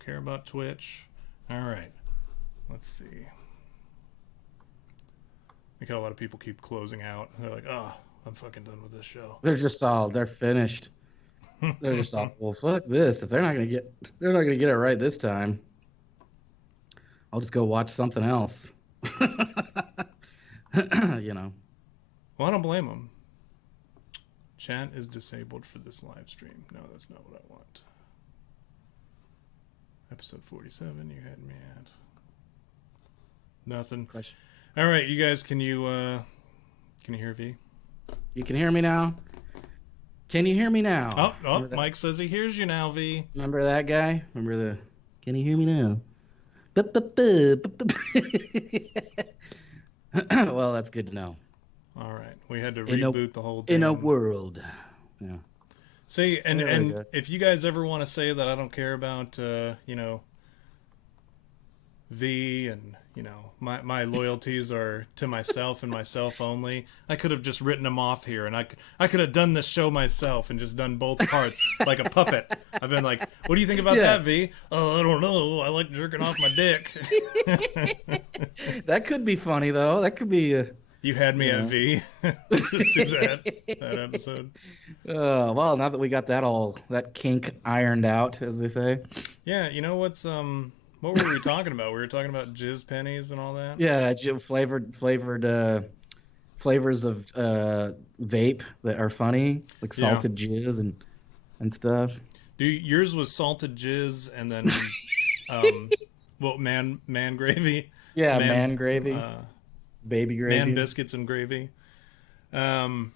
Don't care about Twitch. All right. Let's see. Like how a lot of people keep closing out. They're like, oh, I'm fucking done with this show. They're finished. They're just all, well, fuck this. If they're not gonna get it right this time, I'll just go watch something else. You know. Well, I don't blame them. Chat is disabled for this live stream. No, that's not what I want. Episode 47, you had me at nothing. Question. All right, you guys, can you hear V? You can hear me now? Can you hear me now? Oh, Mike says he hears you now, V. Remember that guy? Can you hear me now? Well, that's good to know. All right, we had to reboot the whole thing. In a world. Yeah. See, and if you guys ever want to say that I don't care about, V and, my loyalties are to myself and myself only, I could have just written them off here, and I could have done this show myself and just done both parts like a puppet. I've been like, what do you think about that, V? Oh, I don't know. I like jerking off my dick. That could be funny, though. That could be... You had me at V. Let's just do that episode. Well, now that we got that kink ironed out, as they say. Yeah, you know what's what were we talking about? We were talking about jizz pennies and all that. Yeah, flavored flavors of vape that are funny, like salted jizz and stuff. Dude, yours was salted jizz and then man gravy. Yeah, man gravy. Baby gravy. Man biscuits and gravy. And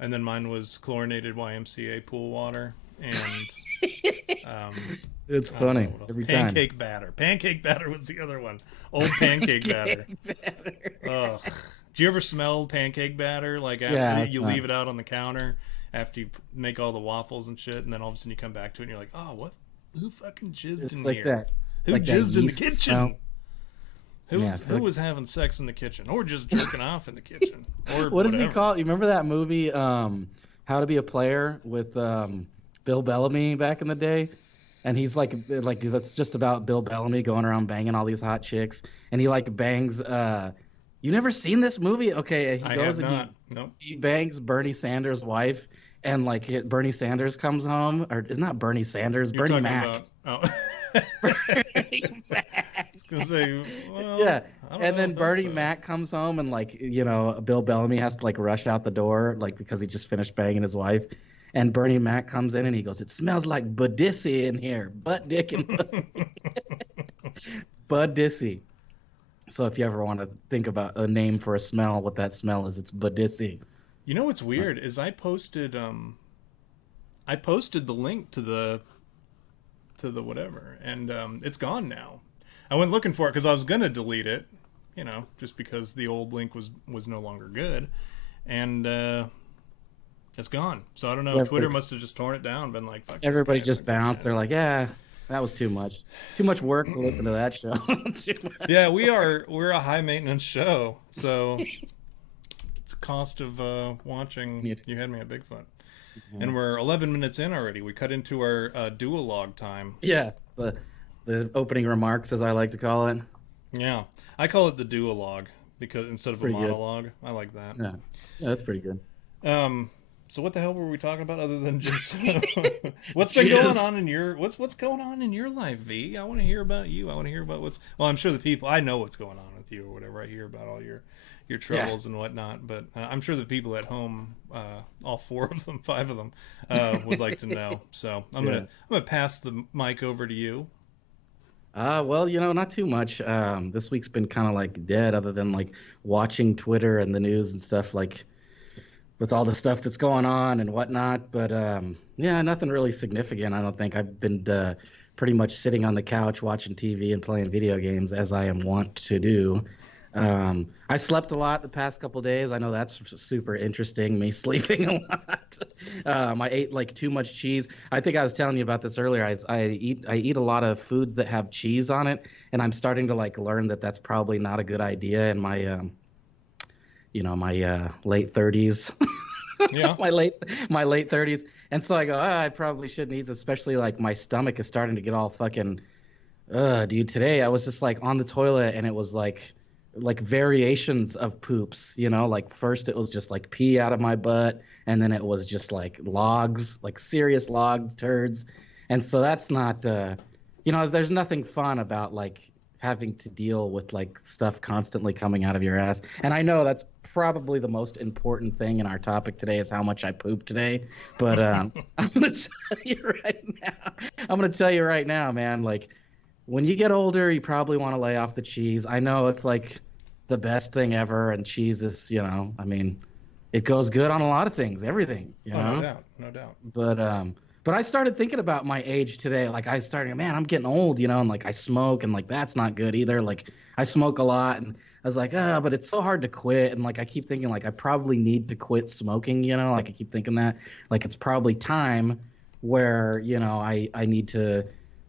then mine was chlorinated YMCA pool water. And it's funny every time. Pancake batter. Pancake batter was the other one. Old pancake batter. Ugh. Do you ever smell pancake batter? Like after you leave it out on the counter after you make all the waffles and shit, and then all of a sudden you come back to it and you're like, oh, what? Who fucking jizzed in here? That. Who like jizzed in the kitchen? Smell. Who was having sex in the kitchen, or just jerking off in the kitchen, or what does he call it? You remember that movie, How to Be a Player, with Bill Bellamy back in the day? And he's like that's just about Bill Bellamy going around banging all these hot chicks, and he like bangs. You never seen this movie? Okay, he goes and he bangs Bernie Sanders' wife, and like Bernie Sanders comes home, or it's not Bernie Sanders, You're Bernie Mac. Bernie Mac. I was gonna say, well, yeah, and then Bernie Mac comes home, and like Bill Bellamy has to like rush out the door, like because he just finished banging his wife, and Bernie Mac comes in and he goes, "It smells like Budissy in here, butt dick and pussy." Budissy. So if you ever want to think about a name for a smell, what that smell is, it's Budissy. You know what's weird is I posted the link to the whatever, and it's gone now. I went looking for it because I was gonna delete it, just because the old link was no longer good, and it's gone. So I don't know. Twitter must have just torn it down, been like, fuck. Everybody just bounced. They're like, yeah, that was too much work to listen to that show. Yeah, we're a high maintenance show, so it's a cost of watching. You had me at Bigfoot. Mm-hmm. And we're 11 minutes in already. We cut into our duologue time. Yeah, the opening remarks, as I like to call it. Yeah, I call it the duologue because instead of a monologue, I like that. Yeah, that's pretty good. So what the hell were we talking about other than just what's been going on in your what's going on in your life, V? I want to hear about you. I want to hear about I'm sure the people, I know what's going on with you or whatever. I hear about all your troubles and whatnot, but I'm sure the people at home, all 4 of them, 5 of them, would like to know. So I'm gonna pass the mic over to you. Well, not too much. This week's been kind of like dead, other than like watching Twitter and the news and stuff, like with all the stuff that's going on and whatnot. But nothing really significant. I don't think. I've been pretty much sitting on the couch watching TV and playing video games, as I am wont to do. I slept a lot the past couple of days. I know that's super interesting, me sleeping a lot. I ate like too much cheese. I think I was telling you about this earlier. I eat a lot of foods that have cheese on it, and I'm starting to like learn that that's probably not a good idea in my my late 30s. Yeah. my late 30s. And so I go, I probably shouldn't eat, especially like my stomach is starting to get all fucking, dude. Today I was just like on the toilet and it was like variations of poops, like first it was just like pee out of my butt and then it was just like logs, like serious logs, turds. And so that's not, there's nothing fun about like having to deal with like stuff constantly coming out of your ass. And I know that's probably the most important thing in our topic today is how much I poop today. But I'm gonna tell you right now, man. Like when you get older, you probably want to lay off the cheese. I know it's like the best thing ever, and cheese is, I mean, it goes good on a lot of things, everything. No doubt. But I started thinking about my age today. Like I started, man, I'm getting old, and like I smoke, and like that's not good either. Like I smoke a lot, and I was like, but it's so hard to quit. And like I keep thinking, like I probably need to quit smoking. Like I keep thinking that, like it's probably time where I need to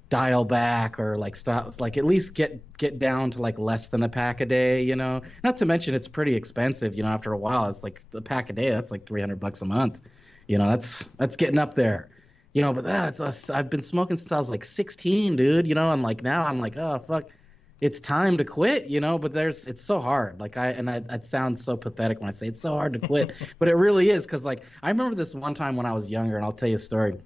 dial back or like stop, like at least get down to like less than a pack a day. Not to mention it's pretty expensive. After a while, it's like the pack a day. That's like $300 a month. That's getting up there. But I've been smoking since I was like 16, dude, and like now I'm like, oh, fuck, it's time to quit, but it's so hard. Like it sounds so pathetic when I say it's so hard to quit, but it really is. Cause like, I remember this one time when I was younger, and I'll tell you a story.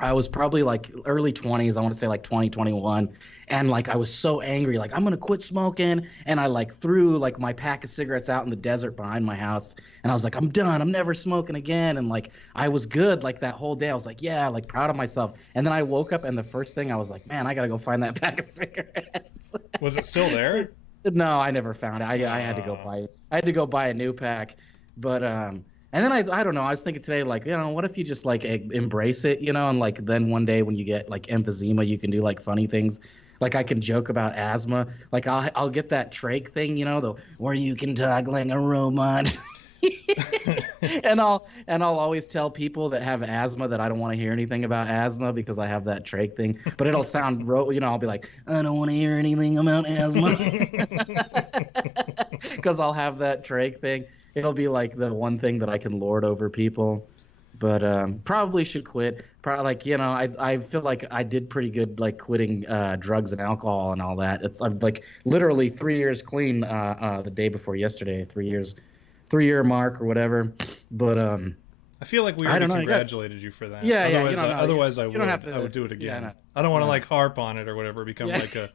I was probably like early 20s. I want to say like 2021. And like, I was so angry, like I'm going to quit smoking. And I like threw like my pack of cigarettes out in the desert behind my house. And I was like, I'm done. I'm never smoking again. And like, I was good like that whole day. I was like, yeah, like proud of myself. And then I woke up and the first thing I was like, man, I got to go find that pack of cigarettes. Was it still there? No, I never found it. I had to go buy it. I had to go buy a new pack. But, and then I don't know, I was thinking today, like, what if you just like embrace it, and like then one day when you get like emphysema, you can do like funny things. Like I can joke about asthma. Like I'll get that trach thing, where you can talk like a robot. and I'll always tell people that have asthma that I don't want to hear anything about asthma because I have that trach thing. But it'll sound, I'll be like, I don't want to hear anything about asthma because I'll have that trach thing. It'll be like the one thing that I can lord over people. But probably should quit. I feel like I did pretty good, like quitting drugs and alcohol and all that. I'm like literally 3 years clean the day before yesterday. 3-year mark or whatever. But I feel like we already congratulated you for that. Yeah, otherwise I would do it again. Yeah, I don't want to like harp on it or whatever. Become like a,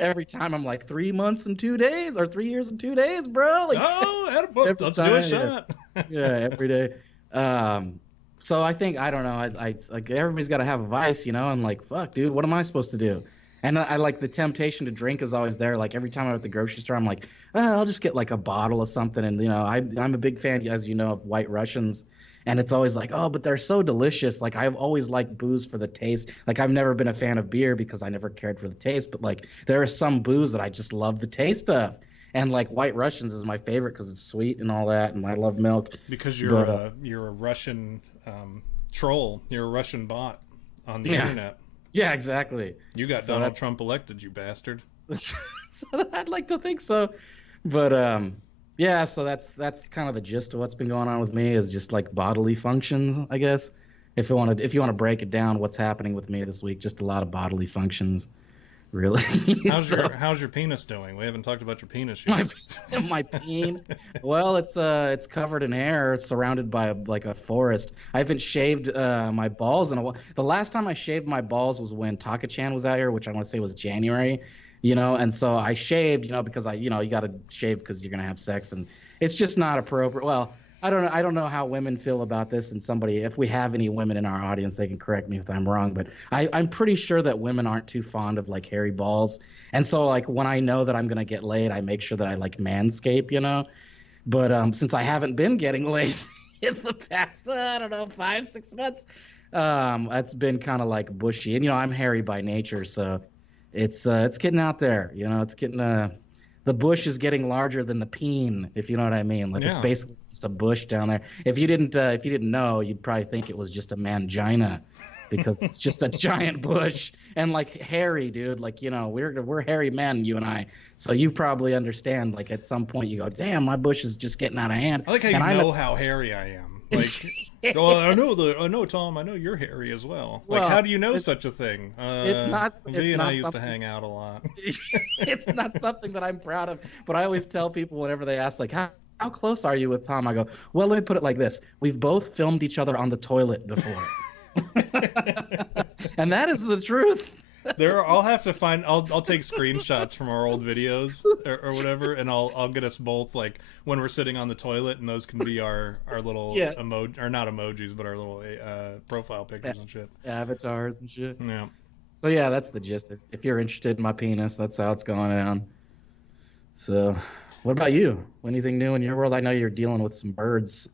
Every time I'm like 3 months and 2 days or 3 years and 2 days, bro. Like, let's do a shot. Yeah, every day. So I think, I don't know, I like everybody's got to have a vice, and like, fuck, dude, what am I supposed to do? And I like the temptation to drink is always there. Like every time I'm at the grocery store, I'm like, I'll just get like a bottle of something. And, I'm a big fan, as you know, of White Russians. And it's always like, oh, but they're so delicious. Like I've always liked booze for the taste. Like I've never been a fan of beer because I never cared for the taste. But like there are some booze that I just love the taste of. And like White Russians is my favorite because it's sweet and all that. And I love milk. Because you're a Russian troll. You're a Russian bot on the internet. Yeah, exactly. You got Donald Trump elected, you bastard. So I'd like to think so. But yeah, so that's kind of the gist of what's been going on with me is just like bodily functions, I guess. If you want to break it down, what's happening with me this week, just a lot of bodily functions. Really? How's your penis doing? We haven't talked about your penis yet. My peen? Well, it's covered in hair. It's surrounded by a forest. I haven't shaved my balls in a while. The last time I shaved my balls was when Taka-chan was out here, which I want to say was January. And so I shaved, because you got to shave because you're gonna have sex, and it's just not appropriate. Well, I don't know how women feel about this, and if we have any women in our audience, they can correct me if I'm wrong, but I'm pretty sure that women aren't too fond of like hairy balls. And so like when I know that I'm going to get laid, I make sure that I like manscape, but since I haven't been getting laid in the past, 5-6 months, it's been kind of like bushy, and I'm hairy by nature. So it's getting out there, it's getting, the bush is getting larger than the peen, if you know what I mean. Like It's basically just a bush down there. If you didn't know, you'd probably think it was just a mangina, because it's just a giant bush and like hairy, dude. Like we're hairy men, you and I. So you probably understand. Like at some point, you go, "Damn, my bush is just getting out of hand." I like how you know how hairy I am. Like, oh, I know, Tom. I know you're hairy as well. Like, Well, how do you know such a thing? it's not. V It's and I not used to something. hang out a lot. It's not something that I'm proud of. But I always tell people whenever they ask, like, how close are you with Tom? I go, well, let me put it like this: we've both filmed each other on the toilet before, and that is the truth. I'll have to find. I'll take screenshots from our old videos or whatever, and I'll get us both like when we're sitting on the toilet, and those can be our little Yeah. emoji, or not emojis, but our little profile pictures and shit. Avatars and shit. Yeah. So yeah, that's the gist. If you're interested in my penis, that's how it's going down. So, what about you? Anything new in your world? I know you're dealing with some birds.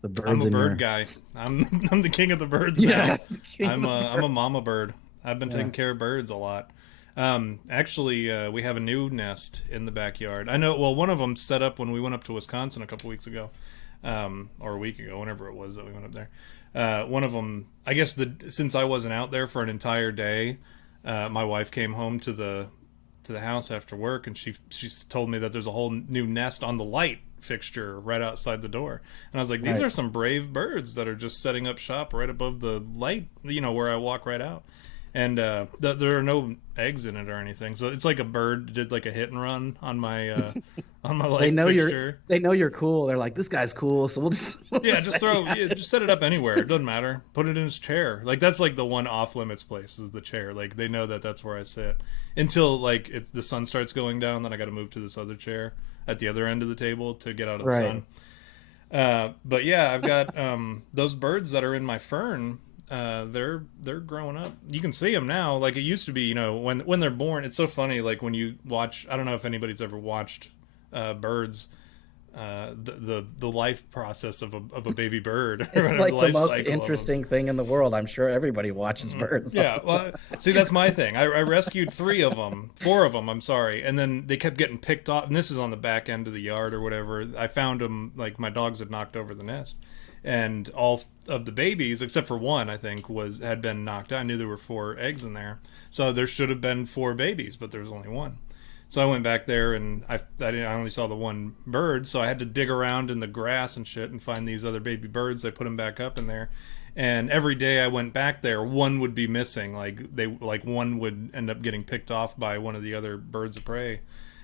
The birds I'm a in bird your... guy. I'm the king of the birds Yeah, now. I'm a mama bird. I've been taking care of birds a lot. Actually, we have a new nest in the backyard. I know. Well, one of them set up when we went up to Wisconsin a couple weeks ago, or a week ago, whenever it was that we went up there. One of them, I guess, since I wasn't out there for an entire day, my wife came home to the house after work, and she told me that there's a whole new nest on the light fixture right outside the door. And I was like, these are some brave birds that are just setting up shop right above the light, where I walk right out. And there are no eggs in it or anything, so it's like a bird did like a hit and run on my light fixture. They know you're cool. They're like, this guy's cool, so we'll just just set it up anywhere. It doesn't matter. Put it in his chair. Like that's like the one off limits place is the chair. Like they know that that's where I sit until like the sun starts going down. Then I got to move to this other chair at the other end of the table to get out of the sun. But yeah, I've got those birds that are in my fern. They're growing up. You can see them now. Like it used to be, when they're born. It's so funny. Like when you watch, I don't know if anybody's ever watched birds, the life process of a baby bird. It's like the most interesting thing in the world. I'm sure everybody watches birds. Yeah, well, see, that's my thing. I rescued 4 of them. I'm sorry, and then they kept getting picked off. And this is on the back end of the yard or whatever. I found them like my dogs had knocked over the nest. And all of the babies, except for one, I think, had been knocked out. I knew there were 4 eggs in there, so there should have been 4 babies, but there was only one. So I went back there, and I only saw the one bird, so I had to dig around in the grass and shit and find these other baby birds. I put them back up in there, and every day I went back there, one would be missing. One would end up getting picked off by one of the other birds of prey,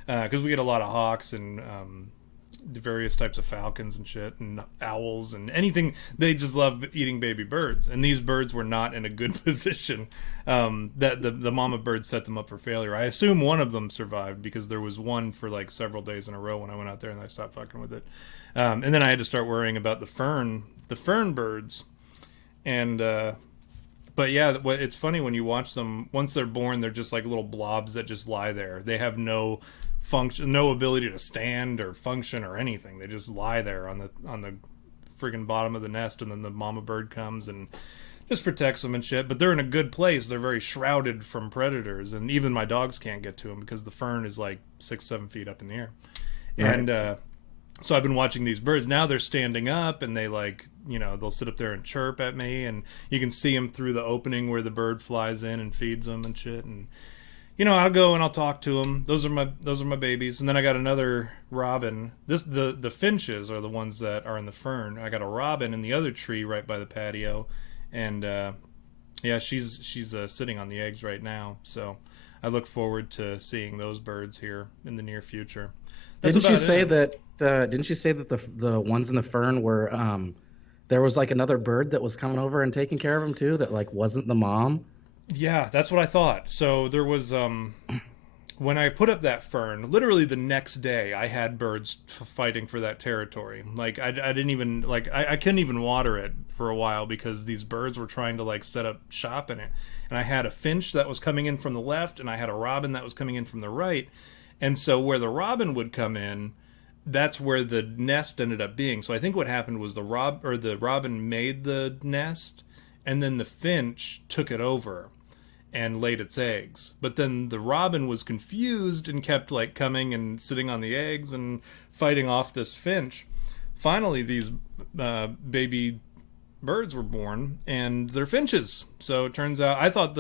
because we get a lot of hawks and the various types of falcons and shit and owls and anything. They just love eating baby birds, and these birds were not in a good position. That the mama bird set them up for failure. I assume one of them survived because there was one for like several days in a row when I went out there, and I stopped fucking with it. And then I had to start worrying about the fern birds. And but yeah, it's funny when you watch them. Once they're born, they're just like little blobs that just lie there. They have no function, no ability to stand or function or anything. They just lie there on the freaking bottom of the nest, and then the mama bird comes and just protects them and shit. But they're in a good place. They're very shrouded from predators, and even my dogs can't get to them because the fern is like 6-7 feet up in the air. Right. And so I've been watching these birds. Now they're standing up, and they they'll sit up there and chirp at me, and you can see them through the opening where the bird flies in and feeds them and shit. And I'll go and I'll talk to them. Those are my babies. And then I got another robin. The finches are the ones that are in the fern. I got a robin in the other tree right by the patio, and yeah, she's sitting on the eggs right now. So I look forward to seeing those birds here in the near future. Didn't you say that the ones in the fern were there was like another bird that was coming over and taking care of them too, that like wasn't the mom? Yeah, that's what I thought. So there was when I put up that fern, literally the next day I had birds fighting for that territory. Like I didn't even I couldn't even water it for a while because these birds were trying to like set up shop in it. And I had a finch that was coming in from the left, and I had a robin that was coming in from the right. And so where the robin would come in, that's where the nest ended up being. So I think what happened was the robin made the nest, and then the finch took it over and laid its eggs. But then the robin was confused and kept like coming and sitting on the eggs and fighting off this finch. Finally, these baby birds were born, and they're finches. So it turns out I thought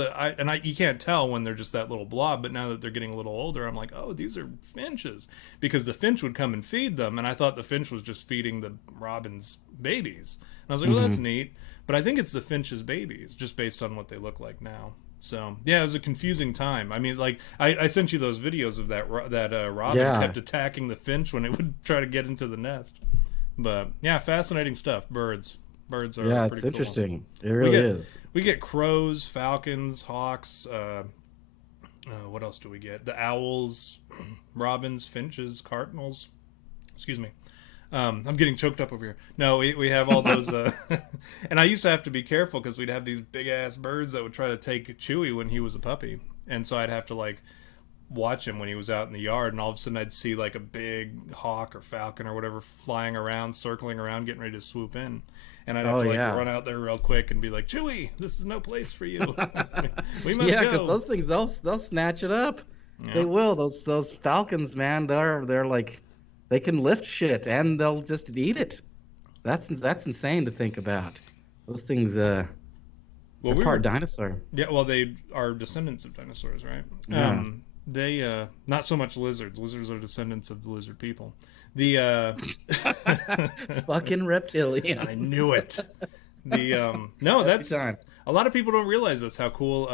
you can't tell when they're just that little blob, but now that they're getting a little older, I'm like, oh, these are finches, because the finch would come and feed them, and I thought the finch was just feeding the robin's babies. And I was like, well, that's neat, but I think it's the finch's babies, just based on what they look like now. So yeah, it was a confusing time. I mean, like I sent you those videos of that robin kept attacking the finch when it would try to get into the nest. But yeah, fascinating stuff. Birds are it's interesting. Cool. It really is. We get crows, falcons, hawks. What else do we get? The owls, robins, finches, cardinals. Excuse me. I'm getting choked up over here. No, we have all those. And I used to have to be careful because we'd have these big ass birds that would try to take Chewy when he was a puppy, and so I'd have to like watch him when he was out in the yard, and all of a sudden I'd see like a big hawk or falcon or whatever flying around, circling around, getting ready to swoop in, and I'd have to run out there real quick and be like, Chewy, this is no place for you. We must go. Because those things they'll snatch it up. Yeah. They will. Those falcons, man, they're like, they can lift shit and they'll just eat it. That's insane to think about. Those things they're part dinosaur. Yeah, well, they are descendants of dinosaurs, right? Yeah. They not so much lizards. Lizards are descendants of the lizard people. The fucking reptilian. I knew it. No, that's a lot of people don't realize this, how cool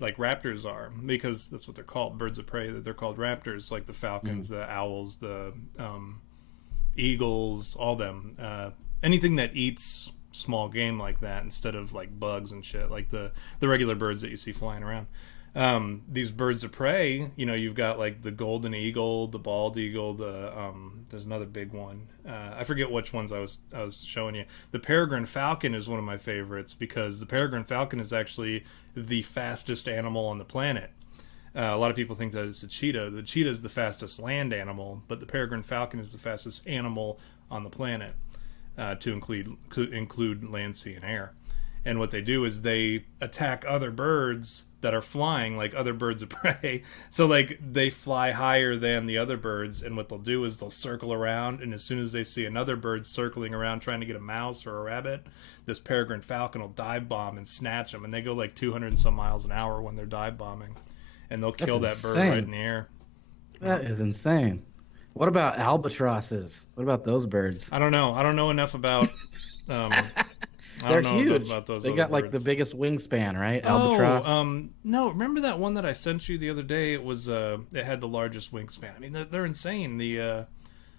like raptors are, because that's what they're called, birds of prey. They're called raptors, like the falcons, the owls, the eagles, all them. Anything that eats small game like that instead of like bugs and shit, like the regular birds that you see flying around. These birds of prey, you know, you've got like the golden eagle, the bald eagle, there's another big one. I forget which ones I was showing you. The peregrine falcon is one of my favorites because the peregrine falcon is actually the fastest animal on the planet. A lot of people think that it's a cheetah. The cheetah is the fastest land animal, but the peregrine falcon is the fastest animal on the planet, to include land, sea, and air. And what they do is they attack other birds that are flying, like other birds of prey. So like they fly higher than the other birds, and what they'll do is they'll circle around, and as soon as they see another bird circling around trying to get a mouse or a rabbit, this peregrine falcon will dive bomb and snatch them, and they go like 200 and some miles an hour when they're dive bombing, and they'll kill that bird right in the air. That is insane. What about albatrosses? What about those birds? I don't know enough about they're huge. They got like the biggest wingspan, right? Albatross. No, remember that one that I sent you the other day? It was it had the largest wingspan. I mean, they're insane.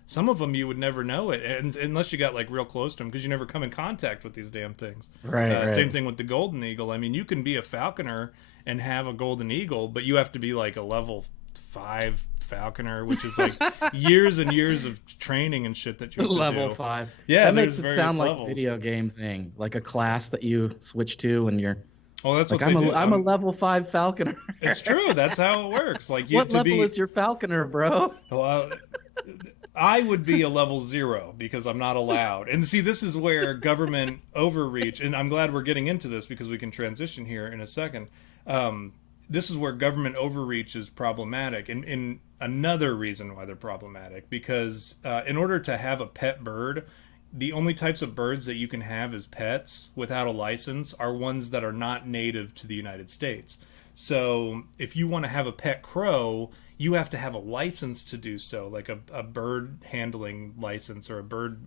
Some of them you would never know it, and unless you got like real close to them, because you never come in contact with these damn things. Right. Same thing with the golden eagle. I mean, you can be a falconer and have a golden eagle, but you have to be like a level 5 falconer, which is like years and years of training and shit that you have to level do. 5. Yeah, that makes it sound levels. Like a video game thing, like a class that you switch to when you're. Oh, that's like, what they do. I'm a level 5 falconer. It's true. That's how it works. Like, what level is your falconer, bro? Well, I would be a level 0 because I'm not allowed. And see, this is where government overreach, and I'm glad we're getting into this because we can transition here in a second. This is where government overreach is problematic, and another reason why they're problematic, because in order to have a pet bird, the only types of birds that you can have as pets without a license are ones that are not native to the United States. So if you want to have a pet crow, you have to have a license to do so, like a bird handling license or a bird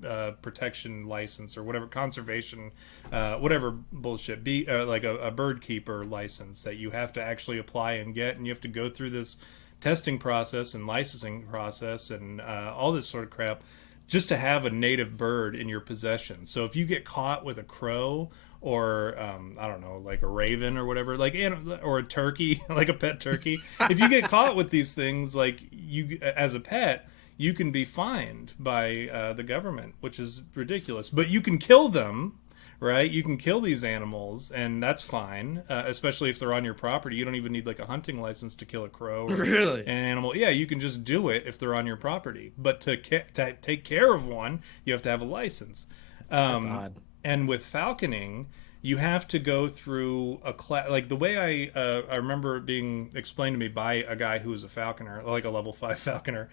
protection license or whatever, conservation, whatever bullshit, like a bird keeper license that you have to actually apply and get, and you have to go through this testing process and licensing process and all this sort of crap just to have a native bird in your possession. So if you get caught with a crow or I don't know, like a raven or whatever, like, or a turkey, like a pet turkey, if you get caught with these things, like, you as a pet, you can be fined by the government, which is ridiculous. But you can kill them, right? You can kill these animals, and that's fine, especially if they're on your property. You don't even need like a hunting license to kill a crow or really? An animal. Yeah, you can just do it if they're on your property. But to take care of one, you have to have a license. That's odd. And with falconing, you have to go through a class. Like the way I remember it being explained to me by a guy who was a falconer, like a level 5 falconer.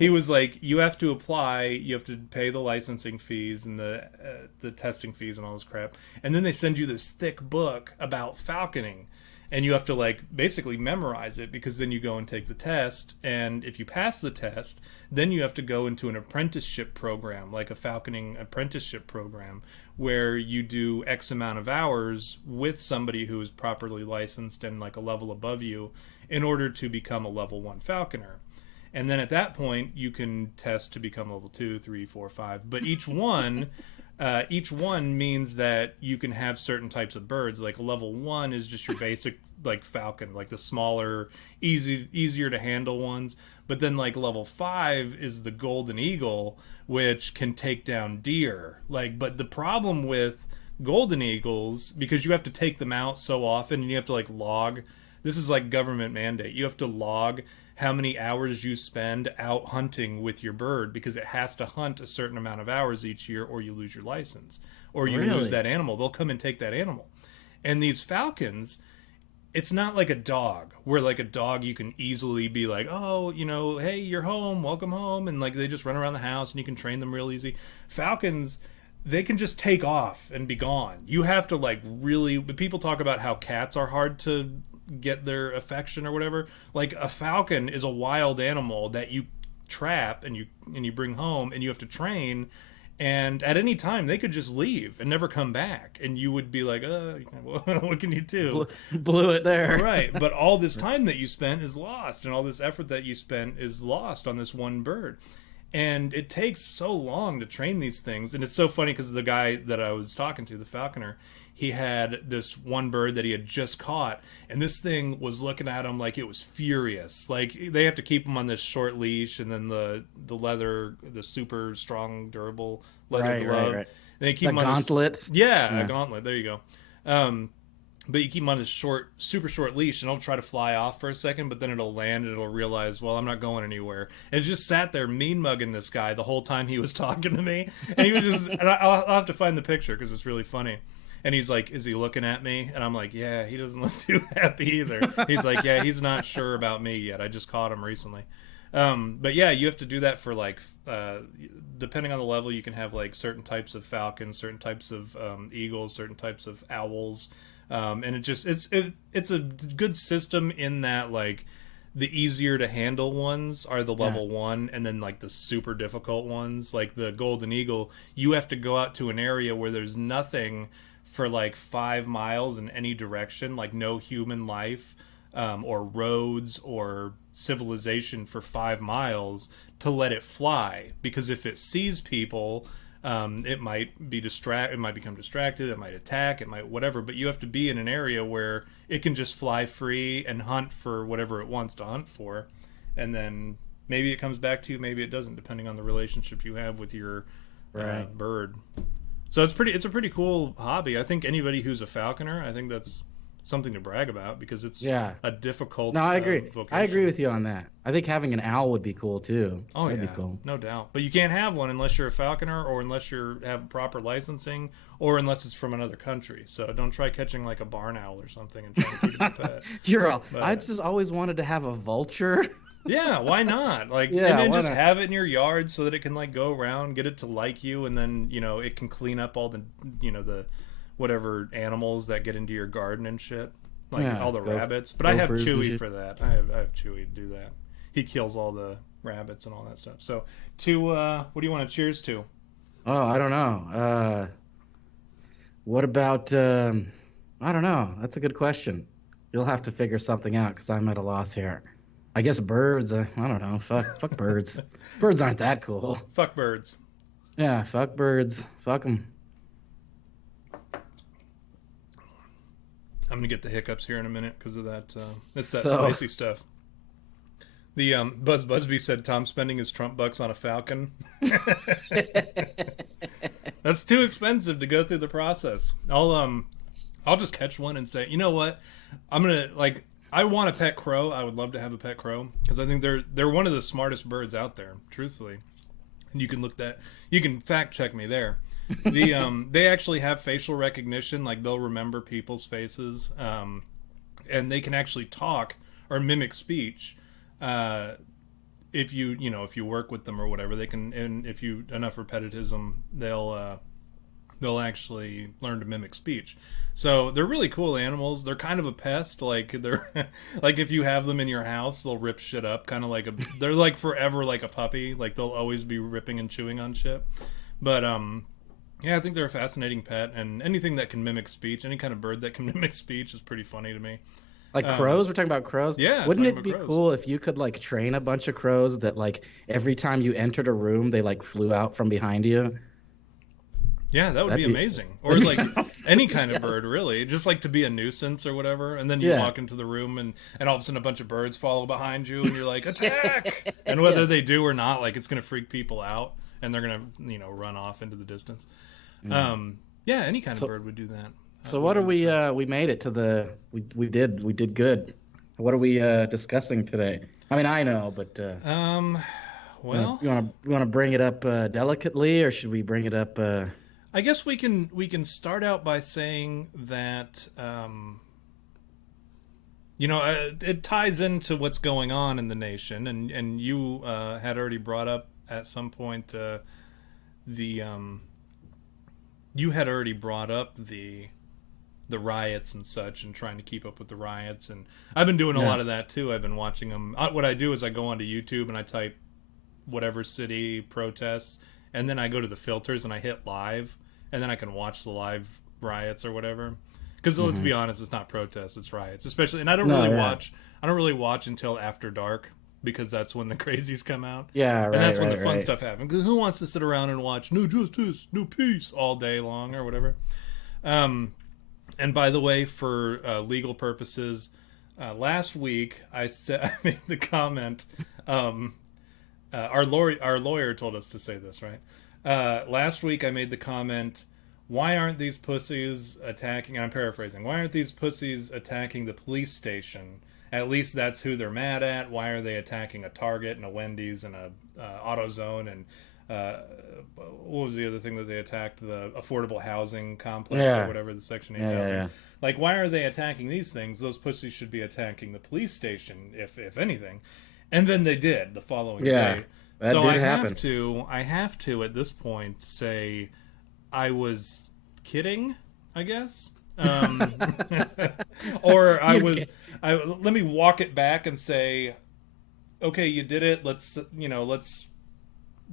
He was like, you have to apply, you have to pay the licensing fees and the testing fees and all this crap, and then they send you this thick book about falconing, and you have to like basically memorize it, because then you go and take the test, and if you pass the test, then you have to go into an apprenticeship program, like a falconing apprenticeship program, where you do X amount of hours with somebody who is properly licensed and like a level above you in order to become a level 1 falconer. And then at that point you can test to become level 2, 3, 4, 5, but each one means that you can have certain types of birds. Like a level 1 is just your basic like falcon, like the smaller, easier to handle ones. But then like level 5 is the golden eagle, which can take down deer. Like, but the problem with golden eagles, because you have to take them out so often, and you have to like log, this is like government mandate, you have to log how many hours you spend out hunting with your bird, because it has to hunt a certain amount of hours each year, or you lose your license, or you lose that animal. They'll come and take that animal. And these falcons, it's not like a dog, where like a dog you can easily be like, oh, you know, hey, you're home, welcome home, and like they just run around the house and you can train them real easy. Falcons, they can just take off and be gone. You have to like really, people talk about how cats are hard to get their affection or whatever. Like a falcon is a wild animal that you trap and you bring home, and you have to train, and at any time they could just leave and never come back, and you would be like, what can you do? Blew it there. Right. But all this time that you spent is lost, and all this effort that you spent is lost on this one bird. And it takes so long to train these things. And it's so funny because the guy that I was talking to, the falconer, he had this one bird that he had just caught, and this thing was looking at him like it was furious. Like they have to keep him on this short leash, and then the leather, the super strong, durable leather glove. Right. They keep him on gauntlet. A gauntlet. There you go. But you keep him on his super short leash, and it'll try to fly off for a second, but then it'll land and it'll realize, well, I'm not going anywhere. And it just sat there mean mugging this guy the whole time he was talking to me. And he was just, and I'll have to find the picture because it's really funny. And he's like, is he looking at me? And I'm like, yeah, he doesn't look too happy either. He's like, yeah, he's not sure about me yet. I just caught him recently. But yeah, you have to do that for like, depending on the level, you can have like certain types of falcons, certain types of eagles, certain types of owls. And it's a good system in that like the easier to handle ones are the level 1, and then like the super difficult ones, like the golden eagle, you have to go out to an area where there's nothing for like 5 miles in any direction, like no human life or roads or civilization for 5 miles, to let it fly. Because if it sees people, it might be it might become distracted, it might attack, it might whatever. But you have to be in an area where it can just fly free and hunt for whatever it wants to hunt for, and then maybe it comes back to you, maybe it doesn't, depending on the relationship you have with your bird. So it's a pretty cool hobby. I think anybody who's a falconer, I think that's something to brag about, because it's a difficult No, I agree. vocation. I agree with you on that. I think having an owl would be cool too. Oh, that'd yeah, be cool. No doubt. But you can't have one unless you're a falconer, or unless you have proper licensing, or unless it's from another country. So don't try catching like a barn owl or something and trying to keep it a pet. I just always wanted to have a vulture. Yeah, why not? Like, and then just have it in your yard so that it can like go around, get it to like you, and then it can clean up all the the whatever animals that get into your garden and shit, like all the rabbits. But I have Chewy for that. I have Chewy to do that. He kills all the rabbits and all that stuff. So, what do you want to cheers to? Oh, I don't know. What about? I don't know. That's a good question. You'll have to figure something out because I'm at a loss here. I guess birds. I don't know. Fuck birds. Birds aren't that cool. Fuck birds. Yeah, fuck birds. Fuck them. I'm gonna get the hiccups here in a minute because of that. It's that spicy stuff. The Buzz Busby said Tom spending his Trump bucks on a falcon. That's too expensive to go through the process. I'll just catch one and say, you know what? I'm gonna I want a pet crow. I would love to have a pet crow because I think they're one of the smartest birds out there, truthfully. And you can fact check me there. They actually have facial recognition, like they'll remember people's faces, and they can actually talk or mimic speech. If if you work with them or whatever, they can, and if you enough repetitism, they'll actually learn to mimic speech. So they're really cool animals. They're kind of a pest. Like they're like if you have them in your house, they'll rip shit up. Kind of like they're like forever like a puppy. Like they'll always be ripping and chewing on shit. But yeah, I think they're a fascinating pet, and anything that can mimic speech, any kind of bird that can mimic speech is pretty funny to me. Like crows, we're talking about crows. Yeah, Wouldn't talking it about be crows. cool if you could like train a bunch of crows that like every time you entered a room, they like flew out from behind you? Yeah, that would be That'd be amazing. Or like any kind of Yeah. bird, really. Just like to be a nuisance or whatever. And then you Yeah. walk into the room and all of a sudden a bunch of birds follow behind you and you're like, attack! And whether they do or not, like it's going to freak people out and they're going to, run off into the distance. Yeah, any kind of bird would do that. So what are we made it to the we did good. What are we discussing today? I mean, I know, but Well, you want to bring it up delicately, or should we bring it up I guess we can start out by saying that it ties into what's going on in the nation, and you had already brought up at some point you had already brought up the riots and such, and trying to keep up with the riots, and I've been doing a lot of that too. I've been watching them. What I do is I go onto YouTube and I type whatever city protests, and then I go to the filters and I hit live, and then I can watch the live riots or whatever. Because let's be honest, it's not protests, it's riots. Especially, and I don't really watch until after dark, because that's when the crazies come out. Yeah, right. And that's when right, the fun right. stuff happens. Because who wants to sit around and watch no justice, no peace all day long or whatever? And by the way, for legal purposes, last week I made the comment. Our lawyer told us to say this, right? Last week I made the comment, why aren't these pussies attacking, and I'm paraphrasing, why aren't these pussies attacking the police station? At least that's who they're mad at. Why are they attacking a Target and a Wendy's and a AutoZone and what was the other thing that they attacked? The affordable housing complex or whatever, the Section 8 housing. Yeah. Like, why are they attacking these things? Those pussies should be attacking the police station, if anything. And then they did the following day. That so did I happen. have to at this point say I was kidding, I guess. Or let me walk it back and say, okay, you did it. Let's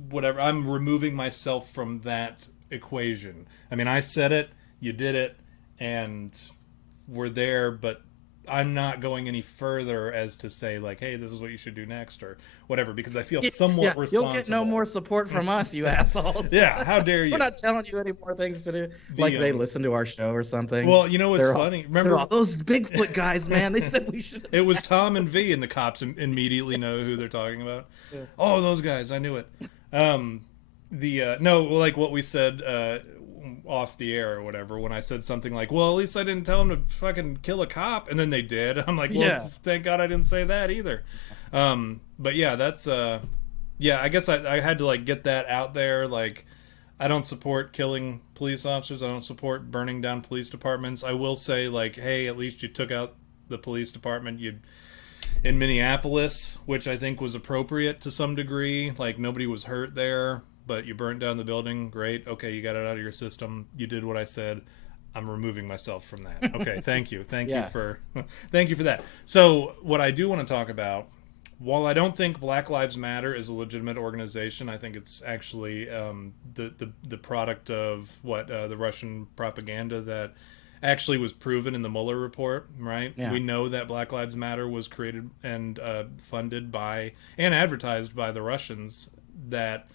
whatever. I'm removing myself from that equation. I mean, I said it, you did it, and we're there, but I'm not going any further as to say, like, hey, this is what you should do next or whatever, because I feel somewhat responsible. You'll get no more support from us, you assholes. Yeah, how dare you? We're not telling you any more things to do. Like they listen to our show or something. Well, you know what's funny? Remember those Bigfoot guys, man? They said we should. It was Tom and V, and the cops immediately know who they're talking about. Yeah. Oh, those guys! I knew it. Like what we said off the air or whatever, when I said something like, well, at least I didn't tell them to fucking kill a cop, and then they did. I'm like, well, thank God I didn't say that either. But yeah, that's I guess I had to like get that out there. Like, I don't support killing police officers. I don't support burning down police departments. I will say, like, hey, at least you took out the police department in Minneapolis, which I think was appropriate to some degree. Like, nobody was hurt there, but you burnt down the building. Great. Okay, you got it out of your system. You did what I said. I'm removing myself from that. Okay, thank you. Thank you for that. So what I do want to talk about, while I don't think Black Lives Matter is a legitimate organization, I think it's actually the product of the Russian propaganda that actually was proven in the Mueller report, right? Yeah. We know that Black Lives Matter was created and funded by and advertised by the Russians. That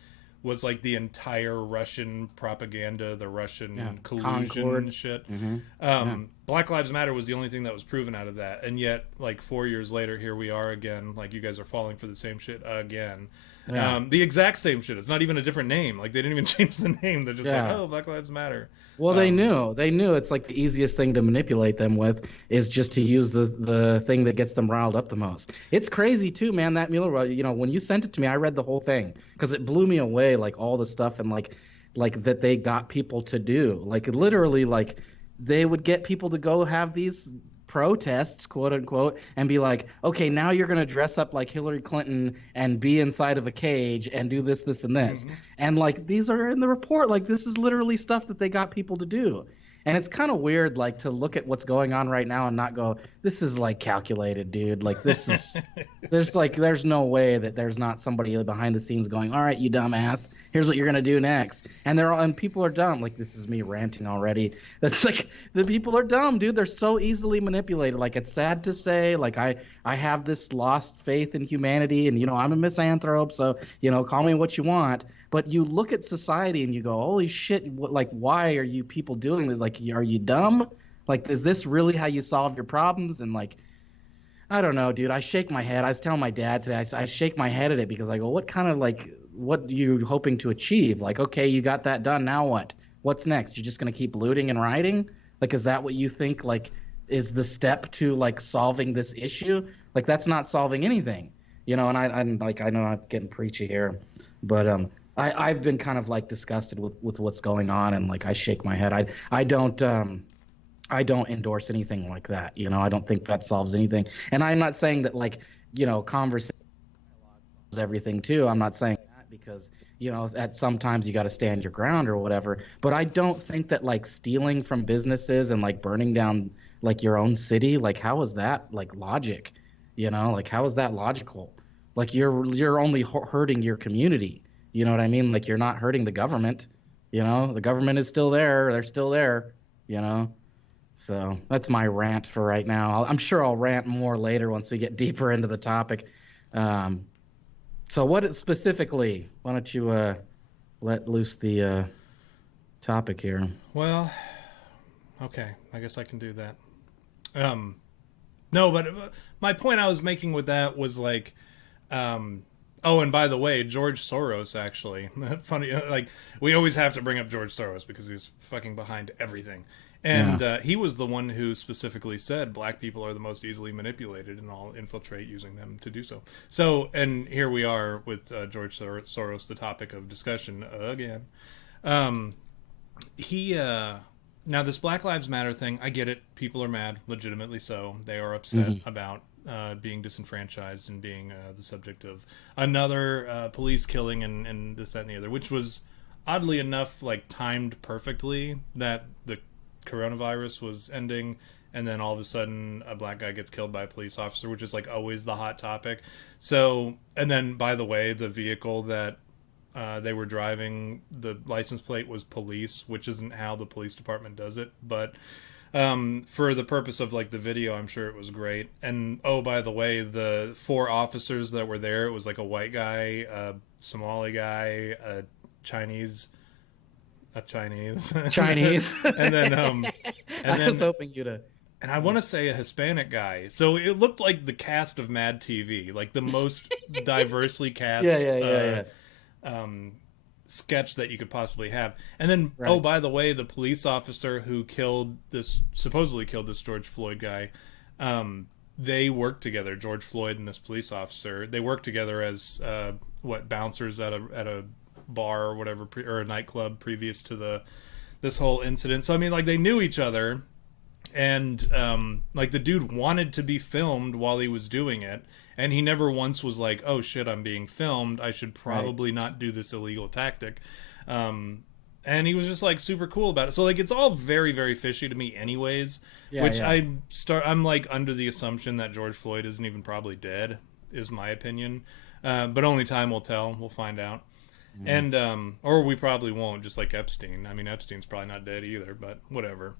was like the entire Russian propaganda, the Russian collusion Concord. Shit. Black Lives Matter was the only thing that was proven out of that. And yet, like 4 years later, here we are again. Like, you guys are falling for the same shit again. Yeah. The exact same shit. It's not even a different name. Like, they didn't even change the name. They're just like, oh, Black Lives Matter. Well, they knew it's like the easiest thing to manipulate them with is just to use the thing that gets them riled up the most. It's crazy too, man. That Mueller, when you sent it to me, I read the whole thing because it blew me away. Like all the stuff and like like that they got people to do. Like literally, like they would get people to go have these protests, quote unquote, and be like, okay, now you're going to dress up like Hillary Clinton and be inside of a cage and do this, this, and this. Mm-hmm. And like these are in the report. Like this is literally stuff that they got people to do. And it's kind of weird, like, to look at what's going on right now and not go, this is like calculated, dude. Like, this is, there's no way that there's not somebody behind the scenes going, all right, you dumbass, here's what you're going to do next. And and people are dumb. Like, this is me ranting already. That's like, the people are dumb, dude. They're so easily manipulated. Like, it's sad to say, like, I have this lost faith in humanity and, I'm a misanthrope. So, call me what you want. But you look at society and you go, holy shit, why are you people doing this? Like, are you dumb? Like, is this really how you solve your problems? And, like, I don't know, dude. I shake my head. I was telling my dad today, I shake my head at it because I go, what are you hoping to achieve? Like, okay, you got that done. Now what? What's next? You're just going to keep looting and rioting? Like, is that what you think, like, is the step to, like, solving this issue? Like, that's not solving anything. And I'm like, I know I'm getting preachy here, but, I've been kind of like disgusted with what's going on, and like I shake my head. I don't endorse anything like that. I don't think that solves anything. And I'm not saying that conversation solves everything too. I'm not saying that because at sometimes you got to stand your ground or whatever. But I don't think that like stealing from businesses and like burning down like your own city, like how is that like logic? Like how is that logical? Like you're only hurting your community. You know what I mean? Like, you're not hurting the government. The government is still there. They're still there, So that's my rant for right now. I'm sure I'll rant more later once we get deeper into the topic. So what specifically, why don't you let loose the topic here? Well, okay. I guess I can do that. No, but my point I was making with that was like, oh, and by the way, George Soros, actually. Funny, like, we always have to bring up George Soros because he's fucking behind everything. And he was the one who specifically said black people are the most easily manipulated and I'll infiltrate using them to do so. So, and here we are with George Soros, the topic of discussion again. Now, this Black Lives Matter thing, I get it. People are mad, legitimately so. They are upset about being disenfranchised and being the subject of another police killing and this, that, and the other, which was oddly enough like timed perfectly that the coronavirus was ending and then all of a sudden a black guy gets killed by a police officer, which is like always the hot topic. So, and then by the way, the vehicle that they were driving, the license plate was police, which isn't how the police department does it, but for the purpose of like the video, I'm sure it was great. And oh, by the way, the 4 officers that were there, it was like a white guy, a Somali guy, a Chinese, and then I was hoping you to. And I want to say a Hispanic guy. So it looked like the cast of Mad TV, like the most diversely cast sketch that you could possibly have. And then, oh, by the way, the police officer who supposedly killed this George Floyd guy, they worked together, George Floyd and this police officer. They worked together as bouncers at a bar or whatever, or a nightclub previous to this whole incident. So I mean, like, they knew each other, and like the dude wanted to be filmed while he was doing it, and he never once was like, oh shit, I'm being filmed, I should probably not do this illegal tactic. And he was just like super cool about it. So like it's all very, very fishy to me anyways, I'm like under the assumption that George Floyd isn't even probably dead, is my opinion. But only time will tell. We'll find out. And or we probably won't, just like Epstein. I mean, Epstein's probably not dead either, but whatever.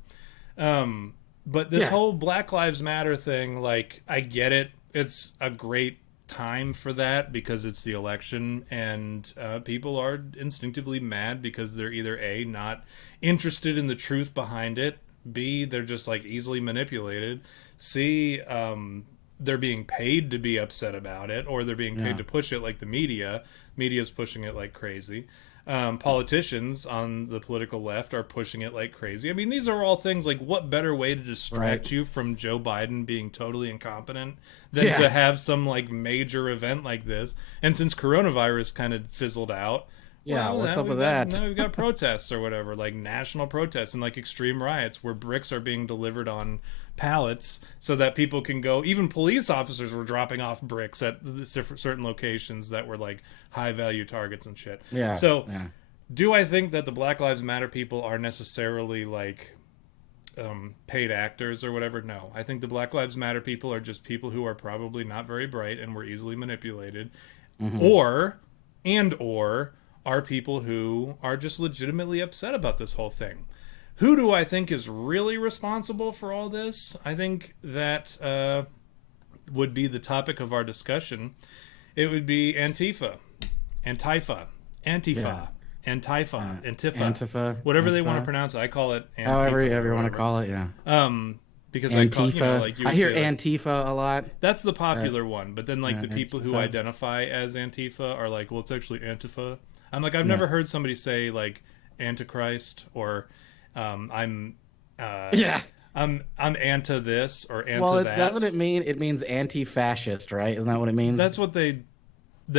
But this whole Black Lives Matter thing, like, I get it. It's a great time for that because it's the election, and people are instinctively mad because they're either A, not interested in the truth behind it, B, they're just like easily manipulated, C, they're being paid to be upset about it, or they're being paid to push it, like the media's pushing it like crazy. Politicians on the political left are pushing it like crazy. I mean, these are all things like, what better way to distract you from Joe Biden being totally incompetent than to have some like major event like this? And since coronavirus kind of fizzled out, Yeah, what's up with that? Now we've got protests or whatever, like national protests and like extreme riots where bricks are being delivered on pallets so that people can go. Even police officers were dropping off bricks at certain locations that were like high value targets and shit. Yeah. So, yeah. do I think that the Black Lives Matter people are necessarily like paid actors or whatever? No. I think the Black Lives Matter people are just people who are probably not very bright and were easily manipulated, or are people who are just legitimately upset about this whole thing. Who do I think is really responsible for all this? I think that would be the topic of our discussion. It would be Antifa, Antifa, whatever they want to pronounce it. I call it Antifa. However you want to call it, yeah. Because Antifa. I hear Antifa a lot. That's the popular one, but then like the people who identify as Antifa are like, well, it's actually Antifa. I'm like, I've never heard somebody say like Antichrist or I'm anti this or anti well, that. Doesn't it mean it means anti-fascist, right? Isn't that what it means? That's what the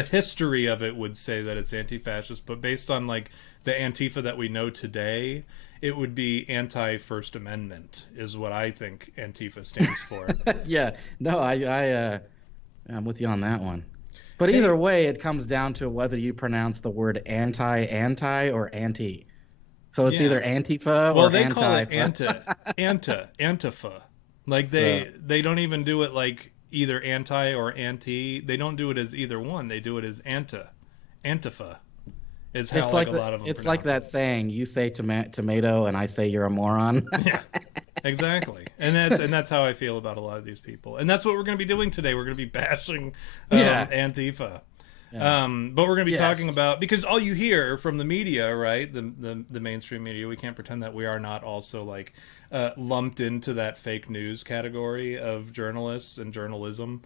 history of it would say, that it's anti-fascist, but based on like the Antifa that we know today, it would be anti-First Amendment is what I think Antifa stands for. Yeah, no, I'm with you on that one. But either way, it comes down to whether you pronounce the word anti or anti. So it's either Antifa or they Antifa. call it Antifa. Like they don't even do it like either anti or anti. They don't do it as either one. They do it as Antifa. Is how it's like a lot of them. It's like that saying: you say tomato, and I say you're a moron. Yeah, exactly. And that's how I feel about a lot of these people. And that's what we're going to be doing today. We're going to be bashing Antifa. Yeah. But we're going to be talking about, because all you hear from the media, right? The mainstream media. We can't pretend that we are not also like lumped into that fake news category of journalists and journalism.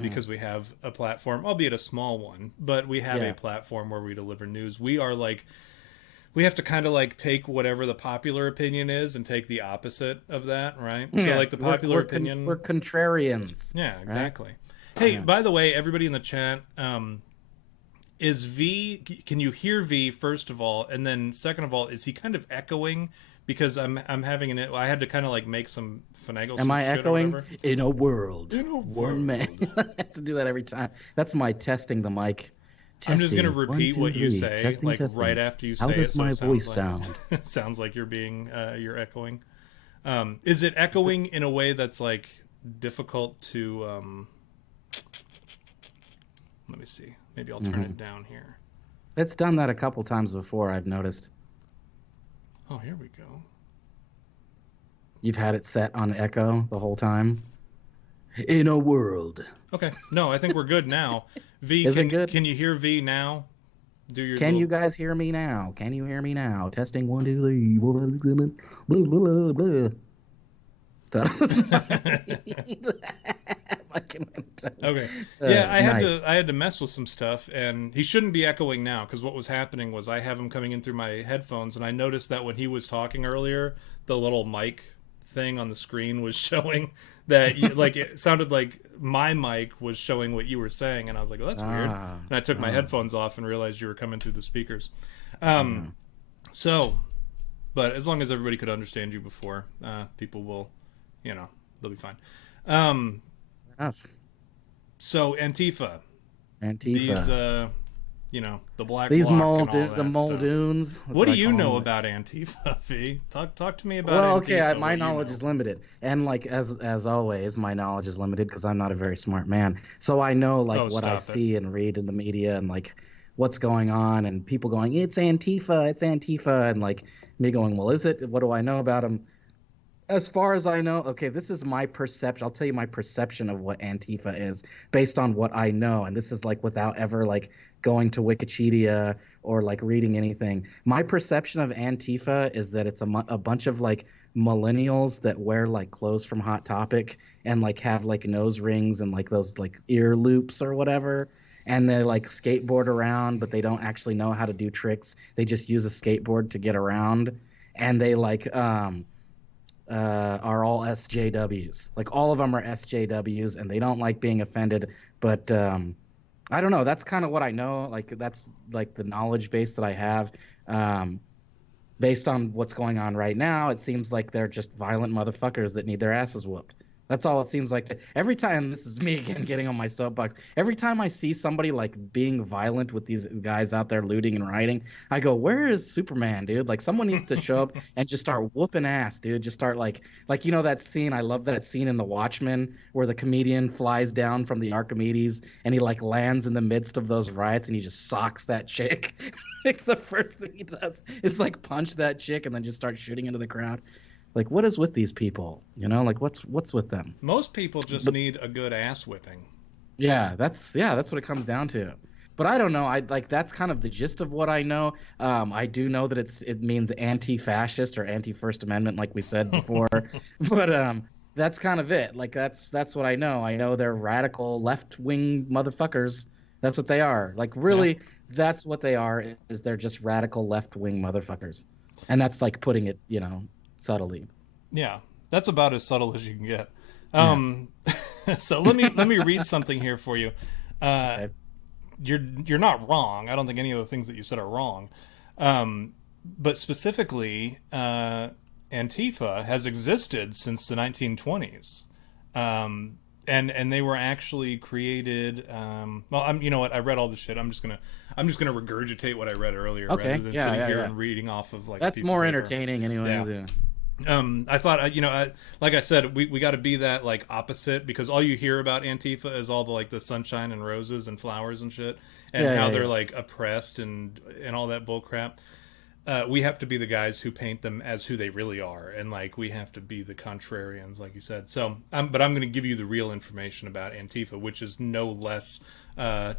Because we have a platform, albeit a small one, but we have a platform where we deliver news. We are like, we have to kind of like take whatever the popular opinion is and take the opposite of that, right? Yeah. So like the popular opinion. We're contrarians. Yeah, exactly. Right? Hey, by the way, everybody in the chat, is V, can you hear V, first of all? And then second of all, is he kind of echoing? Because I'm having I had to kind of like make some finagle. Am I echoing? In a world. One man. I have to do that every time. That's my testing the mic. I'm just gonna repeat what you say, testing. Right after you say it. How does my voice sound? It sounds like you're being you're echoing. Is it echoing in a way that's like difficult to? Let me see. Maybe I'll turn it down here. It's done that a couple times before, I've noticed. Oh, here we go. You've had it set on echo the whole time? In a world. Okay. No, I think we're good now. V, can you hear V now? Can you guys hear me now? Can you hear me now? Testing 1, 2, 3. Blah, blah, blah. That was okay. Yeah, I had to mess with some stuff, and he shouldn't be echoing now, because what was happening was I have him coming in through my headphones, and I noticed that when he was talking earlier, the little mic thing on the screen was showing that it sounded like my mic was showing what you were saying, and I was like, oh, that's weird. And I took my headphones off and realized you were coming through the speakers. So, but as long as everybody could understand you before, people will, they'll be fine. So Antifa. These, the black these bloc the Muldoons. What do you know about Antifa, V? Talk to me about. Well, Antifa, okay, my knowledge is limited, and like as always, my knowledge is limited because I'm not a very smart man. So I know what I see and read in the media and like what's going on, and people going, it's Antifa, and like me going, well, is it? What do I know about them? As far as I know, okay, this is my perception. I'll tell you my perception of what Antifa is based on what I know. And this is like without ever like going to Wikipedia or like reading anything. My perception of Antifa is that it's a bunch of like millennials that wear like clothes from Hot Topic and like have like nose rings and like those like ear loops or whatever. And they like skateboard around, but they don't actually know how to do tricks. They just use a skateboard to get around. And they like, are all SJWs. Like all of them are SJWs, and they don't like being offended. But I don't know. That's kind of what I know. Like that's like the knowledge base that I have. Um, Based on what's going on right now, it seems like they're just violent motherfuckers that need their asses whooped. That's all it seems like to every time. This is me again getting on my soapbox. Every time I see somebody like being violent with these guys out there looting and rioting, I go, "Where is Superman, dude? Like someone needs to show up and just start whooping ass, dude. Just start like that scene. I love that scene in The Watchmen where the comedian flies down from the Archimedes and he like lands in the midst of those riots and he just socks that chick. It's the first thing he does is like punch that chick and then just start shooting into the crowd. Like, what is with these people? You know, like what's with them? Most people just But need a good ass whipping. yeah, that's what it comes down to. But I don't know. I like that's kind of the gist of what I know. I do know that it means anti-fascist or anti-First Amendment, like we said before. But that's kind of it. Like that's what I know. I know they're radical left-wing motherfuckers. That's what they are. Like Yeah. really, that's what they are. Is they're just radical left-wing motherfuckers, and that's like putting it, subtly. Yeah, that's about as subtle as you can get. Yeah. Um, so let me read something here for you. Uh, Okay. you're not wrong. I don't think any of the things that you said are wrong. Um, but specifically, Antifa has existed since the 1920s. Um, and they were actually created. Well, you know what? I read all this shit. I'm just gonna regurgitate what I read earlier rather Okay. than Yeah. sitting Yeah. here Yeah. and reading off of like a That's piece of more paper. entertaining, anyway. Yeah. Yeah. I thought, like I said, we got to be that like opposite because all you hear about Antifa is all the like the sunshine and roses and flowers and shit, and Yeah. how Yeah. they're Yeah. like oppressed and all that bull crap. We have to be the guys who paint them as who they really are, and like we have to be the contrarians, like you said. So, but I'm going to give you the real information about Antifa, which is no less uh,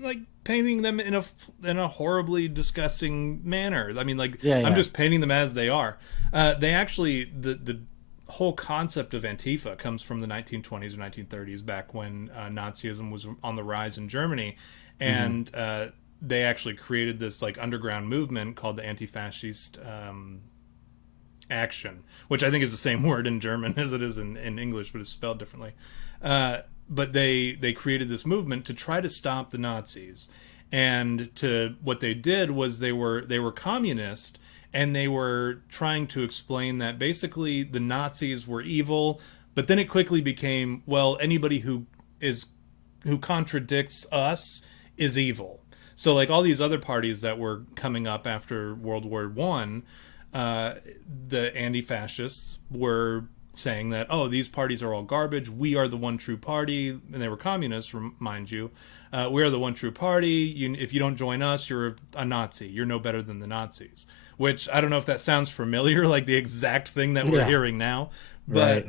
like painting them in a horribly disgusting manner. I mean, like Yeah. I'm Yeah. just painting them as they are. They actually the whole concept of Antifa comes from the 1920s or 1930s, back when Nazism was on the rise in Germany, Hmm. and they actually created this like underground movement called the Anti-Fascist Action, which I think is the same word in German as it is in English, but it's spelled differently. But they created this movement to try to stop the Nazis, and to what they did was they were communist, and they were trying to explain that basically the Nazis were evil, but then it quickly became, well, anybody who contradicts us is evil. So like all these other parties that were coming up after World War One, uh, the anti-fascists were saying that, oh, these parties are all garbage. We are the one true party, and they were communists, mind you. We are the one true party. If you don't join us, you're a Nazi. You're no better than the Nazis. Which I don't know if that sounds familiar, like the exact thing that we're Yeah. hearing now, but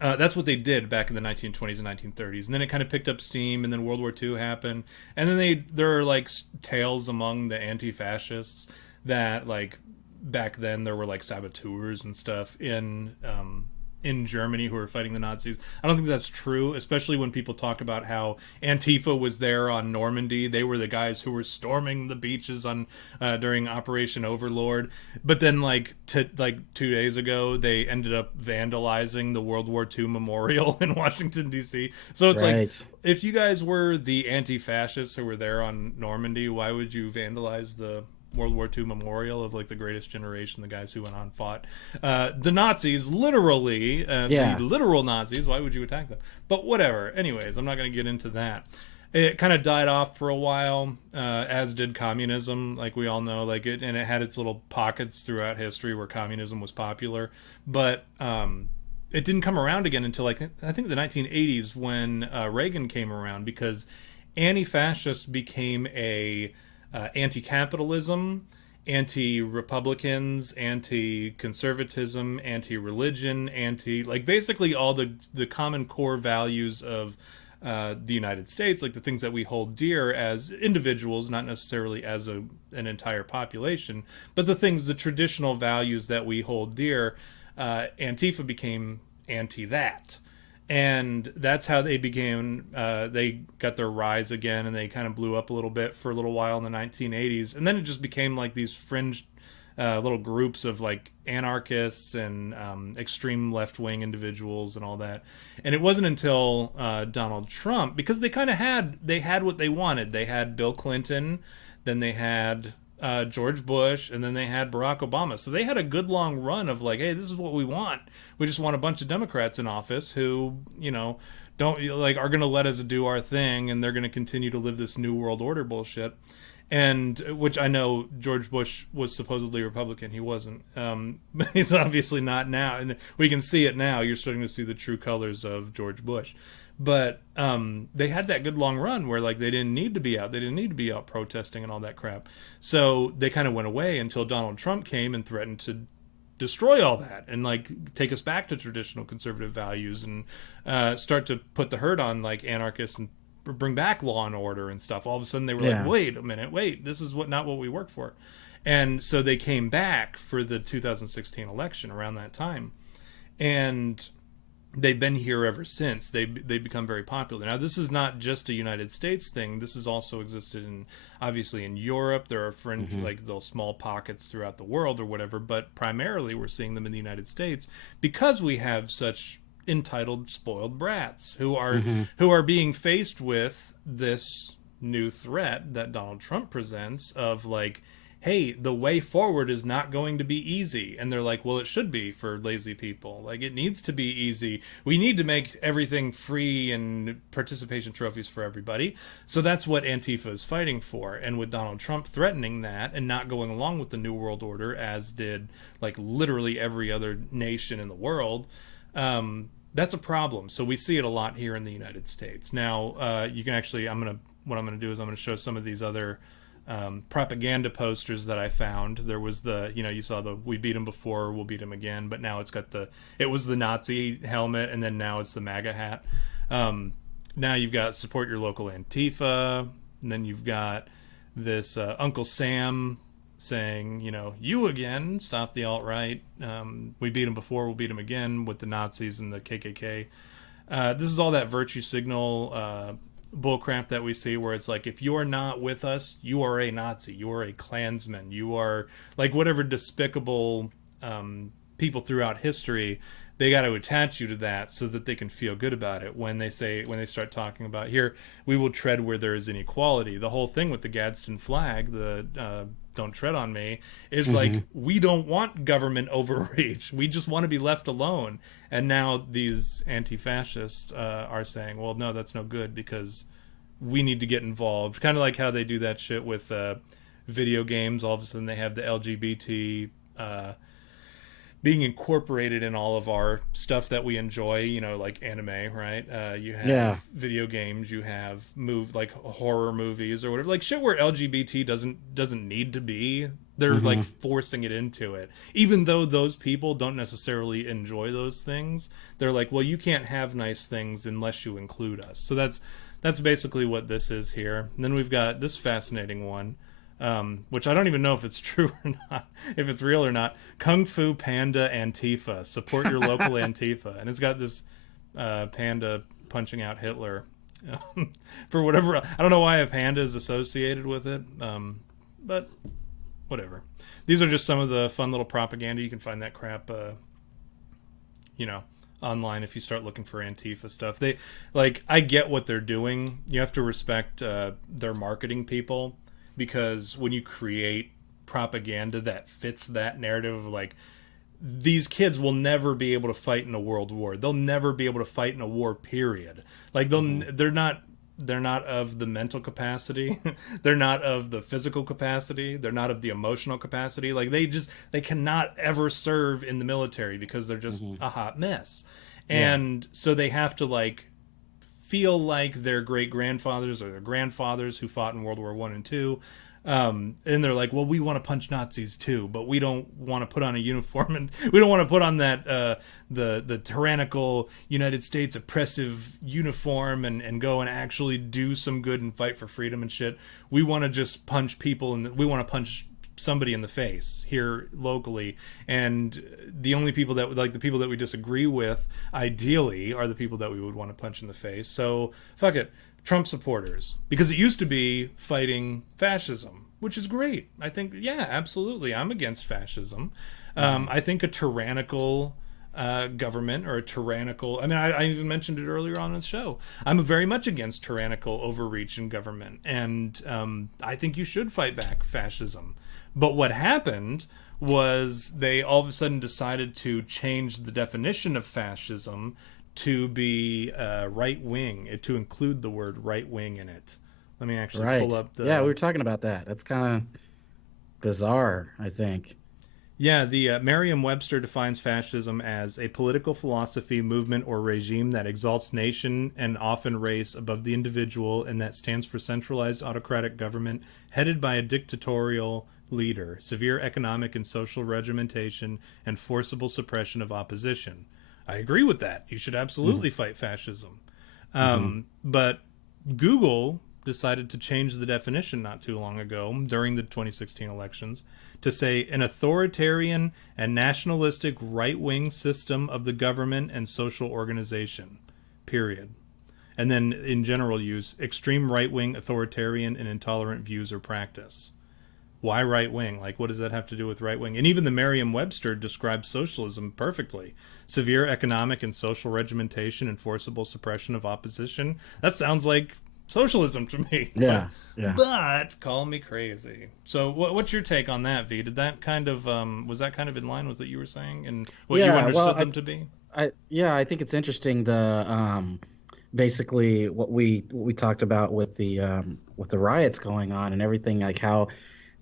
Right. that's what they did back in the 1920s and 1930s, and then it kind of picked up steam, and then World War II happened, and then there are like tales among the anti-fascists that like back then there were like saboteurs and stuff in Germany who were fighting the Nazis. I don't think that's true, especially when people talk about how Antifa was there on Normandy. They were the guys who were storming the beaches on during Operation Overlord. But then, like 2 days ago, they ended up vandalizing the World War II memorial in Washington D.C. So it's like, Right. if you guys were the anti-fascists who were there on Normandy, why would you vandalize the World War II memorial of like the greatest generation, the guys who went on and fought the Nazis, literally, the Yeah. literal Nazis? Why would you attack them? But whatever. Anyways, I'm not going to get into that. It kind of died off for a while, as did communism, like we all know. And it had its little pockets throughout history where communism was popular, but it didn't come around again until like I think the 1980s when Reagan came around, because anti-fascists became a anti-capitalism, anti-republicans, anti-conservatism, anti-religion, like basically all the common core values of the United States, like the things that we hold dear as individuals, not necessarily as an entire population, but the traditional values that we hold dear. Antifa became anti that, and that's how they began. They got their rise again, and they kind of blew up a little bit for a little while in the 1980s, and then it just became like these fringe little groups of like anarchists and extreme left-wing individuals and all that. And it wasn't until Donald Trump, because they kind of had what they wanted. They had Bill Clinton, then they had George Bush, and then they had Barack Obama. So they had a good long run of like, hey, this is what we want. We just want a bunch of Democrats in office who, don't like are going to let us do our thing, and they're going to continue to live this new world order bullshit. And which I know George Bush was supposedly Republican. He wasn't. He's obviously not now, and we can see it now. You're starting to see the true colors of George Bush. But they had that good long run where like they didn't need to be out. They didn't need to be out protesting and all that crap. So they kind of went away until Donald Trump came and threatened to destroy all that and like take us back to traditional conservative values and start to put the hurt on like anarchists and bring back law and order and stuff. All of a sudden they were like, wait a minute, this is not what we work for. And so they came back for the 2016 election around that time, and they've been here ever since. They've become very popular. Now this is not just a United States thing. This has also existed in obviously in Europe. There are fringe like those small pockets throughout the world or whatever, but primarily we're seeing them in the United States because we have such entitled spoiled brats who are being faced with this new threat that Donald Trump presents of like, hey, the way forward is not going to be easy. And they're like, well, it should be for lazy people. Like, it needs to be easy. We need to make everything free and participation trophies for everybody. So that's what Antifa is fighting for. And with Donald Trump threatening that and not going along with the New World Order, as did like literally every other nation in the world, that's a problem. So we see it a lot here in the United States. Now, you can actually, what I'm going to do is I'm going to show some of these other propaganda posters that I found. There was the, you saw the "we beat him before, we'll beat him again," but now it's got it was the Nazi helmet, and then now it's the MAGA hat. Now you've got "support your local Antifa," and then you've got this Uncle Sam saying, "you again, stop the alt-right. We beat him before, we'll beat him again," with the Nazis and the KKK. This is all that virtue signal bullcrap that we see, where it's like, if you're not with us, you are a Nazi, you are a Klansman, you are like whatever despicable people throughout history. They got to attach you to that so that they can feel good about it when they start talking about, here we will tread where there is inequality. The whole thing with the Gadsden flag, the "don't tread on me," is like, we don't want government overreach. We just want to be left alone. And now these anti-fascists are saying, well, no, that's no good because we need to get involved. Kind of like how they do that shit with video games. All of a sudden they have the LGBT being incorporated in all of our stuff that we enjoy, like anime, right? You have video games, you have like horror movies or whatever, like shit where LGBT doesn't need to be. They're like forcing it into it, even though those people don't necessarily enjoy those things. They're like, well, you can't have nice things unless you include us. So that's basically what this is here. And then we've got this fascinating one, which I don't even know if it's true or not, if it's real or not. Kung Fu Panda Antifa, support your local Antifa. And it's got this panda punching out Hitler. For whatever, I don't know why a panda is associated with it, but whatever. These are just some of the fun little propaganda. You can find that crap, online if you start looking for Antifa stuff. They, like, I get what they're doing. You have to respect their marketing people, because when you create propaganda that fits that narrative of like, these kids will never be able to fight in a world war. They'll never be able to fight in a war, period. Like they're not of the mental capacity. They're not of the physical capacity. They're not of the emotional capacity. Like they cannot ever serve in the military because they're just a hot mess. And so they have to like feel like their great grandfathers or their grandfathers who fought in World War I and II. And they're like, well, we want to punch Nazis too, but we don't want to put on a uniform, and we don't want to put on that the tyrannical United States oppressive uniform and go and actually do some good and fight for freedom and shit. We want to just punch people, and we want to punch somebody in the face here locally, and the only people that like the people that we disagree with ideally are the people that we would want to punch in the face. So fuck it, Trump supporters, because it used to be fighting fascism, which is great. I think, yeah, absolutely. I'm against fascism. I think a tyrannical government, or a tyrannical, I mean, I even mentioned it earlier on the show. I'm very much against tyrannical overreach in government, and I think you should fight back fascism. But what happened was they all of a sudden decided to change the definition of fascism to be right wing, to include the word right wing in it. Let me actually pull up the. Yeah, we were talking about that. That's kind of bizarre, I think. Yeah, the Merriam-Webster defines fascism as a political philosophy, movement, or regime that exalts nation and often race above the individual, and that stands for centralized autocratic government headed by a dictatorial leader, severe economic and social regimentation, and forcible suppression of opposition. I agree with that. You should absolutely fight fascism. But Google decided to change the definition not too long ago during the 2016 elections to say an authoritarian and nationalistic right-wing system of the government and social organization, period. And then in general use extreme right-wing, authoritarian, and intolerant views or practice. Why right-wing? Like, what does that have to do with right-wing? And even the Merriam-Webster describes socialism perfectly. Severe economic and social regimentation and forcible suppression of opposition. That sounds like socialism to me. Yeah, But call me crazy. So what's your take on that, V? Did that kind of, was that kind of in line with what you were saying and what you understood them to be? I think it's interesting, the basically what we talked about with the riots going on and everything, like how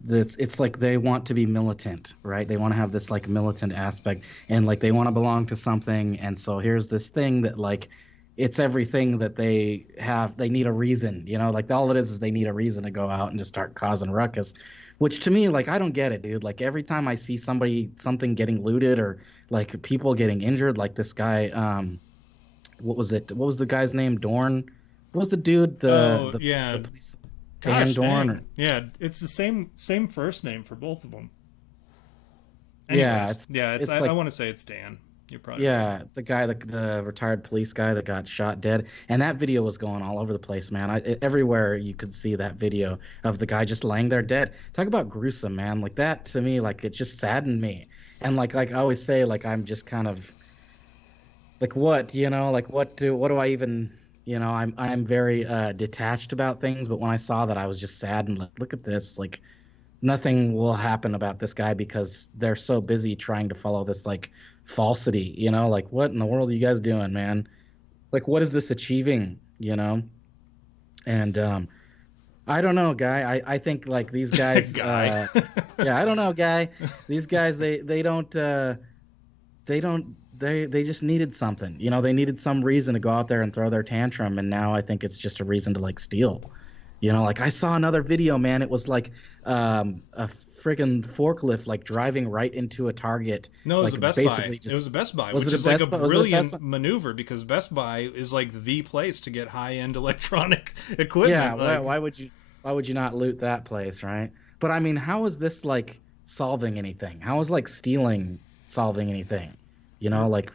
it's like they want to be militant, right? They want to have this like militant aspect, and like they want to belong to something, and so here's this thing that like it's everything that they have. They need a reason, like all it is they need a reason to go out and just start causing ruckus, which to me, like, I don't get it, dude. Like every time I see something getting looted or like people getting injured, like this guy, what was the guy's name? Dorn? What was the dude? The police. Dan Dorn. Yeah, it's the same first name for both of them. Anyways, it's I want to say it's Dan. You're probably right. The guy, the retired police guy that got shot dead, and that video was going all over the place, man. Everywhere you could see that video of the guy just laying there dead. Talk about gruesome, man. Like that to me, like it just saddened me. And like I always say, like I'm just kind of like what do I even. I'm very detached about things, but when I saw that, I was just sad and like, look at this. Like, nothing will happen about this guy because they're so busy trying to follow this like falsity. Like what in the world are you guys doing, man? Like, what is this achieving? And I don't know, guy. I think like these guys. Guy. I don't know, guy. These guys, they just needed something. They needed some reason to go out there and throw their tantrum, and now I think it's just a reason to like steal. Like I saw another video, man. It was like a friggin' forklift like driving right into a Target. No, it was like, a Best Buy. It was a Best Buy, which is like a brilliant maneuver because Best Buy is like the place to get high-end electronic equipment. Yeah, like... why would you not loot that place, right? But I mean, how is this like solving anything? How is like stealing solving anything? Like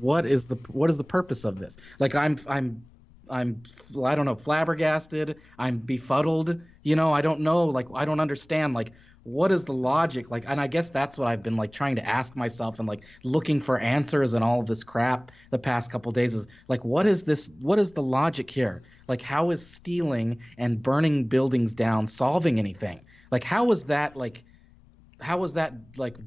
what is the purpose of this? Like I'm I don't know, flabbergasted. I'm befuddled. I don't know. Like I don't understand. Like what is the logic? Like, and I guess that's what I've been like trying to ask myself and like looking for answers and all of this crap the past couple of days is like, what is this? What is the logic here? Like, how is stealing and burning buildings down solving anything? Like, how is that like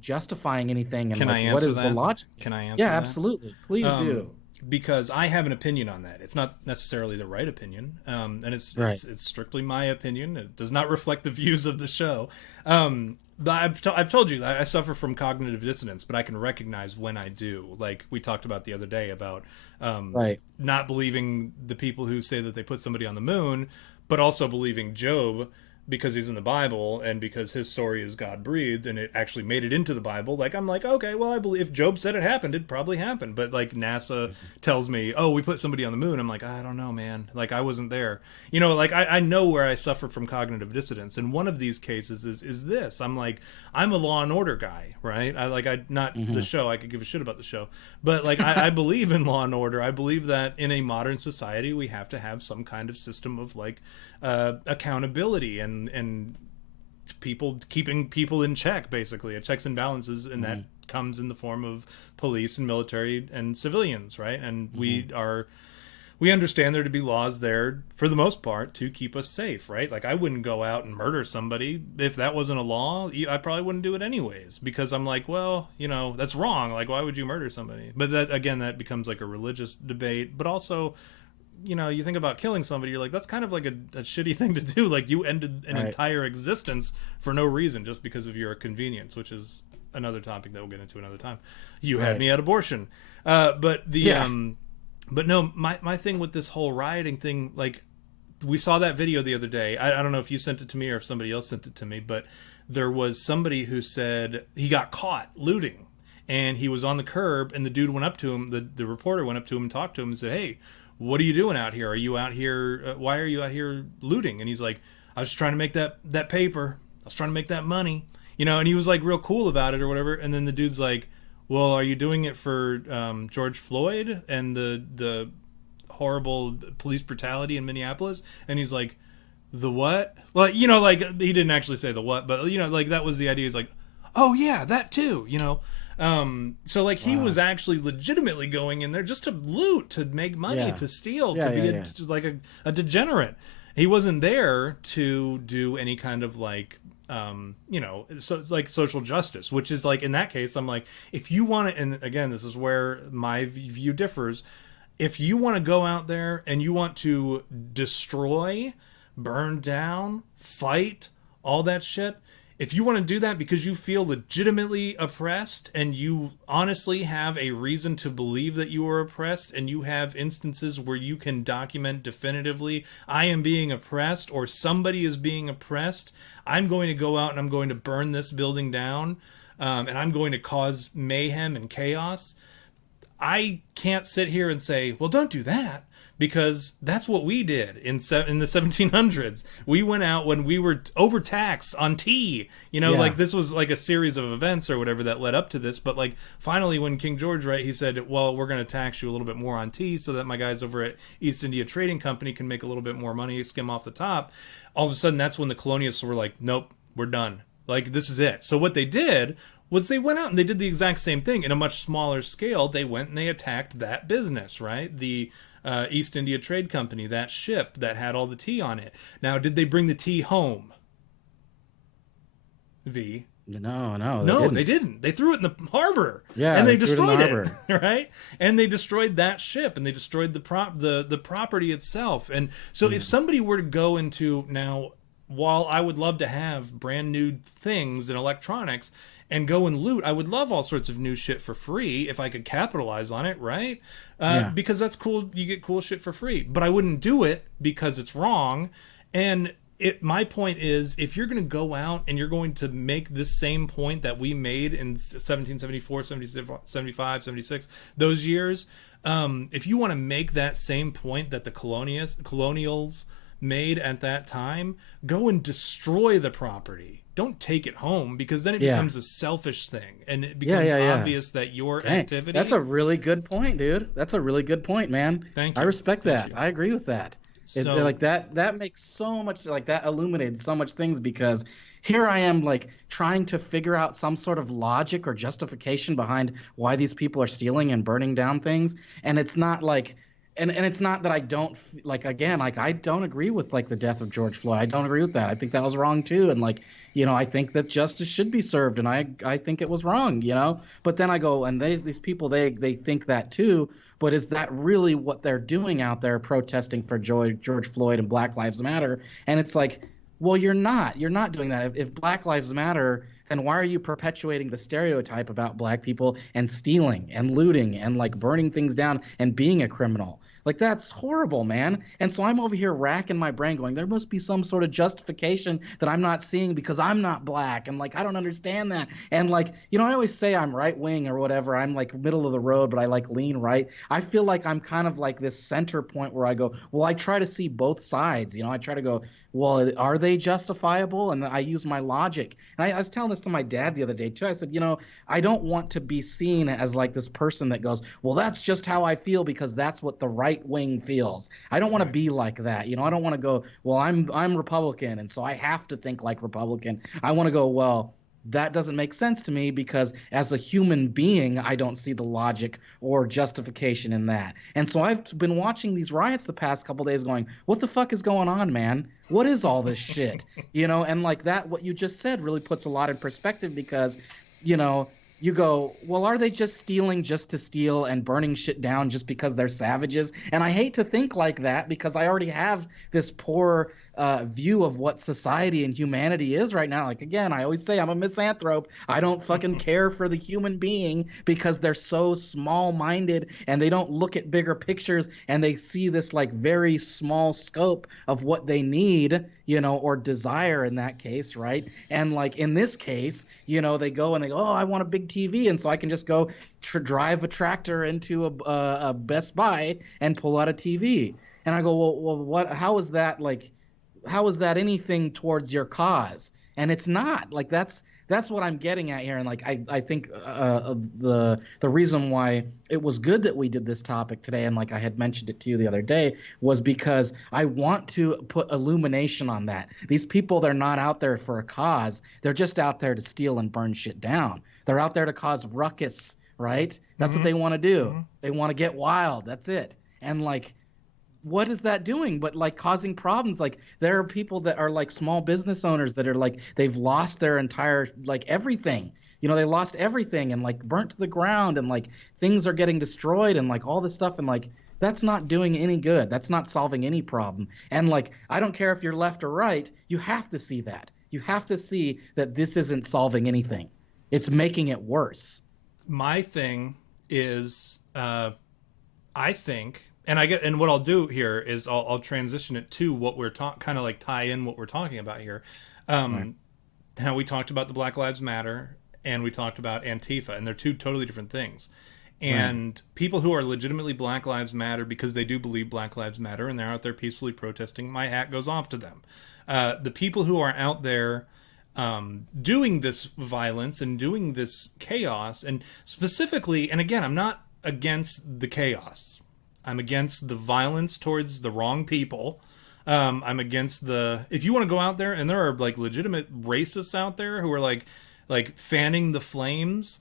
justifying anything? And Can like, I answer what is that? the logic? Can I answer Yeah, that? absolutely. Please do. Because I have an opinion on that. It's not necessarily the right opinion, and it's strictly my opinion. It does not reflect the views of the show. But I've told you that I suffer from cognitive dissonance, but I can recognize when I do. Like we talked about the other day about not believing the people who say that they put somebody on the moon, but also believing Job because he's in the Bible and because his story is God breathed and it actually made it into the Bible. Like I'm like, okay, well, I believe if Job said it happened, it probably happened. But like NASA tells me, oh, we put somebody on the moon. I'm like, I don't know, man. Like I wasn't there. Like I know where I suffer from cognitive dissonance. And one of these cases is this. I'm like, I'm a Law and Order guy, right? The show. I could give a shit about the show, but like I believe in Law and Order. I believe that in a modern society we have to have some kind of system of like accountability and people keeping people in check, basically, a checks and balances, and that comes in the form of police and military and civilians, right? And we understand there to be laws there for the most part to keep us safe, right? Like I wouldn't go out and murder somebody if that wasn't a law. I probably wouldn't do it anyways, because I'm like, well, you know, that's wrong. Like, why would you murder somebody? But that, again, that becomes like a religious debate. But also, you know, you think about killing somebody, you're like, that's kind of like a shitty thing to do. Like, you ended an entire existence for no reason just because of your convenience, which is another topic that we'll get into another time. You had me at abortion. But no, my thing with this whole rioting thing, like, we saw that video the other day. I don't know if you sent it to me or if somebody else sent it to me, but there was somebody who said he got caught looting, and he was on the curb, and the dude went up to him, the reporter went up to him and talked to him and said, hey, what are you doing out here? Are you out here, why are you out here looting? And he's like, I was just trying to make that paper. I was trying to make that money. You know, and he was like real cool about it or whatever. And then the dude's like, well, are you doing it for George Floyd and the horrible police brutality in Minneapolis? And he's like, the what? Well, you know, like, he didn't actually say the what, but, you know, like, that was the idea. He's like, oh yeah, that too, you know. So like, he was actually legitimately going in there just to loot, to make money, to steal, to be like a degenerate. He wasn't there to do any kind of like, you know, so it's like social justice, which is like, in that case, I'm like, if you want to, and again, this is where my view differs. If you want to go out there and you want to destroy, burn down, fight, all that shit, if you want to do that because you feel legitimately oppressed and you honestly have a reason to believe that you are oppressed, and you have instances where you can document definitively, I am being oppressed or somebody is being oppressed, I'm going to go out and I'm going to burn this building down, and I'm going to cause mayhem and chaos. I can't sit here and say, well, don't do that, because that's what we did in the 1700s. We went out when we were overtaxed on tea. You know, like, this was like a series of events or whatever that led up to this. But like, finally, when King George, right, he said, well, we're going to tax you a little bit more on tea so that my guys over at East India Trading Company can make a little bit more money, skim off the top. All of a sudden, that's when the colonialists were like, nope, we're done. Like, this is it. So what they did was they went out and they did the exact same thing in a much smaller scale. They went and they attacked that business, right? The East India Trade Company, that ship that had all the tea on it. Now, did they bring the tea home? V? No, they didn't. They threw it in the harbor. Yeah, and they destroyed it, right? And they destroyed that ship, and they destroyed the property itself. And so if somebody were to go into, now, while I would love to have brand new things in electronics and go and loot, I would love all sorts of new shit for free if I could capitalize on it, right? Because that's cool. You get cool shit for free. But I wouldn't do it because it's wrong. And my point is, if you're going to go out and you're going to make this same point that we made in 1774, 75, 76, those years, if you want to make that same point that the colonials made at that time, go and destroy the property. Don't take it home, because then it becomes a selfish thing, and it becomes obvious that your activity. That's a really good point, dude. That's a really good point, man. Thank you. I respect that. I agree with that. So, like that makes so much, like, that illuminated so much things, because here I am, like, trying to figure out some sort of logic or justification behind why these people are stealing and burning down things, and it's not like. And it's not that I don't, like, again, like, I don't agree with, like, the death of George Floyd. I don't agree with that. I think that was wrong too. And, like, you know, I think that justice should be served, and I think it was wrong, you know. But then I go, and these people, they think that too. But is that really what they're doing out there, protesting for George Floyd and Black Lives Matter? And it's like, well, you're not doing that. If Black Lives Matter, then why are you perpetuating the stereotype about Black people and stealing and looting and, like, burning things down and being a criminal? Like, that's horrible, man. And so I'm over here racking my brain going, there must be some sort of justification that I'm not seeing because I'm not Black. And, like, I don't understand that. And, like, you know, I always say I'm right wing or whatever. I'm, like, middle of the road, but I, like, lean right. I feel like I'm kind of like this center point where I go, well, I try to see both sides. You know, I try to go, well, are they justifiable? And I use my logic. And I was telling this to my dad the other day too. I said, you know, I don't want to be seen as, like, this person that goes, well, that's just how I feel because that's what the right right wing feels. I don't want to be like that. You know, I don't want to go, well, I'm Republican, and so I have to think like Republican. I want to go, well, that doesn't make sense to me because as a human being, I don't see the logic or justification in that. And so I've been watching these riots the past couple days going, what the fuck is going on, man? What is all this shit? You know, and like that, what you just said really puts a lot in perspective because, you know, you go, well, are they just stealing just to steal and burning shit down just because they're savages? And I hate to think like that because I already have this poor view of what society and humanity is right now. Like, again, I always say I'm a misanthrope. I don't fucking care for the human being because they're so small-minded and they don't look at bigger pictures and they see this like very small scope of what they need, you know, or desire in that case, right? And like in this case, you know, they go and they go, oh, I want a big TV, and so I can just go drive a tractor into a Best Buy and pull out a TV. And I go, well, what? How is that like? How is that anything towards your cause? And it's not. Like that's what I'm getting at here. And like I think the reason why it was good that we did this topic today, and like I had mentioned it to you the other day, was because I want to put illumination on that. These people, they're not out there for a cause. They're just out there to steal and burn shit down. They're out there to cause ruckus, right? That's what they want to do. They want to get wild. That's it. And like, what is that doing but like causing problems? Like there are people that are like small business owners that are like they've lost their entire like everything, you know, they lost everything and like burnt to the ground and like things are getting destroyed and like all this stuff, and like that's not doing any good. That's not solving any problem. And like I don't care if you're left or right, you have to see that. You have to see that this isn't solving anything. It's making it worse. My thing is I think, and what I'll do here is I'll transition it to what we're kind of like tie in what we're talking about here. Right. How we talked about the Black Lives Matter and we talked about Antifa, and they're two totally different things. And people who are legitimately Black Lives Matter because they do believe Black Lives Matter and they're out there peacefully protesting, my hat goes off to them. The people who are out there doing this violence and doing this chaos, and specifically, and again, I'm not against the chaos. I'm against the violence towards the wrong people. I'm against if you want to go out there, and there are like legitimate racists out there who are like fanning the flames,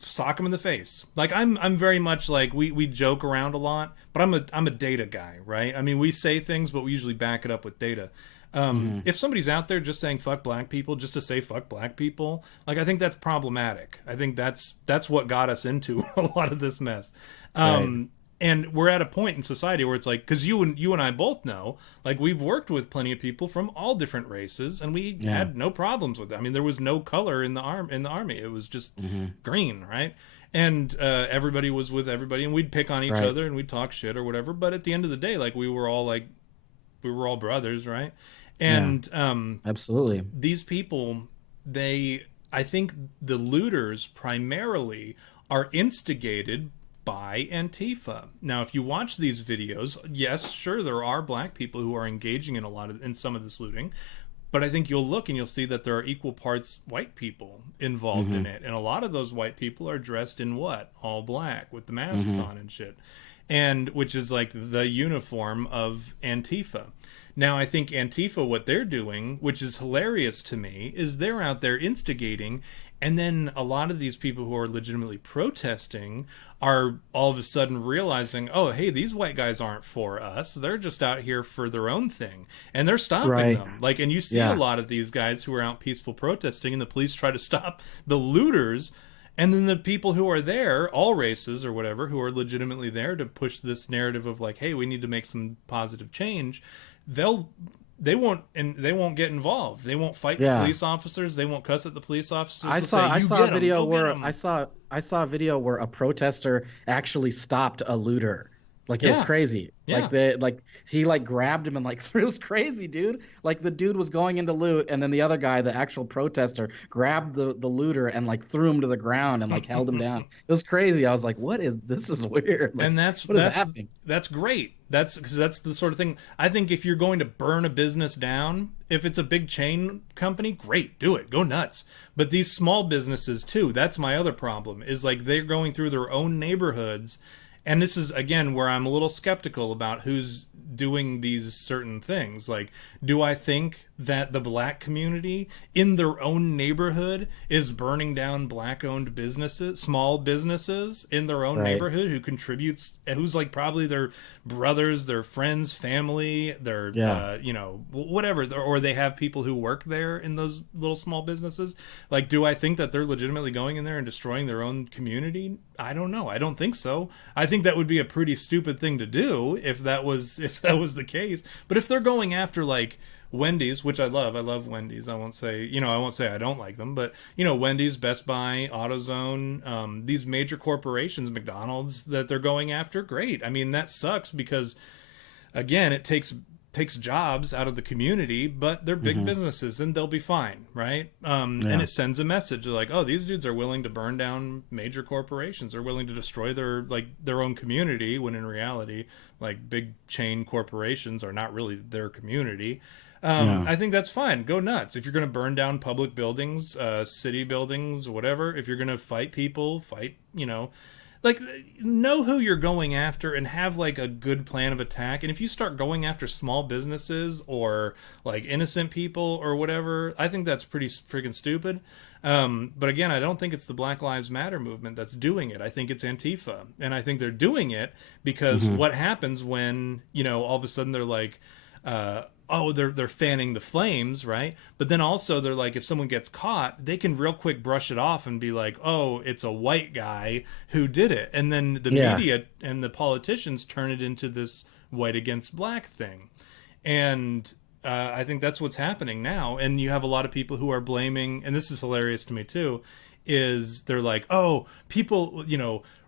sock them in the face. Like I'm very much like we joke around a lot, but I'm a data guy, right? I mean, we say things, but we usually back it up with data. If somebody's out there just saying fuck black people just to say fuck black people, like I think that's problematic. I think that's what got us into a lot of this mess. And we're at a point in society where it's like, because you and I both know, like we've worked with plenty of people from all different races, and we had no problems with it. I mean, there was no color in the army; it was just green, right? And everybody was with everybody, and we'd pick on each other and we'd talk shit or whatever. But at the end of the day, like we were all brothers, right? And absolutely, these people, I think the looters primarily are instigated by Antifa. Now, if you watch these videos, yes, sure, there are black people who are engaging in some of this looting, but I think you'll look and you'll see that there are equal parts white people involved in it, and a lot of those white people are dressed in what? All black with the masks on and shit, and which is like the uniform of Antifa. Now, I think Antifa, what they're doing, which is hilarious to me, is they're out there instigating, and then a lot of these people who are legitimately protesting are all of a sudden realizing, oh, hey, these white guys aren't for us. They're just out here for their own thing. And they're stopping them. Like, and you see a lot of these guys who are out peaceful protesting, and the police try to stop the looters. And then the people who are there, all races or whatever, who are legitimately there to push this narrative of like, hey, we need to make some positive change, they won't get involved. They won't fight the police officers. They won't cuss at the police officers. I saw a video where a protester actually stopped a looter. Like it was crazy. Like he like grabbed him and like it was crazy, dude. Like the dude was going into loot, and then the other guy, the actual protester, grabbed the looter and like threw him to the ground and like held him down. It was crazy. I was like, this is weird. Like, and that's happening? That's great. That's because that's the sort of thing. I think if you're going to burn a business down, if it's a big chain company, great, do it, go nuts. But these small businesses too, that's my other problem, is like they're going through their own neighborhoods And this is again where I'm a little skeptical about who's doing these certain things. Like, do I think that the black community in their own neighborhood is burning down black owned businesses, small businesses in their own Right. neighborhood, who's like probably their brothers, their friends, family, their Yeah. whatever, or they have people who work there in those little small businesses. Like, do I think that they're legitimately going in there and destroying their own community? I don't know. I don't think so. I think that would be a pretty stupid thing to do if that was the case. But if they're going after like Wendy's, which I love Wendy's. I won't say I don't like them, but Wendy's, Best Buy, AutoZone, these major corporations, McDonald's, that they're going after. Great. I mean, that sucks because again, it takes jobs out of the community, but they're big businesses and they'll be fine, right? And it sends a message like, oh, these dudes are willing to burn down major corporations, they're willing to destroy their own community, when in reality, like, big chain corporations are not really their community. I think that's fine. Go nuts. If you're going to burn down public buildings, city buildings, whatever, if you're going to fight people, like, know who you're going after and have like a good plan of attack. And if you start going after small businesses or like innocent people or whatever, I think that's pretty freaking stupid. But again, I don't think it's the Black Lives Matter movement that's doing it. I think it's Antifa, and I think they're doing it because what happens when all of a sudden they're like, they're fanning the flames, right? But then also they're like, if someone gets caught, they can real quick brush it off and be like, oh, it's a white guy who did it. And then the media and the politicians turn it into this white against black thing. And I think that's what's happening now. And you have a lot of people who are blaming, and this is hilarious to me too, is they're like, oh, people,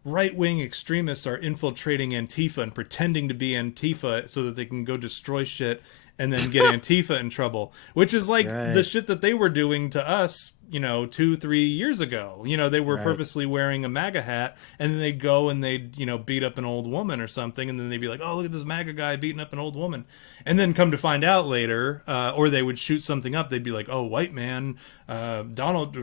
right-wing extremists are infiltrating Antifa and pretending to be Antifa so that they can go destroy shit and then get Antifa in trouble, which is like the shit that they were doing to us, 2-3 years ago. They were purposely wearing a MAGA hat, and then they'd go and they'd, beat up an old woman or something, and then they'd be like, oh, look at this MAGA guy beating up an old woman. And then come to find out later, or they would shoot something up, they'd be like, oh, white man,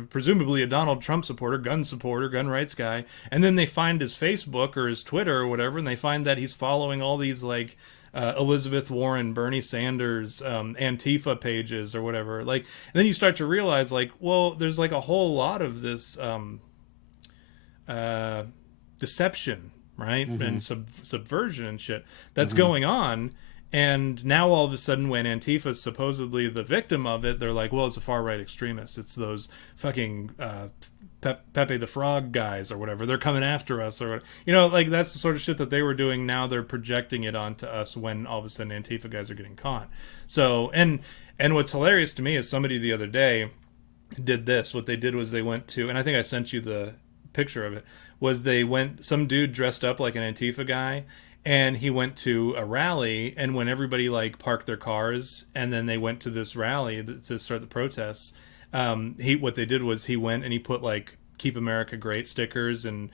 presumably a Donald Trump supporter, gun rights guy. And then they find his Facebook or his Twitter or whatever, and they find that he's following all these, like, Elizabeth Warren, Bernie Sanders, Antifa pages or whatever. Like, and then you start to realize, like, well, there's like a whole lot of this deception, right? And subversion and shit that's going on. And now all of a sudden, when Antifa's supposedly the victim of it, they're like, well, it's a far right extremist. It's those fucking Pepe the Frog guys or whatever. They're coming after us, or like, that's the sort of shit that they were doing. Now they're projecting it onto us when all of a sudden Antifa guys are getting caught. So, and what's hilarious to me is somebody the other day did this. What they did was they went to, and I think I sent you the picture of it, was some dude dressed up like an Antifa guy, and he went to a rally, and when everybody like parked their cars and then they went to this rally to start the protests, what they did was he went and he put like Keep America Great stickers and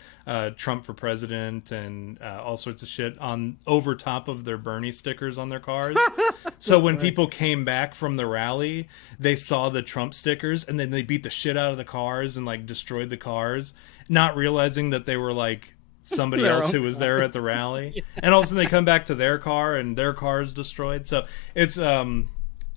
Trump for president and all sorts of shit on over top of their Bernie stickers on their cars. So when people came back from the rally, they saw the Trump stickers, and then they beat the shit out of the cars and like destroyed the cars, not realizing that they were like somebody else who was there at the rally. And all of a sudden they come back to their car and their car is destroyed. So it's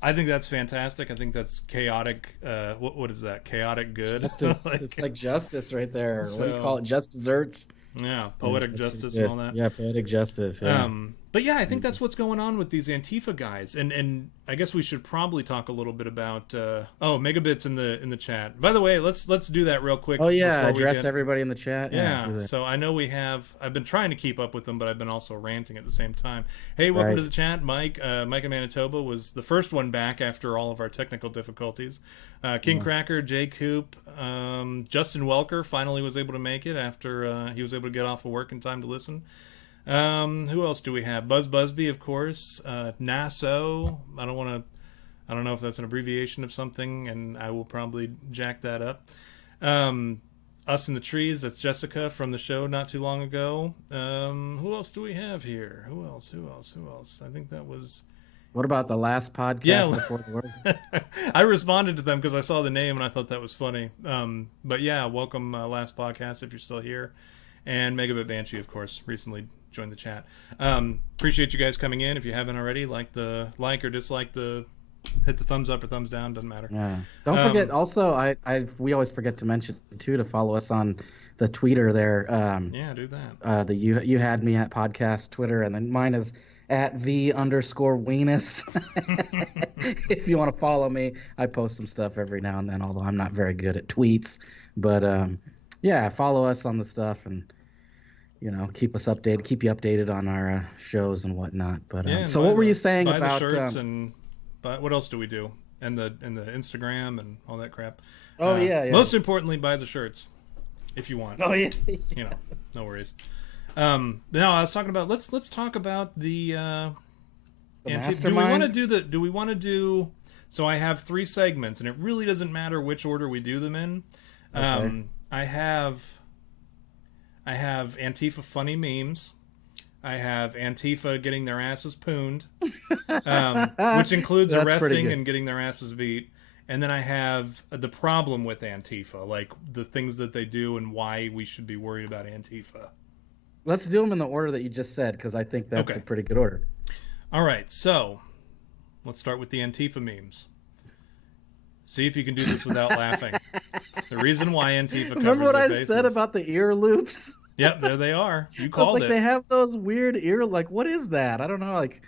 I think that's fantastic. I think that's chaotic. What is that? Chaotic good. Justice. It's like justice right there. What do you call it? Just desserts. Yeah, poetic justice and all that. Yeah, poetic justice. Yeah. But yeah, I think that's what's going on with these Antifa guys, and I guess we should probably talk a little bit about Megabits in the chat. By the way, let's do that real quick. Oh yeah, address everybody in the chat. Yeah. So I know I've been trying to keep up with them, but I've been also ranting at the same time. Hey, welcome to the chat, Mike. Mike in Manitoba was the first one back after all of our technical difficulties. King Cracker, Jay Coop, Justin Welker finally was able to make it after he was able to get off of work in time to listen. Who else do we have? Buzz Busby, of course. Nasso. I don't know if that's an abbreviation of something, and I will probably jack that up. Us in the Trees, that's Jessica from the show not too long ago. Who else do we have here? Who else? I think that was... What about the last podcast before the work? I responded to them because I saw the name and I thought that was funny. But yeah, welcome last podcast if you're still here. And Megabit Banshee, of course, recently joined the chat. Appreciate you guys coming in. If you haven't already, like or dislike hit the thumbs up or thumbs down, doesn't matter. Yeah. Don't forget. Also, we always forget to mention too to follow us on the Twitter there. Yeah, do that. The you had me at podcast Twitter, and then mine is at @V_Weenus. If you want to follow me, I post some stuff every now and then, although I'm not very good at tweets. But yeah, follow us on the stuff and keep us updated, keep you updated on our shows and whatnot. But so what were you saying buy about the shirts but what else do we do? And the Instagram and all that crap. Oh yeah. Most importantly, buy the shirts if you want. Oh yeah. No worries. No, I was talking about let's talk about the mastermind. Do we want to do so I have 3 segments and it really doesn't matter which order we do them in. Okay. I have Antifa funny memes. I have Antifa getting their asses pooned, which includes arresting and getting their asses beat. And then I have the problem with Antifa, like the things that they do and why we should be worried about Antifa. Let's do them in the order that you just said, because I think that's a pretty good order. All right, so let's start with the Antifa memes. See if you can do this without laughing. The reason why Antifa covers Remember what their I said about the ear loops? Yep, there they are. You called it. They have those weird ear, like, what is that? I don't know, like,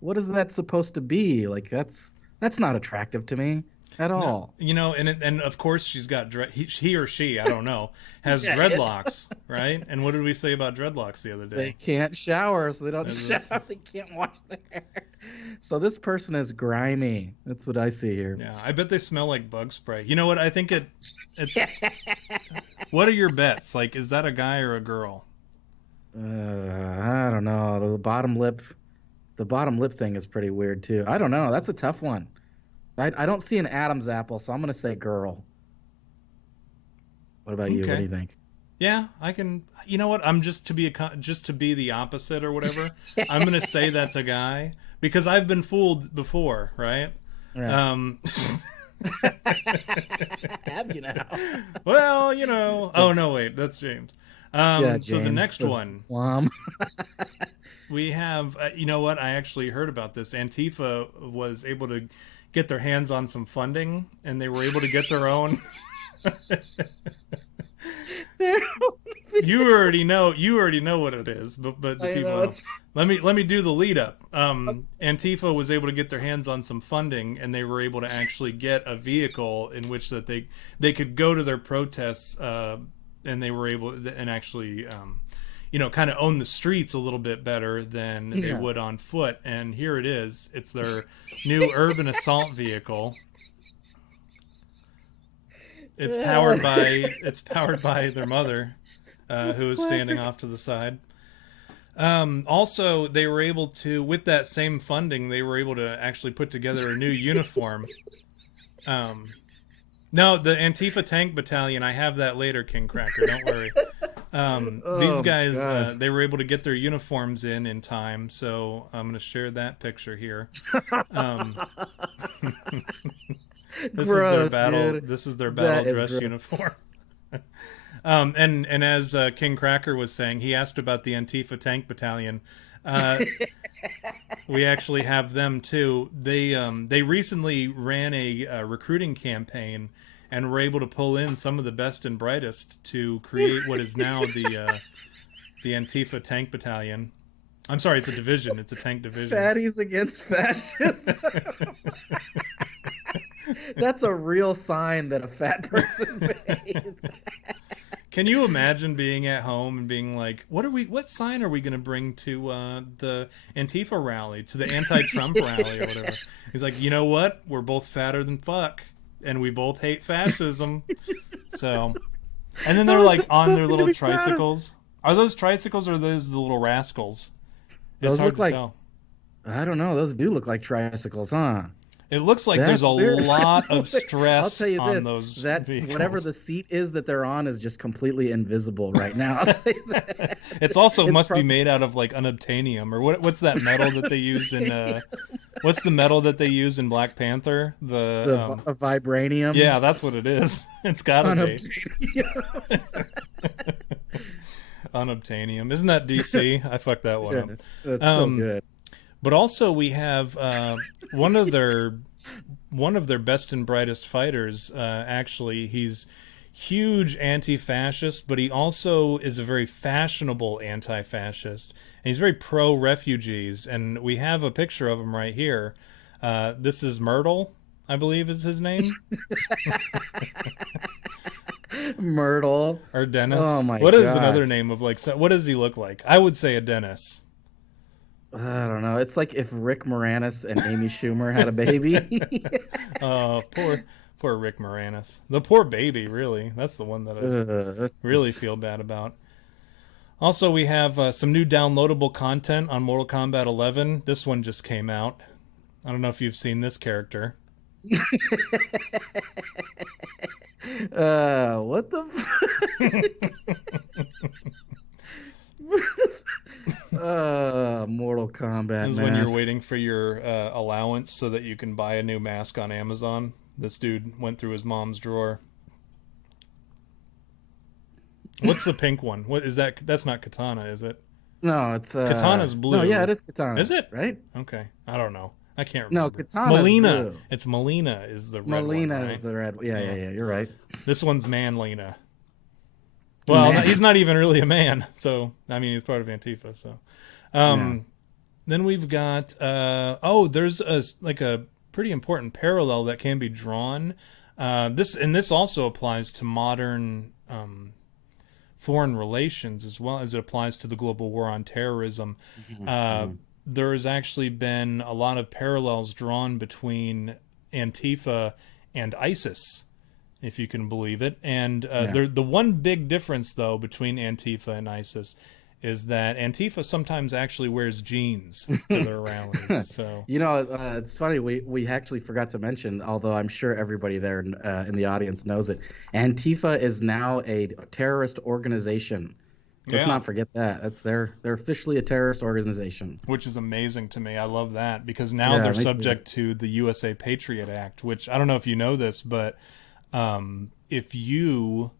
what is that supposed to be? Like, that's not attractive to me at all. No, and of course she's got he or she, I don't know, has dreadlocks, right? And what did we say about dreadlocks the other day? They can't shower, so they don't shower. They can't wash their hair. So this person is grimy. That's what I see here. Yeah, I bet they smell like bug spray. You know what? I think it's. What are your bets? Like, is that a guy or a girl? I don't know. The bottom lip thing is pretty weird too. I don't know. That's a tough one. I don't see an Adam's apple, so I'm gonna say girl. What about you? What do you think? Yeah, I can. You know what? I'm just to be the opposite or whatever. I'm gonna say that's a guy because I've been fooled before, right? Have you now? Well, Oh no, wait, that's James. James, so the next one, we have. You know what? I actually heard about this. Antifa was able to get their hands on some funding, and they were able to get their own. You already know what it is, but the people let me do the lead up. Antifa was able to get their hands on some funding, and they were able to actually get a vehicle in which that they could go to their protests, and they were able and actually kind of own the streets a little bit better than they would on foot. And here it is. It's their new urban assault vehicle. It's powered by their mother, who is standing off to the side. Also, they were able to, with that same funding, they were able to actually put together a new uniform. No, the Antifa Tank Battalion, I have that later, King Cracker, don't worry. These guys, they were able to get their uniforms in time, so I'm going to share that picture here. This is their battle dress uniform. And as King Cracker was saying, he asked about the Antifa Tank Battalion. We actually have them too. They recently ran a recruiting campaign and were able to pull in some of the best and brightest to create what is now the Antifa Tank Battalion. I'm sorry, it's a division. It's a tank division. Fatties against fascists. That's a real sign that a fat person made. Can you imagine being at home and being like, what sign are we going to bring to the Antifa rally, to the anti-Trump rally or whatever? He's like, you know what? We're both fatter than fuck, and we both hate fascism. So, and then they're like on their little tricycles. Are those tricycles or are those the little rascals? Those look like, I don't know. Those do look like tricycles, huh? It looks like there's a lot of stress on those vehicles. Whatever the seat is that they're on is just completely invisible right now. I'll tell you that. It's must be made out of like unobtainium or what's that metal that they use in what's the metal that they use in Black Panther? The vibranium. Yeah, that's what it is. It's gotta be. Unobtainium. Isn't that DC? I fucked that one Yeah, up. that's so Um, good. but also we have one of their best and brightest fighters. Actually, he's huge anti-fascist, but he also is a very fashionable anti-fascist. And he's very pro-refugees, and we have a picture of him right here. This is Myrtle, I believe is his name. Myrtle. Or Dennis. Oh my What is gosh. another name of like? What does he look like? I would say a Dennis. I don't know. It's like if Rick Moranis and Amy Schumer had a baby. Oh, poor Rick Moranis. The poor baby, really. That's the one that I That's really feel bad about. Also, we have some new downloadable content on Mortal Kombat 11. This one just came out. I don't know if you've seen this character. What the? Mortal Kombat. This is when you're waiting for your allowance so that you can buy a new mask on Amazon. This dude went through his mom's drawer. What's the pink one? What is that? That's not Katana, is it? No, it's Katana's blue. No, yeah, it is Katana. Is it? Right? Okay. I don't know. I can't No, remember. Katana's Melina. blue. It's Melina is the red Melina one, right? is the red. Yeah. You're right. This one's Manlina. Well, Man. he's not even really a man. So, I mean, he's part of Antifa. So, then we've got, there's a pretty important parallel that can be drawn. This also applies to modern, foreign relations as well as it applies to the global war on terrorism. There has actually been a lot of parallels drawn between Antifa and ISIS, if you can believe it. And the one big difference, though, between Antifa and ISIS is that Antifa sometimes actually wears jeans to their rallies. So it's funny. We actually forgot to mention, although I'm sure everybody there in the audience knows it. Antifa is now a terrorist organization. Let's not forget that. They're officially a terrorist organization. Which is amazing to me. I love that because now they're subject to the USA Patriot Act, which I don't know if you know this, but if you're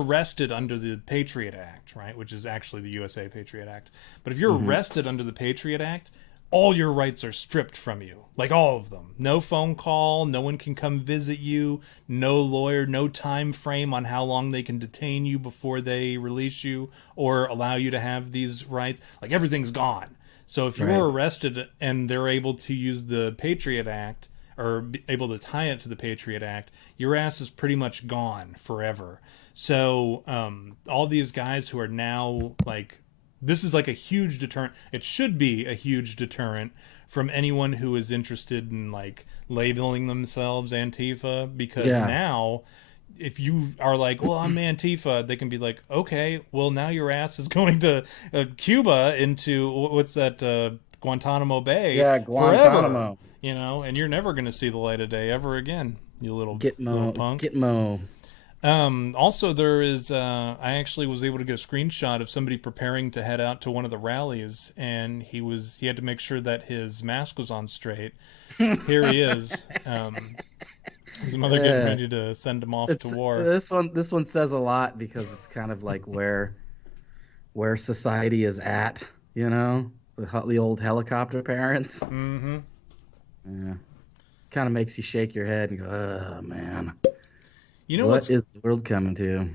arrested under the Patriot Act, right, which is actually the USA Patriot Act, but if you're arrested under the Patriot Act, all your rights are stripped from you, like all of them. No phone call, no one can come visit you, no lawyer, no time frame on how long they can detain you before they release you or allow you to have these rights. Like everything's gone. So if you're arrested and they're able to use the Patriot Act or be able to tie it to the Patriot Act, your ass is pretty much gone forever. So all these guys who are now like, this is like a huge deterrent. It should be a huge deterrent from anyone who is interested in like labeling themselves Antifa, because now if you are like, well, I'm Antifa, they can be like, okay, well, now your ass is going to Cuba into what's that, Guantanamo Bay. Yeah, Guantanamo. Forever, and you're never going to see the light of day ever again, you little punk. Gitmo. Also, there is, I actually was able to get a screenshot of somebody preparing to head out to one of the rallies, and he had to make sure that his mask was on straight. Here he is. His mother getting ready to send him off to war. This one says a lot because it's kind of like where society is at, the old helicopter parents. Mm-hmm. Yeah. Kind of makes you shake your head and go, oh, man. What is the world coming to?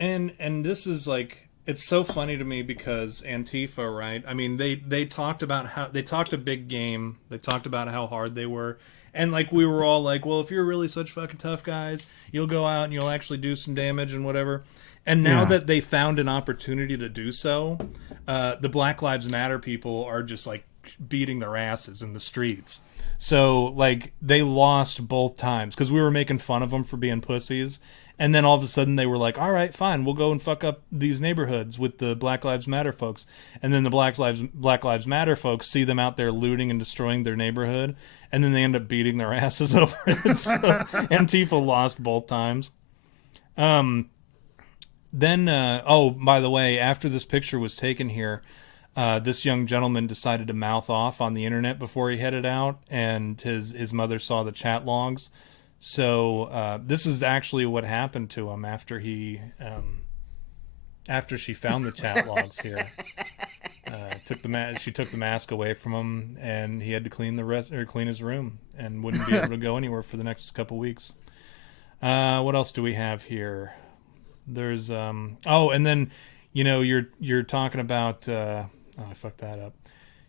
And this is like, it's so funny to me because Antifa, right? I mean, they talked about how they talked a big game. They talked about how hard they were. And like, we were all like, well, if you're really such fucking tough guys, you'll go out and you'll actually do some damage and whatever. And now that they found an opportunity to do so, the Black Lives Matter people are just like beating their asses in the streets. So, like, they lost both times because we were making fun of them for being pussies. And then all of a sudden they were like, all right, fine, we'll go and fuck up these neighborhoods with the Black Lives Matter folks. And then the Black Lives Matter folks see them out there looting and destroying their neighborhood. And then they end up beating their asses over it. So Antifa lost both times. Then, by the way, after this picture was taken here, this young gentleman decided to mouth off on the internet before he headed out, and his mother saw the chat logs. So this is actually what happened to him after he after she found the chat logs here. She took the mask away from him, and he had to clean clean his room, and wouldn't be able to go anywhere for the next couple weeks. What else do we have here? There's and then you're talking about I fucked that up.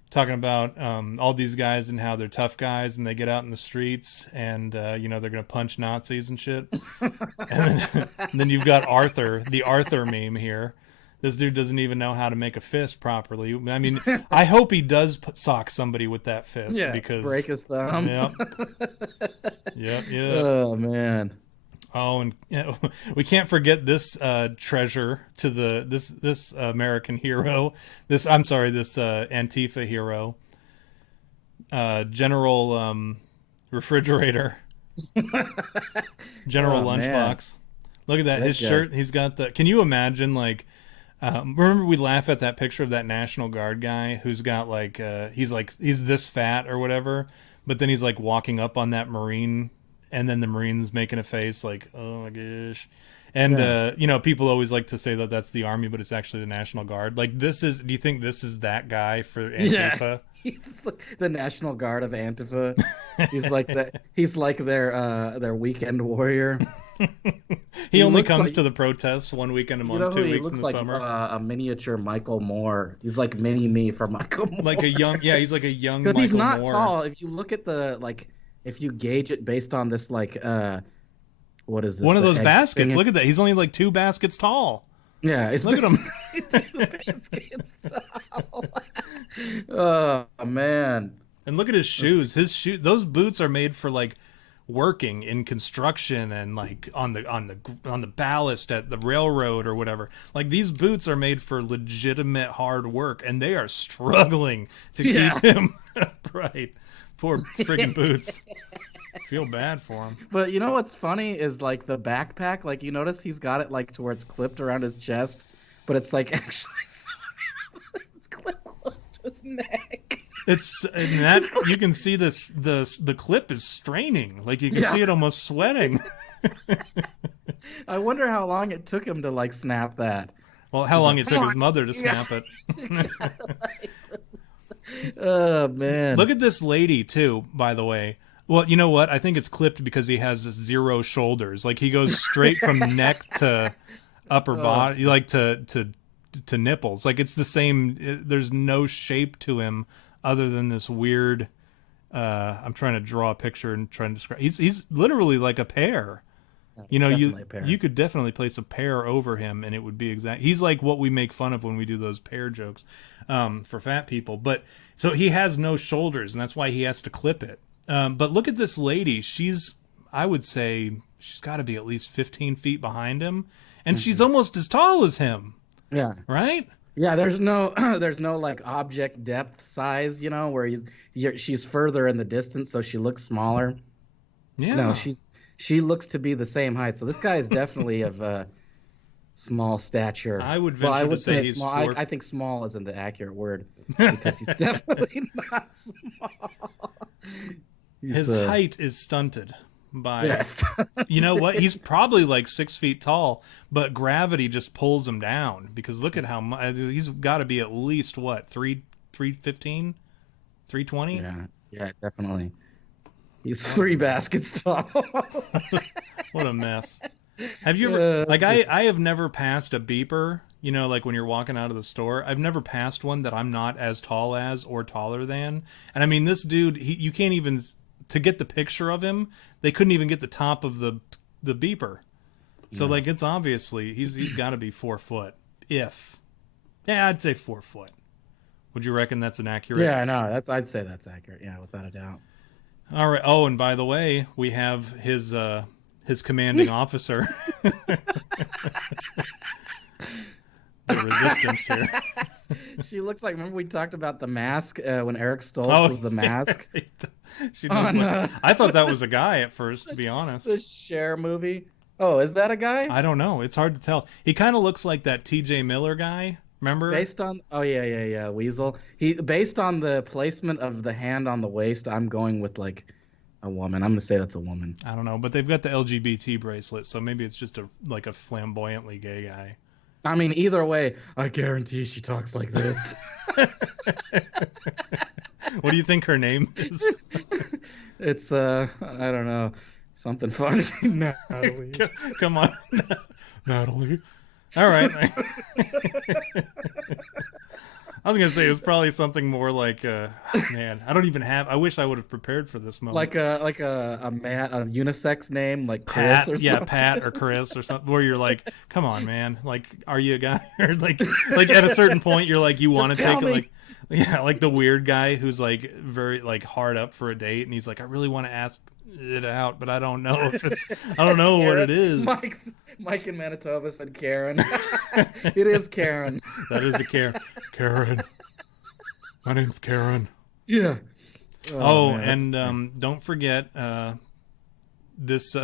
Talking about all these guys and how they're tough guys, and they get out in the streets, and they're gonna punch Nazis and shit. And then you've got Arthur, the Arthur meme here. This dude doesn't even know how to make a fist properly. I mean, I hope he does sock somebody with that fist, because break his thumb. Yep. Oh man. Oh, and we can't forget this treasure to this American hero. This Antifa hero, General Refrigerator, General Lunchbox. Look at that, his shirt. He's got the. Can you imagine, like? Remember we laugh at that picture of that National Guard guy who's got he's this fat or whatever, but then he's like walking up on that Marine, and then the Marine's making a face like, oh my gosh. And people always like to say that that's the Army, but it's actually the National Guard. Like, do you think this is that guy for Antifa? Yeah. He's like the National Guard of Antifa. He's like their weekend warrior. He only comes to the protests one weekend a month, 2 weeks in the summer. A miniature Michael Moore. He's like mini me for Michael Moore. Like he's like a young Michael Moore. Because he's not tall. If you look at if you gauge it based on this, what is this? One of those baskets. Look at that. He's only like 2 baskets tall. Yeah, look at him. 2 baskets tall. Oh man! And look at his shoes. Those boots are made for like working in construction and like on the ballast at the railroad or whatever. Like, these boots are made for legitimate hard work, and they are struggling to keep him upright. Poor friggin' boots. Feel bad for him. But you know what's funny is like the backpack. Like, you notice he's got it like to where it's clipped around his chest, but it's like actually it's clipped close to his neck. You can see the clip is straining. Like, you can see it almost sweating. I wonder how long it took him to like snap that. Well, how long it took his mother to snap it. Oh man! Look at this lady too, by the way. Well, you know what? I think it's clipped because he has 0 shoulders. Like, he goes straight from neck to upper body, like to nipples. Like, it's the same. There's no shape to him other than this weird. I'm trying to draw a picture and trying to describe. He's literally like a pear. You could definitely place a pear over him, and it would be exact. He's like what we make fun of when we do those pear jokes for fat people. But so he has no shoulders, and that's why he has to clip it. But look at this lady. I would say she's got to be at least 15 feet behind him, and she's almost as tall as him. Yeah. Right? Yeah. There's no like object depth size, where she's further in the distance, so she looks smaller. Yeah. No, she looks to be the same height. So this guy is definitely of small stature. I would venture to say he's small. I think small isn't the accurate word, because he's definitely not small. His height is stunted by, you know what? He's probably like 6 feet tall, but gravity just pulls him down, because look at how much he's got to be. At least what, 315, 320? Yeah, definitely. He's 3 baskets tall. What a mess. Have you ever, I have never passed a beeper, like when you're walking out of the store. I've never passed one that I'm not as tall as or taller than. And I mean, this dude, you can't even, to get the picture of him, they couldn't even get the top of the beeper. So like, it's obviously, he's got to be 4 foot. I'd say 4 foot. Would you reckon that's an accurate? Yeah, no, I'd say that's accurate. Yeah, without a doubt. All right. Oh, and by the way, we have his commanding officer. The resistance here. She looks like, remember we talked about the mask when Eric Stoltz was the mask? She does I thought that was a guy at first, to be honest. The Cher movie. Oh, is that a guy? I don't know. It's hard to tell. He kind of looks like that T.J. Miller guy. Remember? Weasel. Based on the placement of the hand on the waist, I'm going with like a woman. I'm gonna say that's a woman. I don't know, but they've got the LGBT bracelet, so maybe it's just a flamboyantly gay guy. I mean, either way, I guarantee she talks like this. What do you think her name is? It's I don't know, something funny. Natalie. Come on, Natalie. All right. I was gonna say it was probably something more like, man, I don't even have. I wish I would have prepared for this moment. A unisex name like Pat, Chris or yeah, something. Pat or Chris or something, where you're like, come on, man, like, are you a guy? Or like at a certain point, you're like, you want to take it, like, yeah, like the weird guy who's like very like hard up for a date, and he's like, I really want to ask it out, but I don't know if it's, I don't know what it is. Mike in Manitoba said Karen. It is Karen. That is a Karen. Karen. My name's Karen. Yeah. Oh, man, and don't forget this.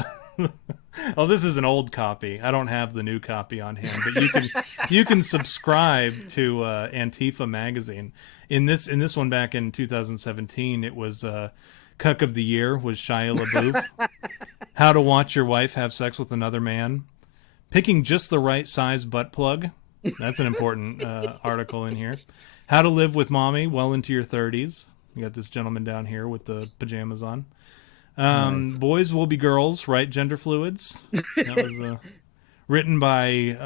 Oh, this is an old copy. I don't have the new copy on hand, but you can subscribe to Antifa magazine. In this one back in 2017, it was Cuck of the Year was Shia LaBeouf. How to watch your wife have sex with another man. Picking just the right size butt plug. That's an important article in here. How to live with mommy well into your 30s. You got this gentleman down here with the pajamas on. Nice. Boys will be girls, right? Gender fluids. That was written by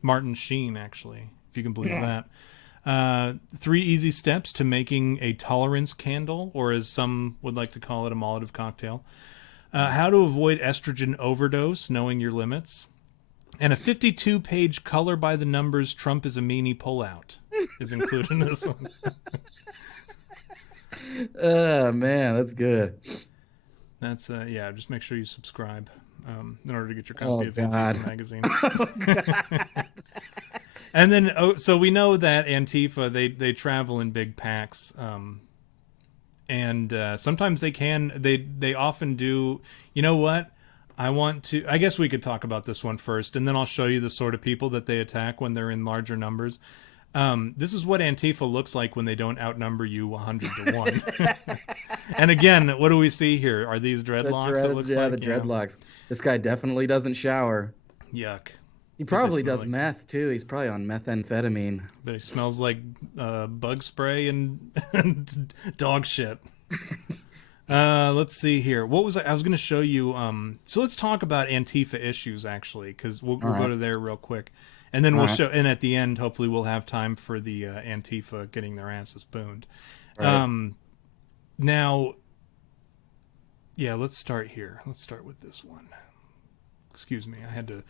Martin Sheen, actually, if you can believe that. 3 easy steps to making a tolerance candle, or as some would like to call it, a Molotov cocktail. How to avoid estrogen overdose, knowing your limits. And a 52-page color by the numbers Trump is a meanie pullout is included in this one. Oh, man, that's good. That's, yeah, just make sure you subscribe in order to get your copy of Antifa magazine. And then, so we know that Antifa, they travel in big packs. And sometimes they often do, you know what? I guess we could talk about this one first, and then I'll show you the sort of people that they attack when they're in larger numbers. This is what Antifa looks like when they don't outnumber you 100 to 1. And again, what do we see here? Are these dreadlocks? The dreadlocks. This guy definitely doesn't shower. Yuck. He probably does meth, too. He's probably on methamphetamine. But he smells like bug spray and dog shit. Let's see here. What was I was going to show you? So let's talk about Antifa issues, actually, because we'll go to there real quick. And then we'll show, and at the end, hopefully we'll have time for the Antifa getting their asses spooned. Right. Now, yeah, let's start here. Let's start with this one. Excuse me, I had to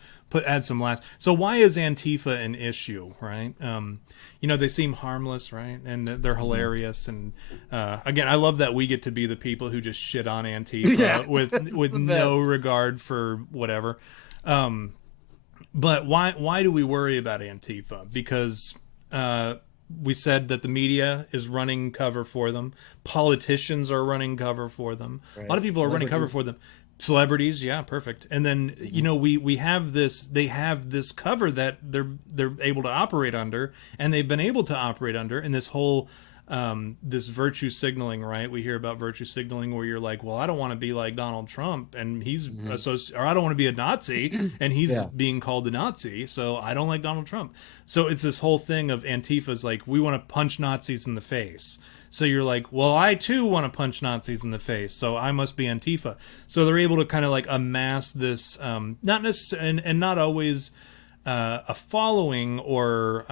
add some last. So why is Antifa an issue, right? You know, they seem harmless, right? And they're hilarious. And again, I love that we get to be the people who just shit on Antifa with no regard for whatever. But why do we worry about Antifa? Because we said that the media is running cover for them. Politicians are running cover for them. Right. A lot of people are running cover for them. Celebrities, yeah, perfect. And then you know we have this. They have this cover that they're able to operate under, and they've been able to operate under. And this whole this virtue signaling, right? We hear about virtue signaling where you're like, well, I don't want to be like Donald Trump, and he's or I don't want to be a Nazi, and he's being called a Nazi, so I don't like Donald Trump. So it's this whole thing of Antifa's like, we want to punch Nazis in the face. So you're like, well, I too want to punch Nazis in the face, so I must be Antifa. So they're able to kind of like amass this, not necessarily, and not always a following or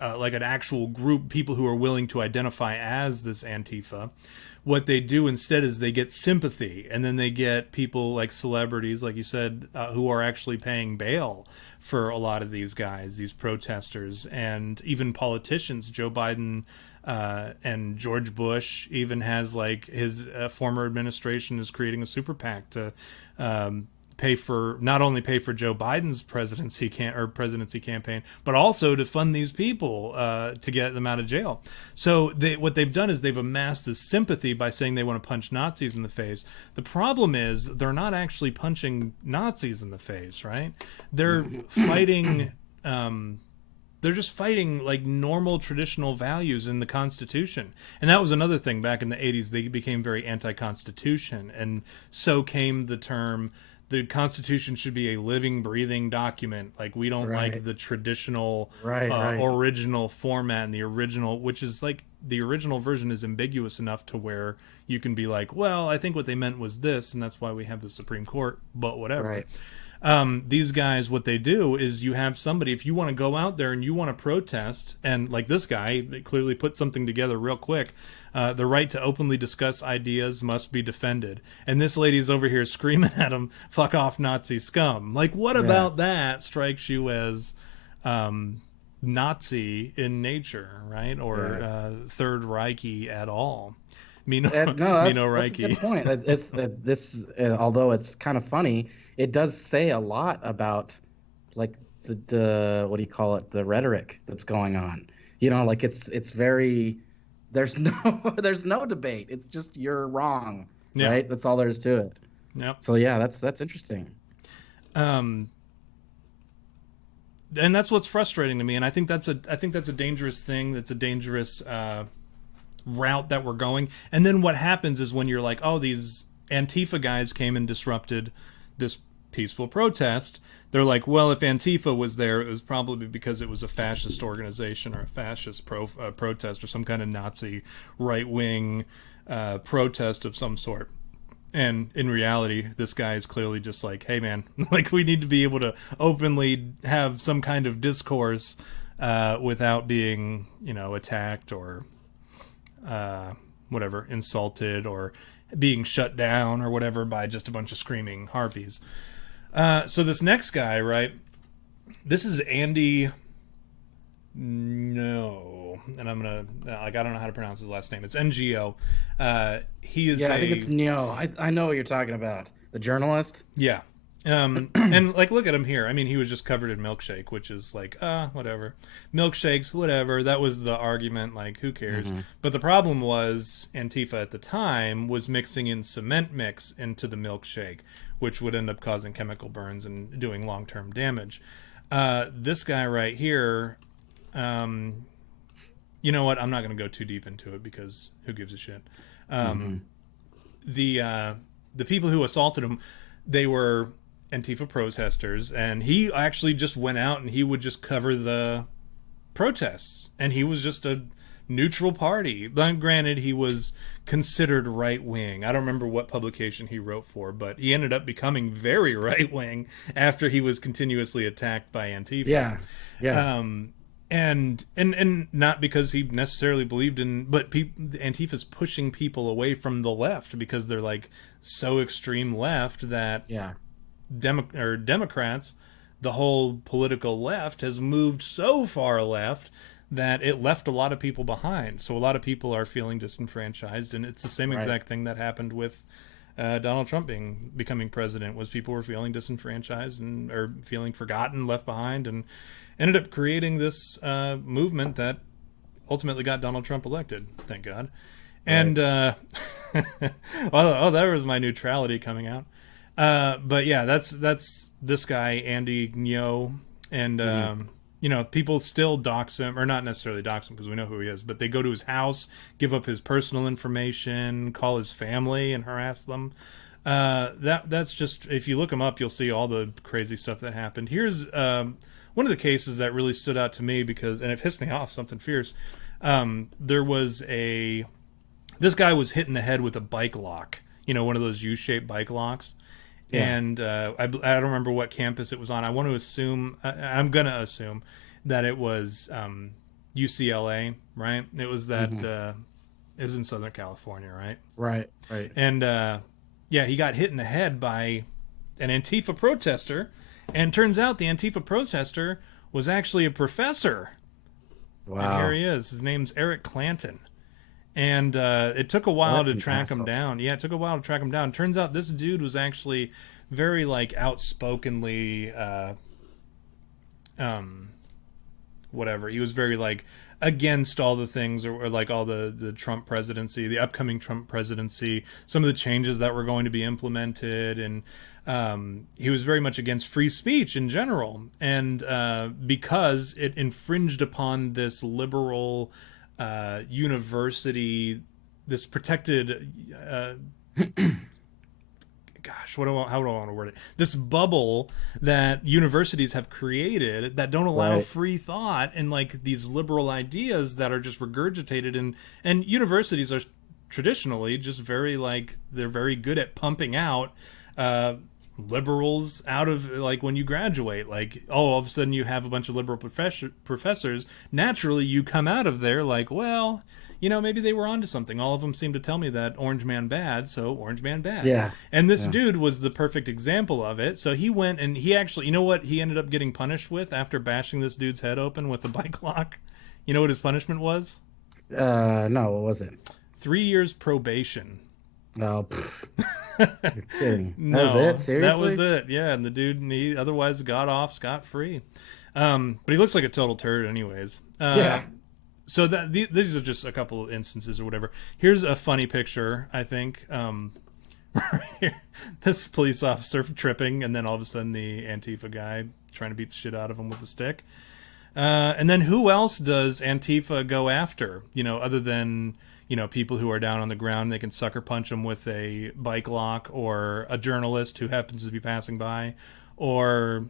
like an actual group, people who are willing to identify as this Antifa. What they do instead is they get sympathy, and then they get people like celebrities, like you said, who are actually paying bail for a lot of these guys, these protesters, and even politicians. Joe Biden and George Bush even has like his former administration is creating a super PAC to not only pay for Joe Biden's presidency campaign, but also to fund these people to get them out of jail. So what they've done is they've amassed this sympathy by saying they want to punch Nazis in the face. The problem is they're not actually punching Nazis in the face, right? They're fighting. They're just fighting like normal traditional values in the Constitution. And that was another thing back in the 80s. They became very anti-Constitution. And so came the term the Constitution should be a living, breathing document. Like, we don't like the traditional, original format, and the original, which is like, the original version is ambiguous enough to where you can be like, well, I think what they meant was this, and that's why we have the Supreme Court, but whatever. These guys, what they do is, you have somebody, if you want to go out there and you want to protest, and like this guy, they clearly put something together real quick. The right to openly discuss ideas must be defended. And this lady's over here screaming at him, fuck off, Nazi scum. Like, what about that strikes you as Nazi in nature, right? Or Third Reichy at all? That's a good point. This, although it's kind of funny, it does say a lot about, like, the what do you call it? The rhetoric that's going on. Like, it's very, there's no debate. It's just, you're wrong, right? That's all there is to it. Yeah. So yeah, that's interesting. And that's what's frustrating to me, and I think that's a dangerous thing. That's a dangerous route that we're going. And then what happens is, when you're like, oh, these Antifa guys came and disrupted this peaceful protest, they're like, well, if Antifa was there, it was probably because it was a fascist organization, or a fascist protest, or some kind of Nazi right-wing protest of some sort. And in reality, this guy is clearly just like, hey man, like, we need to be able to openly have some kind of discourse without being, attacked, or whatever, insulted, or being shut down, or whatever, by just a bunch of screaming harpies. So this next guy, right? This is Andy. No, and I'm gonna, like, I don't know how to pronounce his last name. It's NGO. He is. I think it's Neo. I know what you're talking about. The journalist. Yeah. And like, look at him here. I mean, he was just covered in milkshake, which is like, whatever. Milkshakes, whatever. That was the argument. Like, who cares? But the problem was, Antifa at the time was mixing in cement mix into the milkshake, which would end up causing chemical burns and doing long-term damage. This guy right here, you know what? I'm not going to go too deep into it, because who gives a shit? The people who assaulted him, they were Antifa protesters, and he actually just went out and he would just cover the protests, and he was just a neutral party. But granted, he was considered right-wing. I don't remember what publication he wrote for, but he ended up becoming very right-wing after he was continuously attacked by Antifa. And not because he necessarily believed in, but Antifa's pushing people away from the left, because they're like so extreme left that Democrats, the whole political left, has moved so far left that it left a lot of people behind. So a lot of people are feeling disenfranchised, and it's the same exact thing that happened with Donald Trump becoming president. Was people were feeling disenfranchised or feeling forgotten, left behind, and ended up creating this movement that ultimately got Donald Trump elected. Thank God. And there was my neutrality coming out. But yeah, that's this guy, Andy Ngo, and people still dox him, or not necessarily dox him because we know who he is, but they go to his house, give up his personal information, call his family, and harass them. That's just, if you look him up, you'll see all the crazy stuff that happened. Here's one of the cases that really stood out to me, because, and it pissed me off, something fierce. There was this guy was hit in the head with a bike lock, one of those U-shaped bike locks. Yeah. And I don't remember what campus it was on. I want to assume, I'm going to assume that it was UCLA, right? It was that, it was in Southern California, right? Right. And he got hit in the head by an Antifa protester. And turns out the Antifa protester was actually a professor. Wow. And here he is. His name's Eric Clanton. And it took a while to track him down. Yeah, it took a while to track him down. Turns out this dude was actually very, like, outspokenly, whatever. He was very, like, against all the things, or like all the Trump presidency, the upcoming Trump presidency, some of the changes that were going to be implemented, and he was very much against free speech in general, and because it infringed upon this liberal university, this protected gosh, how do I want to word it? This bubble that universities have created that don't allow free thought and like these liberal ideas that are just regurgitated, and universities are traditionally just very like they're very good at pumping out liberals out of like when you graduate, like all of a sudden you have a bunch of liberal professors. Naturally you come out of there like, well, maybe they were onto something. All of them seem to tell me that orange man bad, so orange man bad. Yeah. And this dude was the perfect example of it. So he went and he actually, you know what he ended up getting punished with after bashing this dude's head open with a bike lock? You know what his punishment was? No, what was it? 3 years probation. Oh, you're kidding. No, that was it? Seriously? That was it. Yeah, and the dude, he otherwise got off scot-free. But he looks like a total turd anyways. Yeah. So these are just a couple of instances or whatever. Here's a funny picture, I think. This police officer tripping, and then all of a sudden the Antifa guy trying to beat the shit out of him with a stick. And then who else does Antifa go after? Other than people who are down on the ground, they can sucker punch them with a bike lock, or a journalist who happens to be passing by, or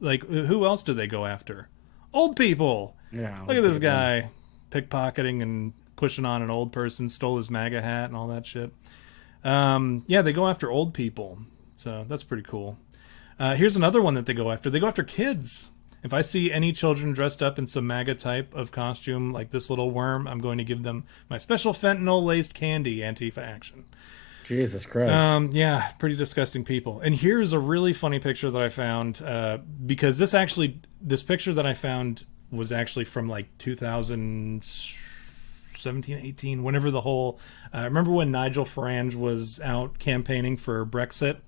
like who else do they go after? Old people. Yeah. Look at this guy pickpocketing and pushing on an old person, stole his MAGA hat and all that shit. Yeah, they go after old people, so that's pretty cool. Here's another one that they go after. They go after kids. If I see any children dressed up in some MAGA type of costume, like this little worm, I'm going to give them my special fentanyl-laced candy. Antifa action. Jesus Christ. Yeah, pretty disgusting people. And here's a really funny picture that I found, because this picture that I found was actually from like 2017, 18, whenever the whole, remember when Nigel Farage was out campaigning for Brexit?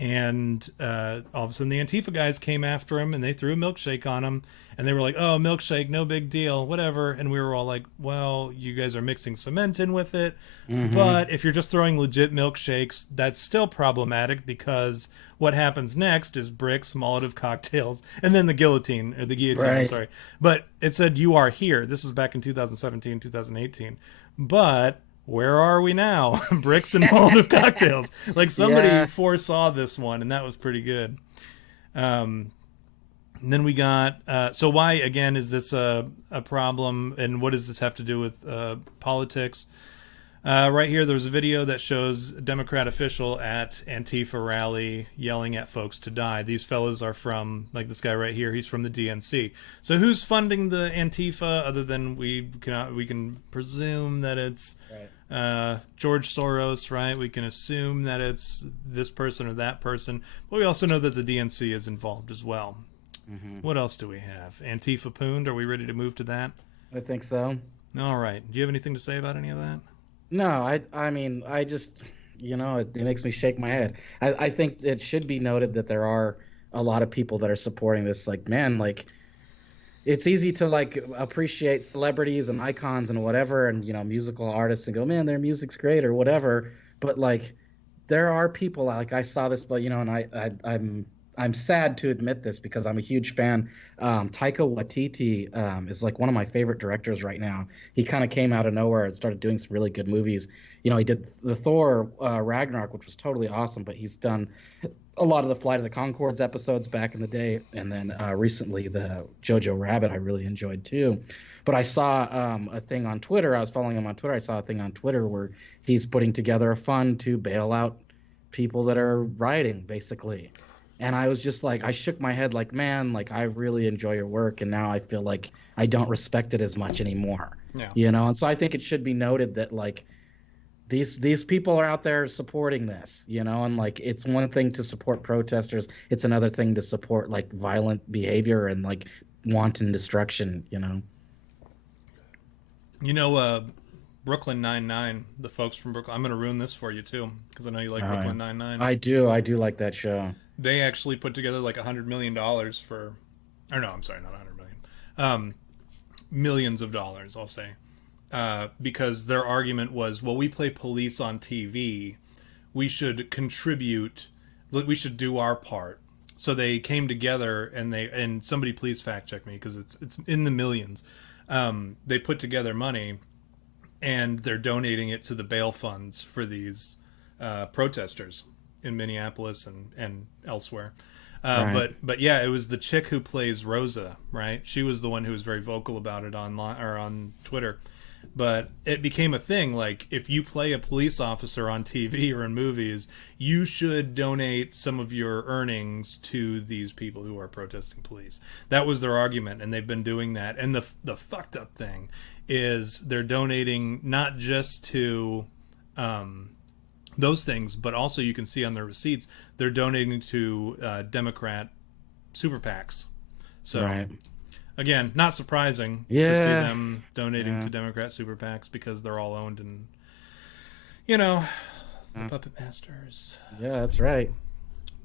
And all of a sudden the Antifa guys came after him and they threw a milkshake on him, and they were like, oh, milkshake, no big deal, whatever. And we were all like, well, you guys are mixing cement in with it. Mm-hmm. But if you're just throwing legit milkshakes, that's still problematic, because what happens next is bricks, Molotov cocktails, and then the guillotine, or the guillotine, right. I'm sorry. But it said, you are here. This is back in 2017, 2018. But where are we now? Bricks and Molotov cocktails. Like somebody foresaw this one, and that was pretty good. And then we got, so why, again, is this a problem, and what does this have to do with politics? Right here, there's a video that shows a Democrat official at Antifa rally yelling at folks to die. These fellas are from, like this guy right here, he's from the DNC. So who's funding the Antifa, other than we can presume that it's George Soros, right? We can assume that it's this person or that person, but we also know that the DNC is involved as well. Mm-hmm. What else do we have? Antifa Pooned, are we ready to move to that? I think so. All right. Do you have anything to say about any of that? No, I mean, I just, it makes me shake my head. I think it should be noted that there are a lot of people that are supporting this. Like, man, like, it's easy to, like, appreciate celebrities and icons and whatever, and, musical artists, and go, man, their music's great or whatever. But, like, there are people, like, I saw this, but, and I'm sad to admit this because I'm a huge fan. Taika Waititi is like one of my favorite directors right now. He kind of came out of nowhere and started doing some really good movies. He did the Thor Ragnarok, which was totally awesome, but he's done a lot of the Flight of the Conchords episodes back in the day, and then recently the Jojo Rabbit I really enjoyed too. But I saw a thing on Twitter. I was following him on Twitter. I saw a thing on Twitter where he's putting together a fund to bail out people that are rioting, basically. And I was just like, I shook my head like, man, like, I really enjoy your work, and now I feel like I don't respect it as much anymore. Yeah. And so I think it should be noted that, like, these people are out there supporting this, and, like, it's one thing to support protesters. It's another thing to support, like, violent behavior and, like, wanton destruction, Brooklyn Nine-Nine, the folks from Brooklyn, I'm going to ruin this for you, too, because I know you like Brooklyn Nine-Nine. I do like that show. They actually put together like $100 million for, or no, I'm sorry, not 100 million, millions of dollars, I'll say, because their argument was, well, we play police on TV, we should contribute, we should do our part. So they came together and somebody please fact check me because it's in the millions. They put together money and they're donating it to the bail funds for these protesters. Minneapolis and elsewhere. Right. But yeah, it was the chick who plays Rosa, right? She was the one who was very vocal about it online or on Twitter. But it became a thing. Like, if you play a police officer on TV or in movies, you should donate some of your earnings to these people who are protesting police. That was their argument, and they've been doing that. And the fucked up thing is they're donating not just to those things, but also you can see on their receipts they're donating to Democrat super PACs. So Right. again, not surprising to see them donating to Democrat super PACs because they're all owned and the puppet masters. Yeah, that's right.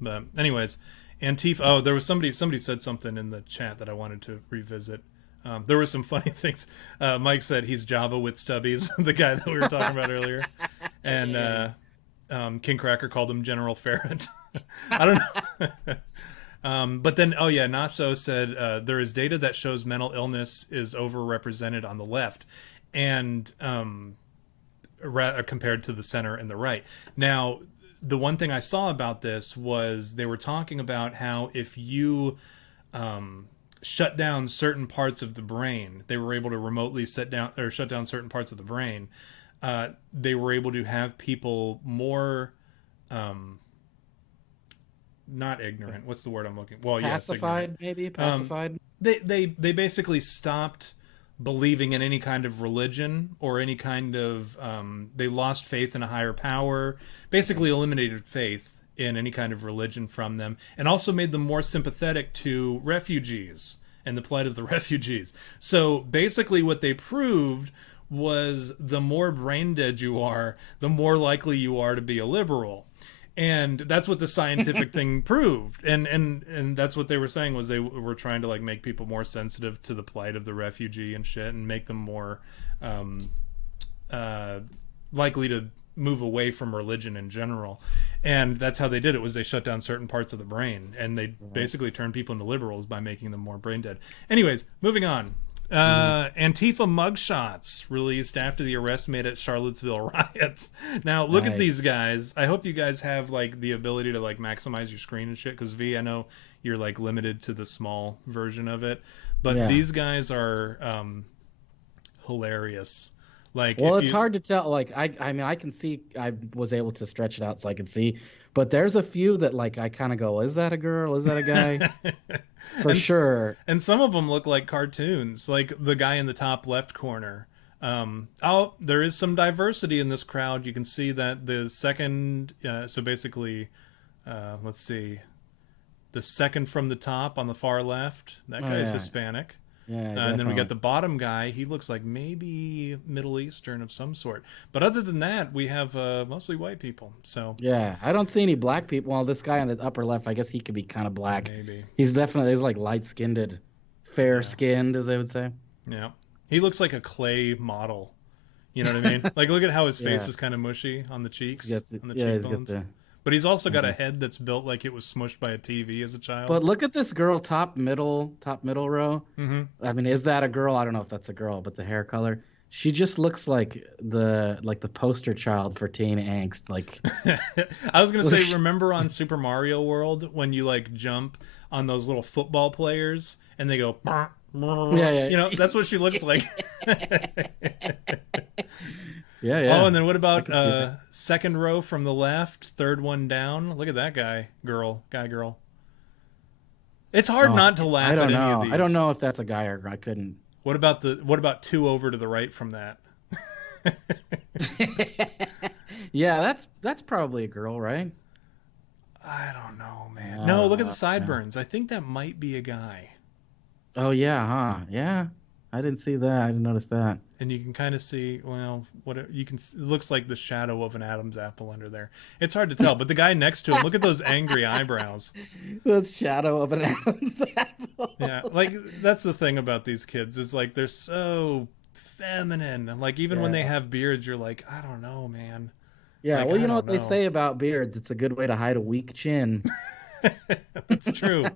But anyways, Antifa. Oh, there was somebody said something in the chat that I wanted to revisit. There were some funny things. Mike said he's Jabba with stubbies, the guy that we were talking about earlier, and King Cracker called him General Ferret. I don't know. But then, oh yeah, Naso said there is data that shows mental illness is overrepresented on the left, and compared to the center and the right. Now, the one thing I saw about this was they were talking about how if you shut down certain parts of the brain, they were able to remotely shut down certain parts of the brain. They were able to have people more not ignorant. What's the word I'm looking? Well, pacified, yes, maybe pacified. They basically stopped believing in any kind of religion or any kind of they lost faith in a higher power. Basically, eliminated faith in any kind of religion from them, and also made them more sympathetic to refugees and the plight of the refugees. So basically, what they proved was the more brain dead you are, the more likely you are to be a liberal. And that's what the scientific thing proved. And that's what they were saying was they were trying to like make people more sensitive to the plight of the refugee and shit, and make them more likely to move away from religion in general. And that's how they did it, was they shut down certain parts of the brain, and they basically turned people into liberals by making them more brain dead. Anyways, moving on. Antifa mugshots released after the arrest made at Charlottesville riots. Now look at these guys. I hope you guys have like the ability to like maximize your screen and shit, because V, I know you're like limited to the small version of it, but these guys are hilarious. Like, well, it's hard to tell. Like, I mean, I can see. I was able to stretch it out so I could see, but there's a few that like I kind of go, is that a girl? Is that a guy? For sure. And some of them look like cartoons, like the guy in the top left corner. There is some diversity in this crowd. You can see that the second, so basically, let's see, the second from the top on the far left, that guy's Hispanic. Yeah, and then we got the bottom guy. He looks like maybe Middle Eastern of some sort. But other than that, we have mostly white people. So yeah, I don't see any black people. Well, this guy on the upper left, I guess he could be kind of black. Maybe he's like light-skinned, fair-skinned, as they would say. Yeah, he looks like a clay model. You know what I mean? Like, look at how his face is kind of mushy on the cheeks, on the cheekbones. But he's also got a head that's built like it was smushed by a TV as a child. But look at this girl, top middle row. Mm-hmm. I mean, is that a girl? I don't know if that's a girl, but the hair color, she just looks like the poster child for teen angst. Like, I was gonna say, remember on Super Mario World when you like jump on those little football players and they go, yeah. You know, that's what she looks like. Yeah. Oh, and then what about second row from the left, third one down? Look at that guy, girl. It's hard not to laugh at any of these. I don't know if that's a guy or I couldn't. What about two over to the right from that? Yeah, that's probably a girl, right? I don't know, man. No, look at the sideburns. I think that might be a guy. Oh yeah, huh? Yeah. I didn't see that. I didn't notice that. And you can kind of see, well, it looks like the shadow of an Adam's apple under there. It's hard to tell, but the guy next to him, look at those angry eyebrows. The shadow of an Adam's apple. Yeah, like that's the thing about these kids is like they're so feminine. Like even when they have beards, you're like, I don't know, man. Yeah, like, well, you know what they say about beards? It's a good way to hide a weak chin. That's true.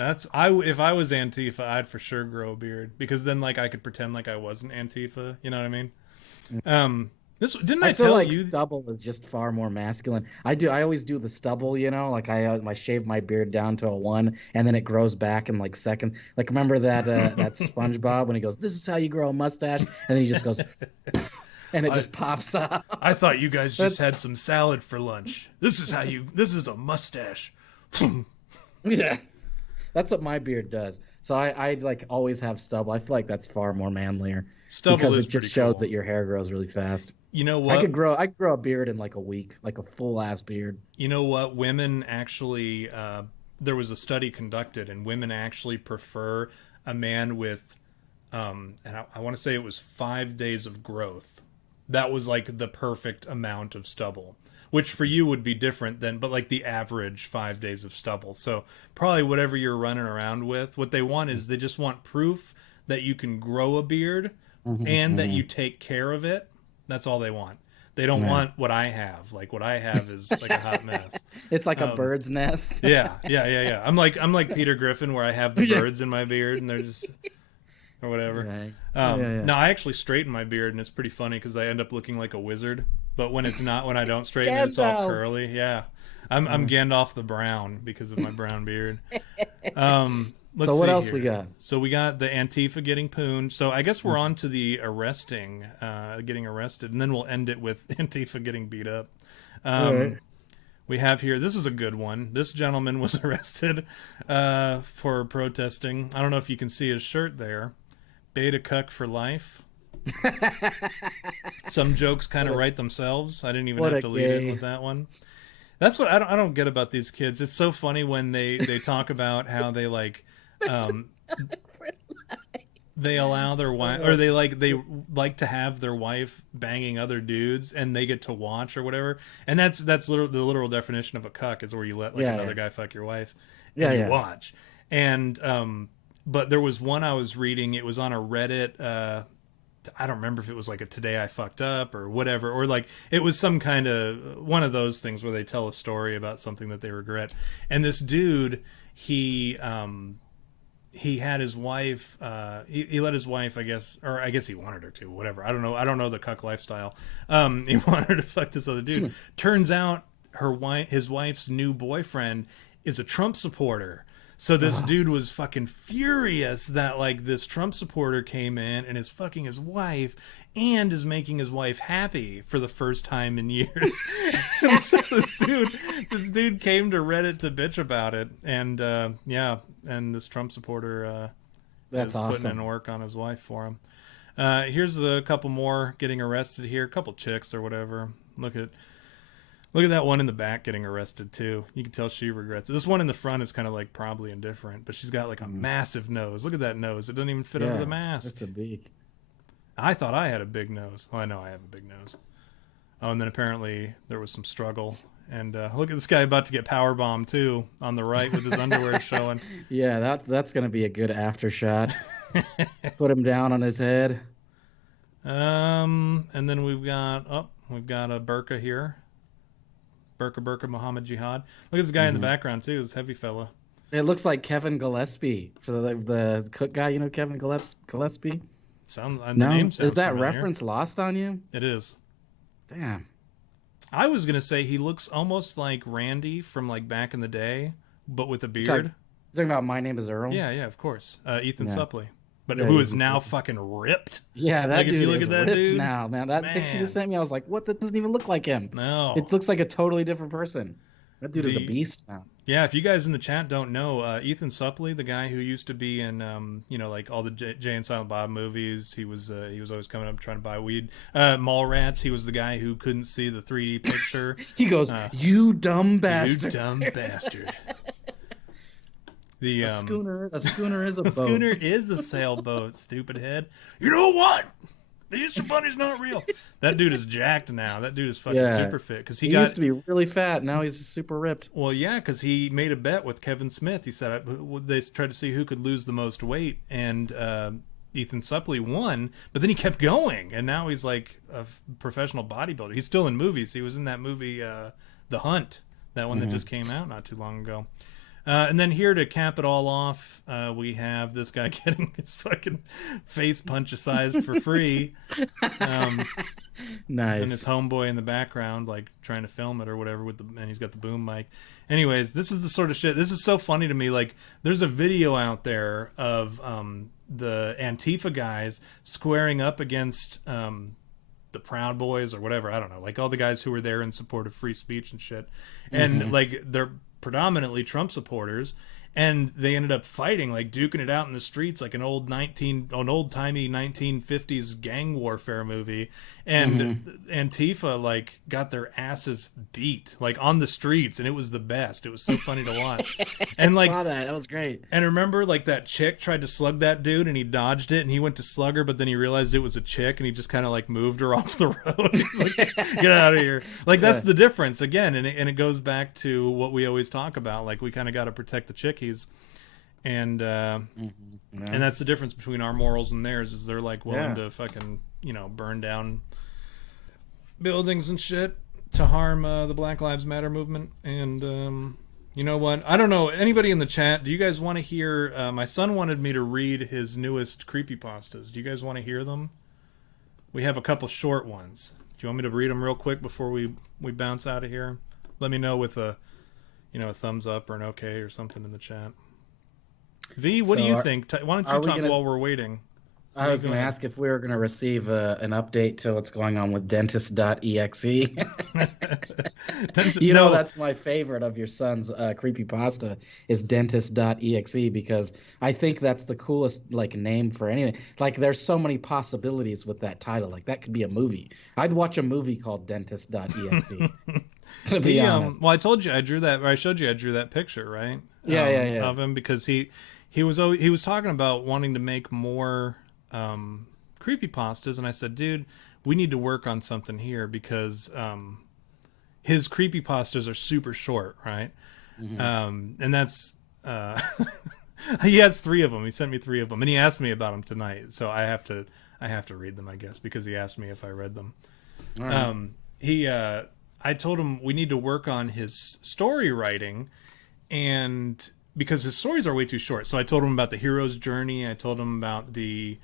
If I was Antifa, I'd for sure grow a beard, because then like I could pretend like I wasn't Antifa. You know what I mean? This didn't I I feel tell like you? stubble is just far more masculine. I always do the stubble, you know, like I shave my beard down to a one, and then it grows back in like second. Like remember that SpongeBob when he goes, "This is how you grow a mustache," and then he just goes, and it I just pops out. I thought you guys just That's had some salad for lunch. This is how you. This is a mustache. yeah, that's what my beard does. So I like always have stubble. I feel like that's far more manlier Stubble because is it pretty just shows cool. that your hair grows really fast. You know what? I could grow a beard in like a week, like a full ass beard. You know what? Women actually. There was a study conducted, and women actually prefer a man with, and I want to say it was 5 days of growth. That was like the perfect amount of stubble, which for you would be different than, but like the average 5 days of stubble. So probably whatever you're running around with, what they want is they just want proof that you can grow a beard and that you take care of it. That's all they want. They don't Yeah. want what I have. Like what I have is like a hot mess. It's like a bird's nest. Yeah. I'm like Peter Griffin, where I have the Yeah. birds in my beard, and they're just or whatever. Right. Yeah. No, I actually straighten my beard, and it's pretty funny because I end up looking like a wizard. But when it's not, when I don't straighten it, it's all Gandalf. curly. Yeah, I'm Gandalf the Brown because of my brown beard. Let's So what see else here. we got? So we got the Antifa getting pooned. So I guess we're on to the arresting, getting arrested, and then we'll end it with Antifa getting beat up. All right. We have here, this is a good one. This gentleman was arrested for protesting. I don't know if you can see his shirt there. Beta cuck for life. Some jokes kind of write themselves. I didn't even What have a to lead in gay. with that one. That's what I don't get about these kids. It's so funny when they talk about how they like they allow their wife, or they like to have their wife banging other dudes and they get to watch or whatever. And that's the literal definition of a cuck, is where you let like Yeah, another yeah. guy fuck your wife and Yeah, you yeah. watch. And but there was one I was reading, it was on a Reddit, I don't remember if it was like a "today I fucked up" or whatever, or like it was some kind of one of those things where they tell a story about something that they regret. And this dude, he had his wife, he let his wife, I guess he wanted her to, whatever. I don't know the cuck lifestyle. He wanted her to fuck this other dude. Turns out his wife's new boyfriend is a Trump supporter. So this dude was fucking furious that like this Trump supporter came in and is fucking his wife and is making his wife happy for the first time in years. And so this dude came to Reddit to bitch about it, and and this Trump supporter That's is putting awesome. in work on his wife for him. Here's a couple more getting arrested here, a couple chicks or whatever. Look at that one in the back getting arrested too. You can tell she regrets it. This one in the front is kind of like probably indifferent, but she's got like a massive nose. Look at that nose. It doesn't even fit under the mask. That's a big. I thought I had a big nose. Well, I know I have a big nose. Oh, and then apparently there was some struggle. And look at this guy about to get power bombed too on the right with his underwear showing. Yeah, that's gonna be a good after shot. Put him down on his head. And then we've got a burqa here. Burqa Muhammad Jihad. Look at this guy in the background too, this heavy fella. It looks like Kevin Gillespie for the cook guy. You know Kevin Gillespie? The No, name sounds is that familiar. reference lost on you? It is. Damn. I was gonna say he looks almost like Randy from like back in the day, but with a beard. Talking about My Name Is Earl. Yeah, of course. Ethan Yeah. Suplee, but Yeah, who is Ethan now Suplee. fucking ripped. Yeah, that Like, if dude you look is at that ripped dude, now, man. That picture you man. sent me, I was like, what? That doesn't even look like him. No, It looks like a totally different person. That dude is a The- beast now. Yeah, if you guys in the chat don't know, Ethan Suplee, the guy who used to be in, like all the Jay and Silent Bob movies, he was always coming up trying to buy weed. Mallrats, he was the guy who couldn't see the 3D picture. He goes, "You dumb You bastard." dumb bastard. The A schooner is a boat. schooner is a sailboat, stupid head. You know what? The Easter Bunny's not real. That dude is jacked now. That dude is fucking Yeah. super fit because He used to be really fat. Now he's super ripped. Well, yeah, because he made a bet with Kevin Smith. He said they tried to see who could lose the most weight, and Ethan Suplee won. But then he kept going, and now he's like a professional bodybuilder. He's still in movies. He was in that movie, The Hunt, that one that just came out not too long ago. And then here to cap it all off, we have this guy getting his fucking face punchicized for free. Nice. And his homeboy in the background, like trying to film it or whatever, and he's got the boom mic. Anyways, this is the sort of shit. This is so funny to me. Like, there's a video out there of the Antifa guys squaring up against the Proud Boys or whatever. I don't know, like all the guys who were there in support of free speech and shit. And like they're predominantly Trump supporters. And they ended up fighting, like duking it out in the streets, like an old-timey 1950s gang warfare movie. And Antifa like got their asses beat, like on the streets, and it was the best. It was so funny to watch. And like, I saw that. That was great. And remember, like that chick tried to slug that dude, and he dodged it, and he went to slug her, but then he realized it was a chick, and he just kind of like moved her off the road. Like, get out of here! Like that's the difference again, and it goes back to what we always talk about. Like we kind of got to protect the chickies. And and that's the difference between our morals and theirs, is they're like willing to fucking, you know, burn down buildings and shit to harm the Black Lives Matter movement. And you know what, I don't know, anybody in the chat, do you guys want to hear my son wanted me to read his newest creepypastas. Do you guys want to hear them? We have a couple short ones. Do you want me to read them real quick before we bounce out of here? Let me know with a thumbs up or an okay or something in the chat. V, what do you think? Why don't you talk while we're waiting? I was going to ask if we were going to receive an update to what's going on with dentist.exe. Know, that's my favorite of your son's creepypasta is dentist.exe, because I think that's the coolest like name for anything. Like there's so many possibilities with that title. Like that could be a movie. I'd watch a movie called dentist.exe. To be honest. Well, I told you I drew that, or I showed you I drew that picture, right? Yeah. Of him, because he was talking about wanting to make more creepypastas, and I said, dude, we need to work on something here, because his creepypastas are super short, right? And that's he has 3 of them. He sent me 3 of them, and he asked me about them tonight, so I have to read them, I guess, because he asked me if I read them. Right. I told him we need to work on his story writing, and because his stories are way too short. So I told him about the hero's journey. I told him about the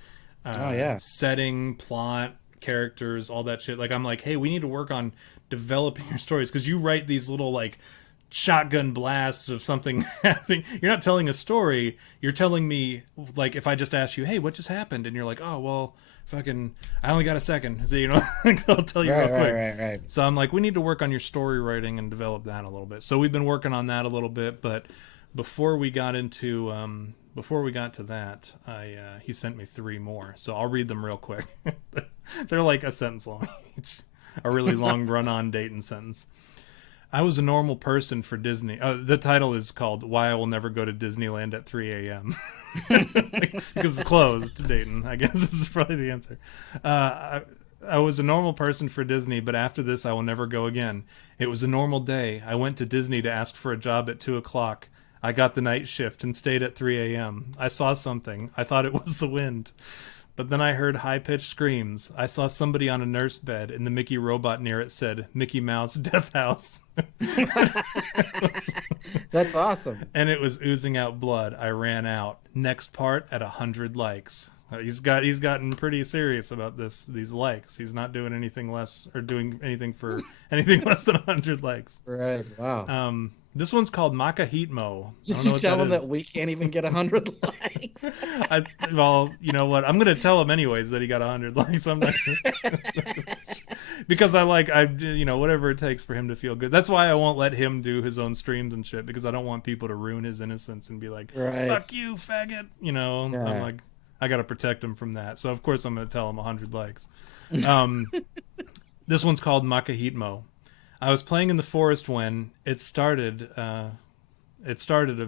setting, plot, characters, all that shit. Like, I'm like, hey, we need to work on developing your stories, because you write these little like shotgun blasts of something happening. You're not telling a story. You're telling me, like, if I just ask you, hey, what just happened? And you're like, oh, well, fucking, I only got a second. So, you know, I'll tell you real quick. Right. So I'm like, we need to work on your story writing and develop that a little bit. So we've been working on that a little bit, but before we got to that, he sent me 3 more. So I'll read them real quick. They're like a sentence long each. A really long run-on Dayton sentence. I was a normal person for Disney. The title is called Why I Will Never Go to Disneyland at 3 a.m. Because it's closed, Dayton. I guess this is probably the answer. I was a normal person for Disney, but after this I will never go again. It was a normal day. I went to Disney to ask for a job at 2 o'clock. I got the night shift and stayed at 3 a.m. I saw something. I thought it was the wind. But then I heard high-pitched screams. I saw somebody on a nurse bed, and the Mickey robot near it said, Mickey Mouse Death House. That's awesome. And it was oozing out blood. I ran out. Next part at 100 likes. He's gotten pretty serious about these likes. He's not doing anything less, or doing anything for anything less than 100 likes. Right. Wow. This one's called Makahitmo. Did you tell him that we can't even get 100 likes? Well, you know what? I'm gonna tell him anyways that he got 100 likes. I'm not because I whatever it takes for him to feel good. That's why I won't let him do his own streams and shit, because I don't want people to ruin his innocence and be like, "Fuck you, faggot." You know, yeah. I'm like, I gotta protect him from that. So of course I'm gonna tell him 100 likes. This one's called Makahitmo. I was playing in the forest when it started of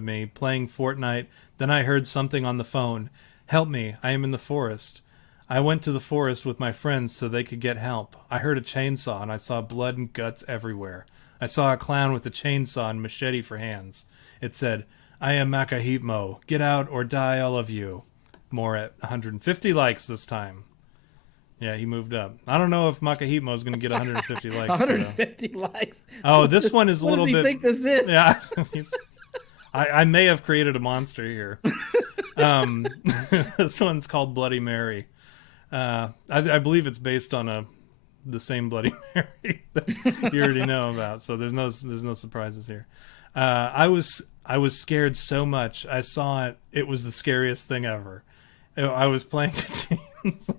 me playing Fortnite. Then I heard something on the phone. Help me, I am in the forest. I went to the forest with my friends so they could get help. I heard a chainsaw and I saw blood and guts everywhere. I saw a clown with a chainsaw and machete for hands. It said, I am Makahitmo. Get out or die, all of you. More at 150 likes this time. Yeah, he moved up. I don't know if Makahitmo is going to get 150 likes. 150 likes? Oh, this one is a little bit... What does he think this is? Yeah. I may have created a monster here. This one's called Bloody Mary. I believe it's based on a the same Bloody Mary that you already know about. So there's no surprises here. I was scared so much. I saw it. It was the scariest thing ever. I was playing games.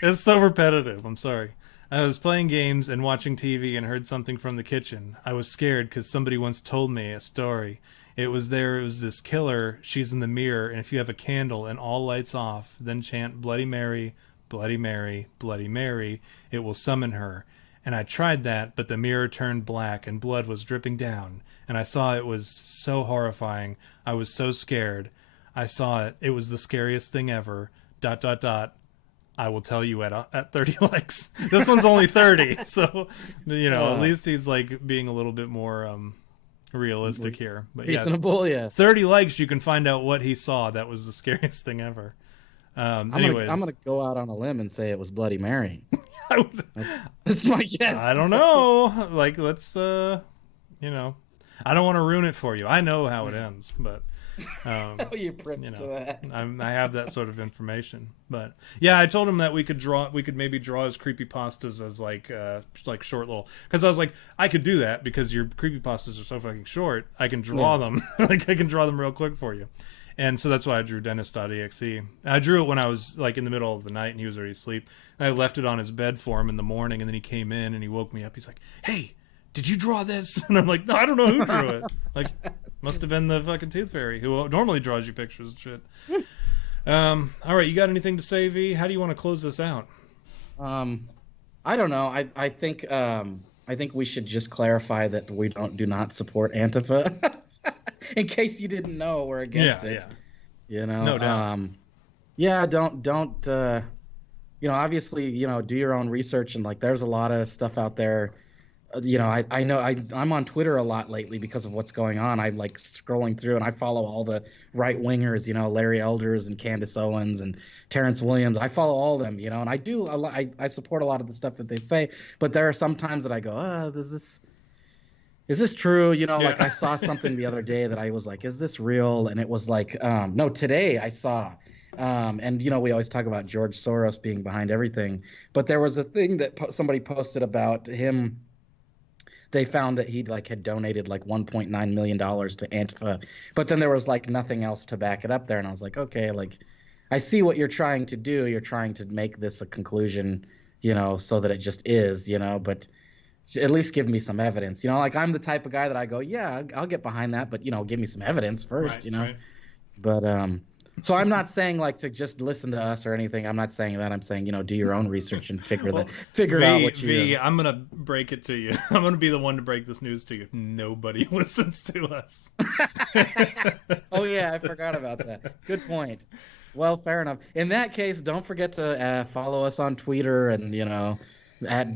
It's so repetitive. I'm sorry. I was playing games and watching TV and heard something from the kitchen. I was scared because somebody once told me a story. It was this killer. She's in the mirror, and if you have a candle and all lights off, then chant Bloody Mary, Bloody Mary, Bloody Mary, it will summon her. And I tried that, but the mirror turned black and blood was dripping down. And I saw it was so horrifying. I was so scared. I saw it. It was the scariest thing ever. ... I will tell you at 30 likes. This one's only 30, so at least he's like being a little bit more realistic here. But reasonable, yeah. 30 likes, you can find out what he saw. That was the scariest thing ever. Anyways, I'm gonna go out on a limb and say it was Bloody Mary. That's my guess. I don't know. Like, let's I don't want to ruin it for you. I know how it ends, but. You privy to that. I have that sort of information, but yeah, I told him that we could maybe draw his creepypastas as like short little, because I was like, I could do that because your creepypastas are so fucking short. I can draw them, like I can draw them real quick for you, and so that's why I drew Dennis.exe. I drew it when I was like in the middle of the night and he was already asleep. I left it on his bed for him in the morning, and then he came in and he woke me up. He's like, "Hey, did you draw this?" And I'm like, "No, I don't know who drew it." Like, must have been the fucking Tooth Fairy who normally draws you pictures and shit. All right, you got anything to say, V? How do you want to close this out? I don't know. I think we should just clarify that we do not support Antifa. In case you didn't know, we're against it. Yeah. No doubt. Don't obviously, do your own research, and like there's a lot of stuff out there. I know I'm on Twitter a lot lately because of what's going on. I'm like scrolling through and I follow all the right wingers, Larry Elders and Candace Owens and Terrence Williams. I follow all of them, and I support a lot of the stuff that they say. But there are some times that I go, is this true? Like I saw something the other day that I was like, is this real? And it was like, no, today I saw. And we always talk about George Soros being behind everything, but there was a thing that somebody posted about him. They found that he had donated like $1.9 million to Antifa, but then there was like nothing else to back it up there. And I was like, okay, like I see what you're trying to do. You're trying to make this a conclusion, so that it just is, but at least give me some evidence. Like I'm the type of guy that I go, yeah, I'll get behind that, but give me some evidence first, Right. But so I'm not saying like to just listen to us or anything. I'm not saying that. I'm saying, do your own research and figure out what you. I'm going to break it to you. I'm going to be the one to break this news to you. Nobody listens to us. Oh, yeah. I forgot about that. Good point. Well, fair enough. In that case, don't forget to follow us on Twitter and, at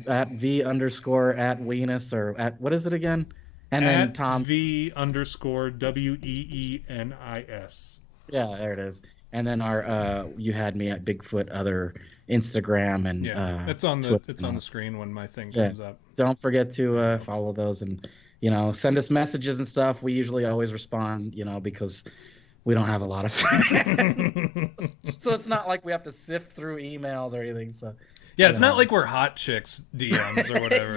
@V_@Weenus or at, what is it again? And then Tom's V_WEENIS. Yeah, there it is. And then our you had me at Bigfoot other Instagram and it's on the on the screen when my thing comes up. Don't forget to follow those and send us messages and stuff. We usually always respond, because we don't have a lot of so it's not like we have to sift through emails or anything. So yeah, it's not like we're hot chicks DMs or whatever.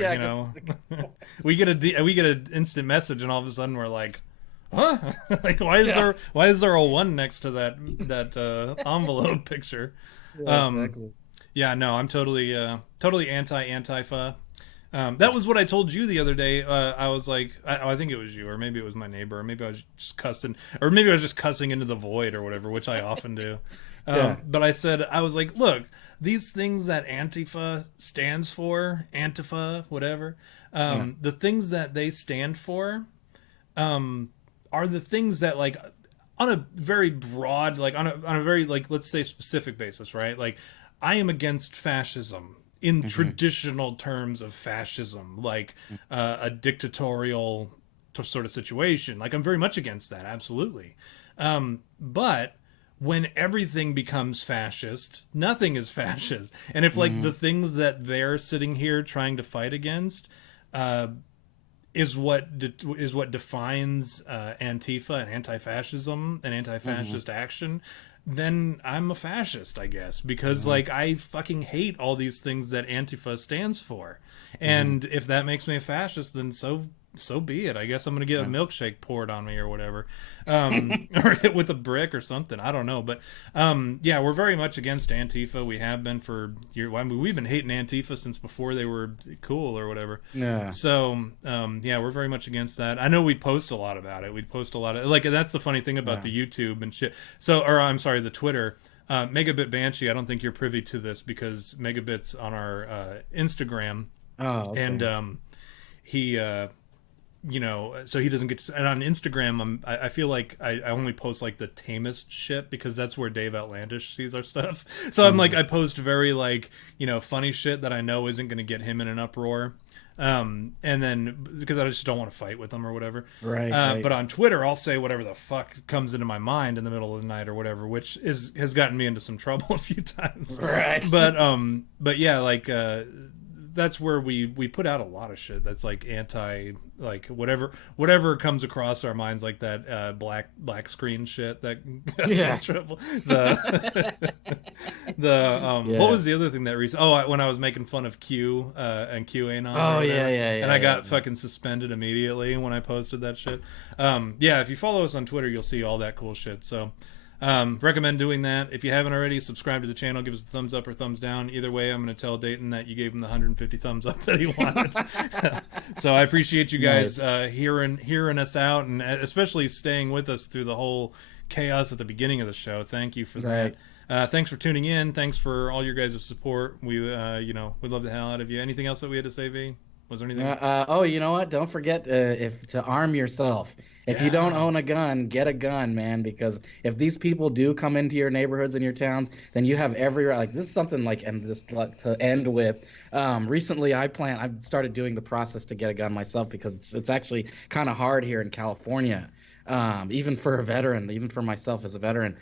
We get an instant message and all of a sudden we're like, huh? Like why is there a one next to that envelope picture? Exactly. Yeah, no, I'm totally anti-Antifa. That was what I told you the other day. I was like, I think it was you, or maybe it was my neighbor, or maybe I was just cussing, or maybe I was just cussing into the void or whatever, which I often do. But I was like, look, these things that Antifa stands for, Antifa, whatever, the things that they stand for, are the things that, like, on a very broad, like on a very, like, let's say specific basis, right? Like, I am against fascism in traditional terms of fascism, like a dictatorial sort of situation. Like, I'm very much against that, absolutely. But when everything becomes fascist, nothing is fascist. And if like the things that they're sitting here trying to fight against is what defines Antifa and anti-fascism and anti-fascist action, then I'm a fascist, I guess, because like I fucking hate all these things that Antifa stands for. And if that makes me a fascist, then so be it. I guess I'm gonna get a milkshake poured on me or whatever, or hit with a brick or something. I don't know, but yeah, we're very much against Antifa. We have been for years. I mean, we've been hating Antifa since before they were cool or whatever. Yeah. So yeah, we're very much against that. I know we post a lot about it. We'd post a lot of like that's the funny thing about the YouTube and shit. So, or I'm sorry, the Twitter. Megabit Banshee. I don't think you're privy to this because Megabit's on our Instagram. Oh, okay. And he you know, so he doesn't get to, and on Instagram I feel like I only post like the tamest shit because that's where Dave Outlandish sees our stuff. So I'm like I post very like, you know, funny shit that I know isn't going to get him in an uproar, and then because I just don't want to fight with him or whatever, right. But on Twitter I'll say whatever the fuck comes into my mind in the middle of the night or whatever, which has gotten me into some trouble a few times, right. But yeah, like that's where we put out a lot of shit that's like anti, like whatever comes across our minds, like that black screen shit that got me in trouble. What was the other thing that when I was making fun of Q and QAnon. Oh yeah, and I got fucking suspended immediately when I posted that shit. Yeah, if you follow us on Twitter, you'll see all that cool shit. So recommend doing that. If you haven't already, subscribe to the channel, give us a thumbs up or thumbs down. Either way, I'm going to tell Dayton that you gave him the 150 thumbs up that he wanted. So I appreciate you guys hearing us out, and especially staying with us through the whole chaos at the beginning of the show. Thank you for that. Thanks for tuning in. Thanks for all your guys' support. We we love the hell out of you. Anything else that we had to say, V? Was there anything? Oh, you know what? Don't forget to arm yourself. If you don't own a gun, get a gun, man, because if these people do come into your neighborhoods and your towns, then you have every right. Like, this is something like, and just to end with, recently I started doing the process to get a gun myself because it's actually kind of hard here in California, even for a veteran, even for myself as a veteran.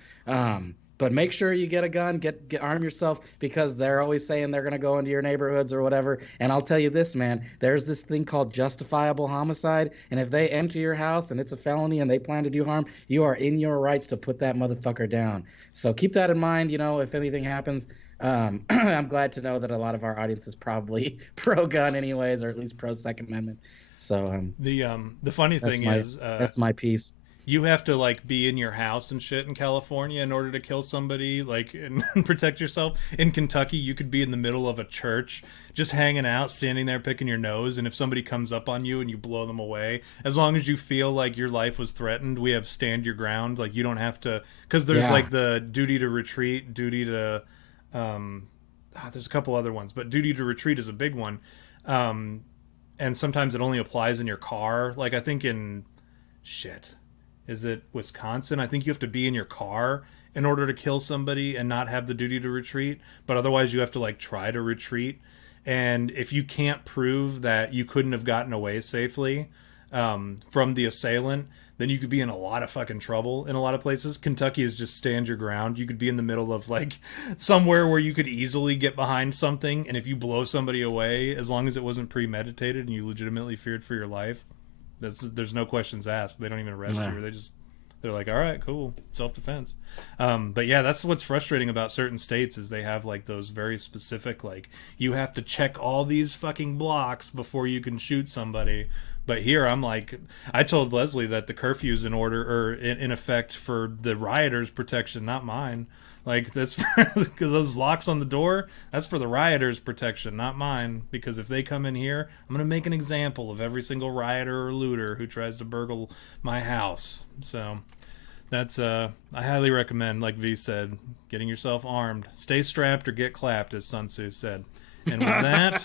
But make sure you get a gun, get arm yourself, because they're always saying they're going to go into your neighborhoods or whatever. And I'll tell you this, man, there's this thing called justifiable homicide. And if they enter your house and it's a felony and they plan to do harm, you are in your rights to put that motherfucker down. So keep that in mind, if anything happens. I'm glad to know that a lot of our audience is probably pro-gun anyways, or at least pro-Second Amendment. So the funny thing is that's my piece. You have to like be in your house and shit in California in order to kill somebody, like, and protect yourself. In Kentucky, you could be in the middle of a church, just hanging out, standing there picking your nose, and if somebody comes up on you and you blow them away, as long as you feel like your life was threatened, we have stand your ground. Like, you don't have to, because there's like the duty to retreat, duty to, there's a couple other ones, but duty to retreat is a big one. And sometimes it only applies in your car. Like, I think in is it Wisconsin? I think you have to be in your car in order to kill somebody and not have the duty to retreat. But otherwise you have to like try to retreat. And if you can't prove that you couldn't have gotten away safely from the assailant, then you could be in a lot of fucking trouble in a lot of places. Kentucky is just stand your ground. You could be in the middle of like somewhere where you could easily get behind something. And if you blow somebody away, as long as it wasn't premeditated and you legitimately feared for your life, there's no questions asked. They don't even arrest you. They're like, all right, cool, self-defense. But yeah, that's what's frustrating about certain states is they have like those very specific, like, you have to check all these fucking blocks before you can shoot somebody. But here I'm like, I told Leslie that the curfew's in order, or in effect, for the rioters' protection, not mine. Like, that's for those locks on the door, that's for the rioters' protection, not mine. Because if they come in here, I'm going to make an example of every single rioter or looter who tries to burgle my house. So that's, I highly recommend, like V said, getting yourself armed. Stay strapped or get clapped, as Sun Tzu said. And with that,